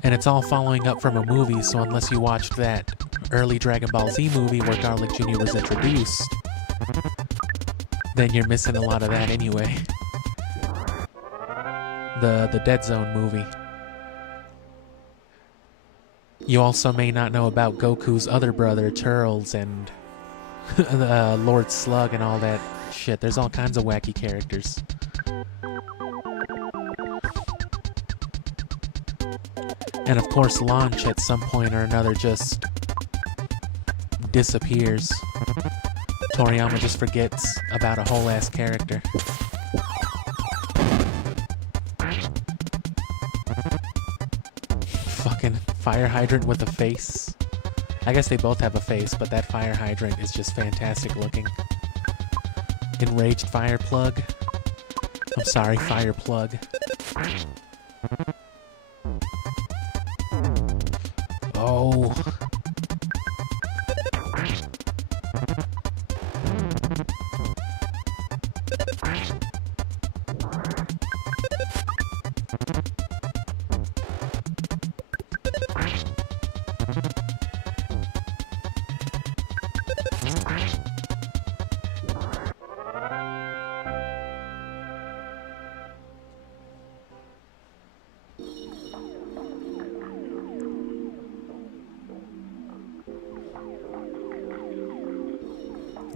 And it's all following up from a movie, so unless you watched that early Dragon Ball Z movie where Garlic Jr. was introduced, then you're missing a lot of that anyway. The Dead Zone movie. You also may not know about Goku's other brother, Turles, and Lord Slug and all that shit. There's all kinds of wacky characters. And of course, Launch at some point or another just disappears. Toriyama just forgets about a whole ass character. Fucking fire hydrant with a face. I guess they both have a face, but that fire hydrant is just fantastic looking. Enraged fire plug. I'm sorry, fire plug. Oh.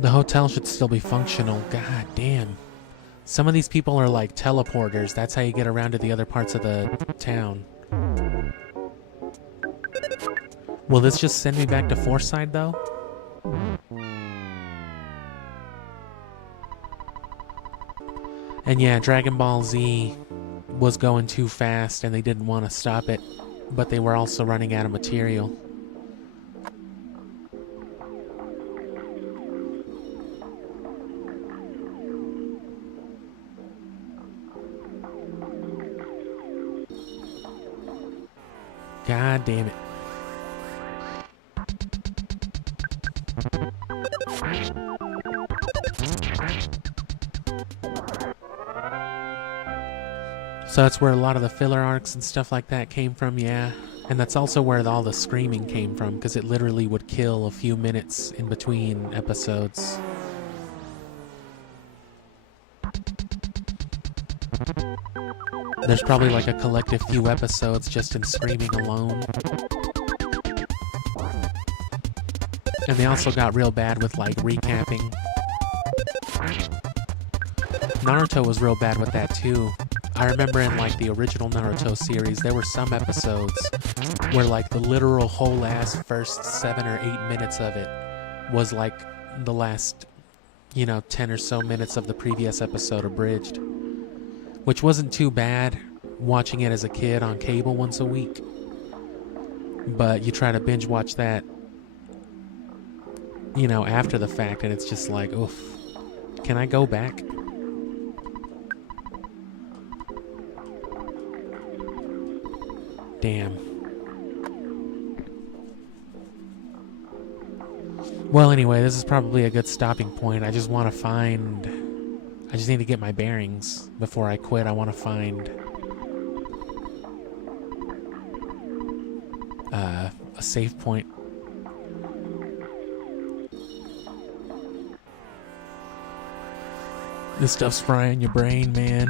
The hotel should still be functional. God damn. Some of these people are like teleporters. That's how you get around to the other parts of the town. Will this just send me back to Fourside, though? And yeah, Dragon Ball Z was going too fast and they didn't want to stop it. But they were also running out of material. God damn it. So that's where a lot of the filler arcs and stuff like that came from, yeah. And that's also where all the screaming came from, because it literally would kill a few minutes in between episodes. There's probably like a collective few episodes just in screaming alone. And they also got real bad with like recapping. Naruto was real bad with that too. I remember in like the original Naruto series, there were some episodes where like the literal whole ass first 7 or 8 minutes of it was like the last, 10 or so minutes of the previous episode abridged, which wasn't too bad watching it as a kid on cable once a week. But you try to binge watch that, after the fact, and it's just like, oof, can I go back? Damn. Well, anyway, this is probably a good stopping point. I just need to get my bearings before I quit. I want to find a safe point. This stuff's frying your brain, man.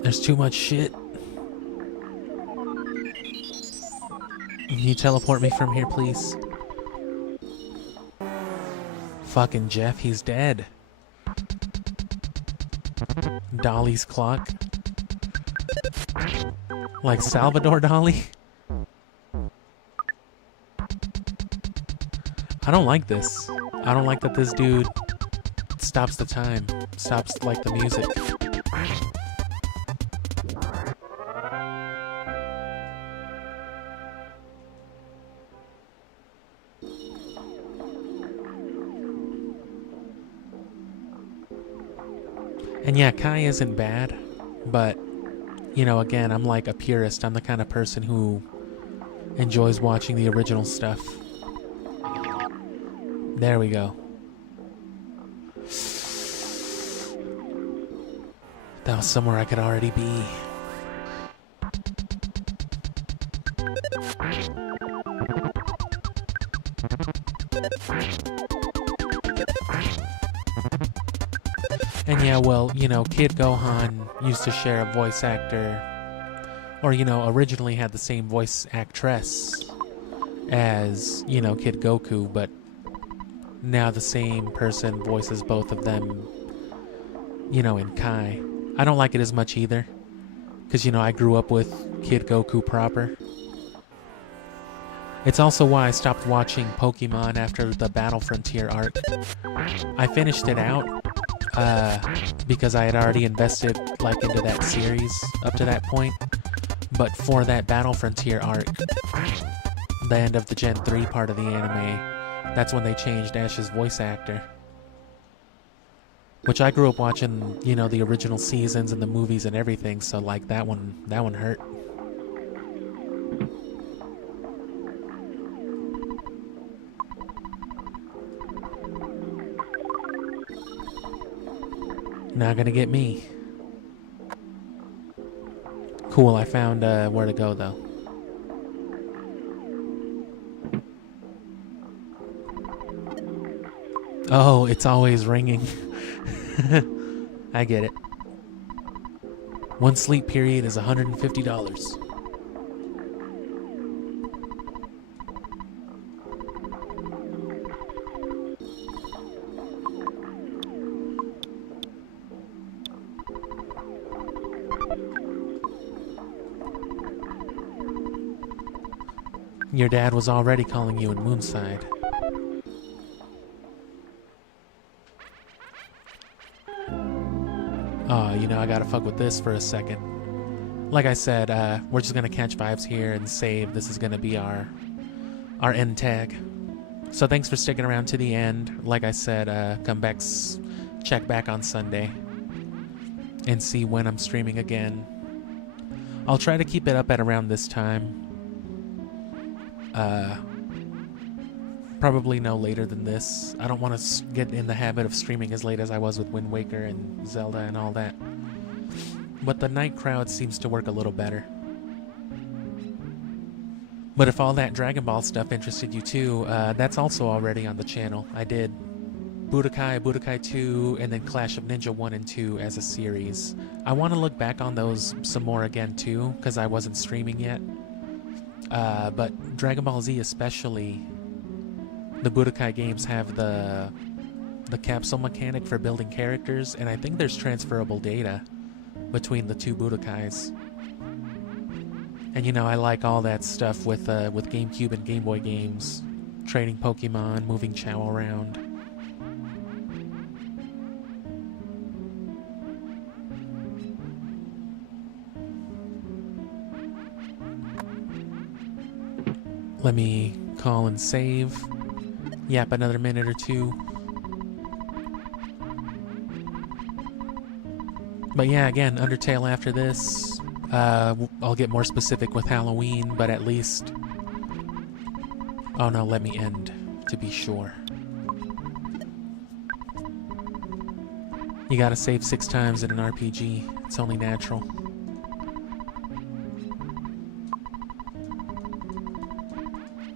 There's too much shit. Can you teleport me from here, please? Fucking Jeff, he's dead. Dolly's clock. Like Salvador Dali? I don't like this. I don't like that this dude stops the time. Stops, like, the music. And yeah, Kai isn't bad, but, again, I'm like a purist. I'm the kind of person who enjoys watching the original stuff. There we go. That was somewhere I could already be. And yeah, well, Kid Gohan used to share a voice actor, or, originally had the same voice actress as, Kid Goku, but now the same person voices both of them, in Kai. I don't like it as much either, because, I grew up with Kid Goku proper. It's also why I stopped watching Pokemon after the Battle Frontier arc. I finished it out, because I had already invested into that series up to that point. But for that Battle Frontier arc, the end of the Gen 3 part of the anime, that's when they changed Ash's voice actor. Which I grew up watching, the original seasons and the movies and everything, so that one hurt. Not gonna get me. Cool, I found where to go though. Oh, it's always ringing. I get it. One sleep period is $150. Your dad was already calling you in Moonside. Oh, I gotta fuck with this for a second. Like I said, we're just gonna catch vibes here and save. This is gonna be our end tag. So thanks for sticking around to the end. Like I said, come back, check back on Sunday and see when I'm streaming again. I'll try to keep it up at around this time. Probably no later than this. I don't want to get in the habit of streaming as late as I was with Wind Waker and Zelda and all that. But the night crowd seems to work a little better. But if all that Dragon Ball stuff interested you too, that's also already on the channel. I did Budokai 2, and then Clash of Ninja 1 and 2 as a series. I want to look back on those some more again too, because I wasn't streaming yet. But Dragon Ball Z especially, the Budokai games have the capsule mechanic for building characters, and I think there's transferable data between the two Budokais. And you know, I like all that stuff with GameCube and Game Boy games, trading Pokemon, moving Chao around. Let me call and save. Yap another minute or two. But yeah, again, Undertale after this. I'll get more specific with Halloween, but at least... Oh no, let me end, to be sure. You gotta save 6 times in an RPG. It's only natural.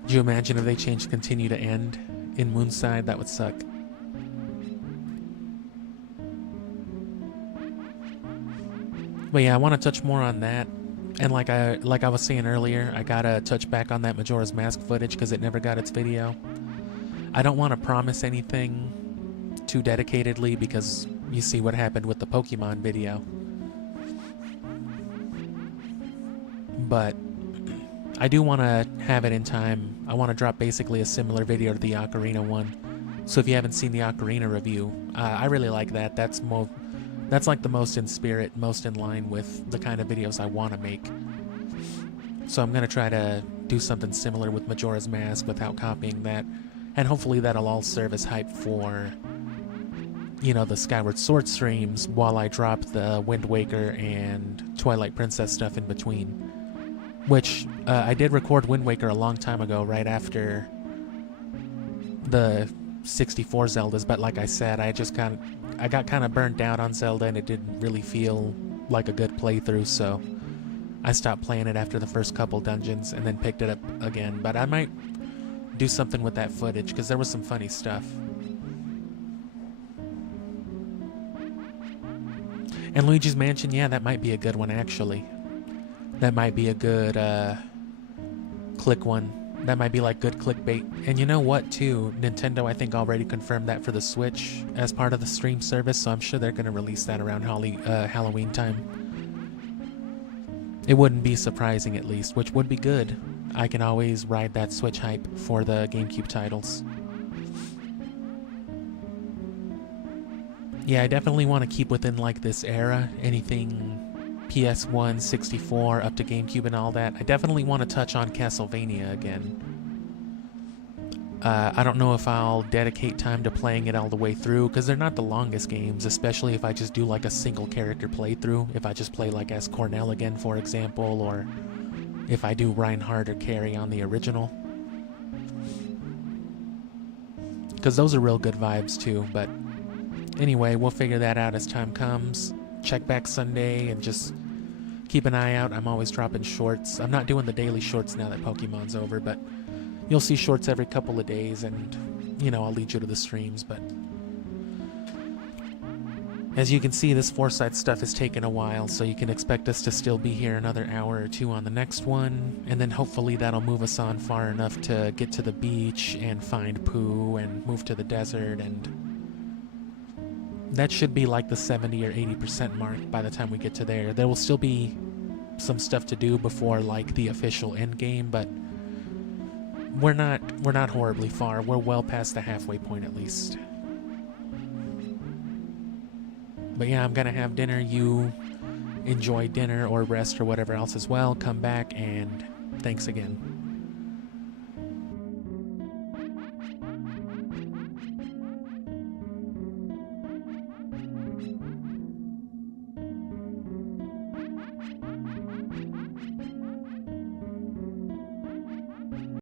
Could you imagine if they changed continue to end in Moonside? That would suck. But yeah, I want to touch more on that. And like I was saying earlier, I gotta touch back on that Majora's Mask footage because it never got its video. I don't want to promise anything too dedicatedly because you see what happened with the Pokemon video. But I do want to have it in time. I want to drop basically a similar video to the Ocarina one. So if you haven't seen the Ocarina review, I really like that. That's like the most in spirit, most in line with the kind of videos I want to make. So I'm going to try to do something similar with Majora's Mask without copying that. And hopefully that'll all serve as hype for, you know, the Skyward Sword streams while I drop the Wind Waker and Twilight Princess stuff in between. Which, I did record Wind Waker a long time ago, right after the 64 Zeldas, but like I said, I got kind of burnt out on Zelda and it didn't really feel like a good playthrough, so I stopped playing it after the first couple dungeons and then picked it up again. But I might do something with that footage because there was some funny stuff. And Luigi's Mansion, yeah, that might be a good one actually. That might be a good click one. That might be like good clickbait. And you know what too? Nintendo I think already confirmed that for the Switch as part of the stream service, so I'm sure they're going to release that around Halloween time. It wouldn't be surprising at least, which would be good. I can always ride that Switch hype for the GameCube titles. Yeah, I definitely want to keep within like this era. Anything PS1, 64, up to GameCube and all that. I definitely want to touch on Castlevania again. I don't know if I'll dedicate time to playing it all the way through, because they're not the longest games, especially if I just do like a single character playthrough. If I just play like as Cornell again, for example, or if I do Reinhardt or Carrie on the original. Because those are real good vibes too, but anyway, we'll figure that out as time comes. Check back Sunday and just keep an eye out. I'm always dropping shorts. I'm not doing the daily shorts now that Pokemon's over, but you'll see shorts every couple of days and, you know, I'll lead you to the streams. But as you can see, this Fourside stuff has taken a while, so you can expect us to still be here another hour or two on the next one, and then hopefully that'll move us on far enough to get to the beach and find Pooh and move to the desert, and that should be like the 70 or 80% mark by the time we get to there. There will still be some stuff to do before like the official end game, but we're not horribly far. We're well past the halfway point at least. But yeah, I'm gonna have dinner. You enjoy dinner or rest or whatever else as well. Come back, and thanks again.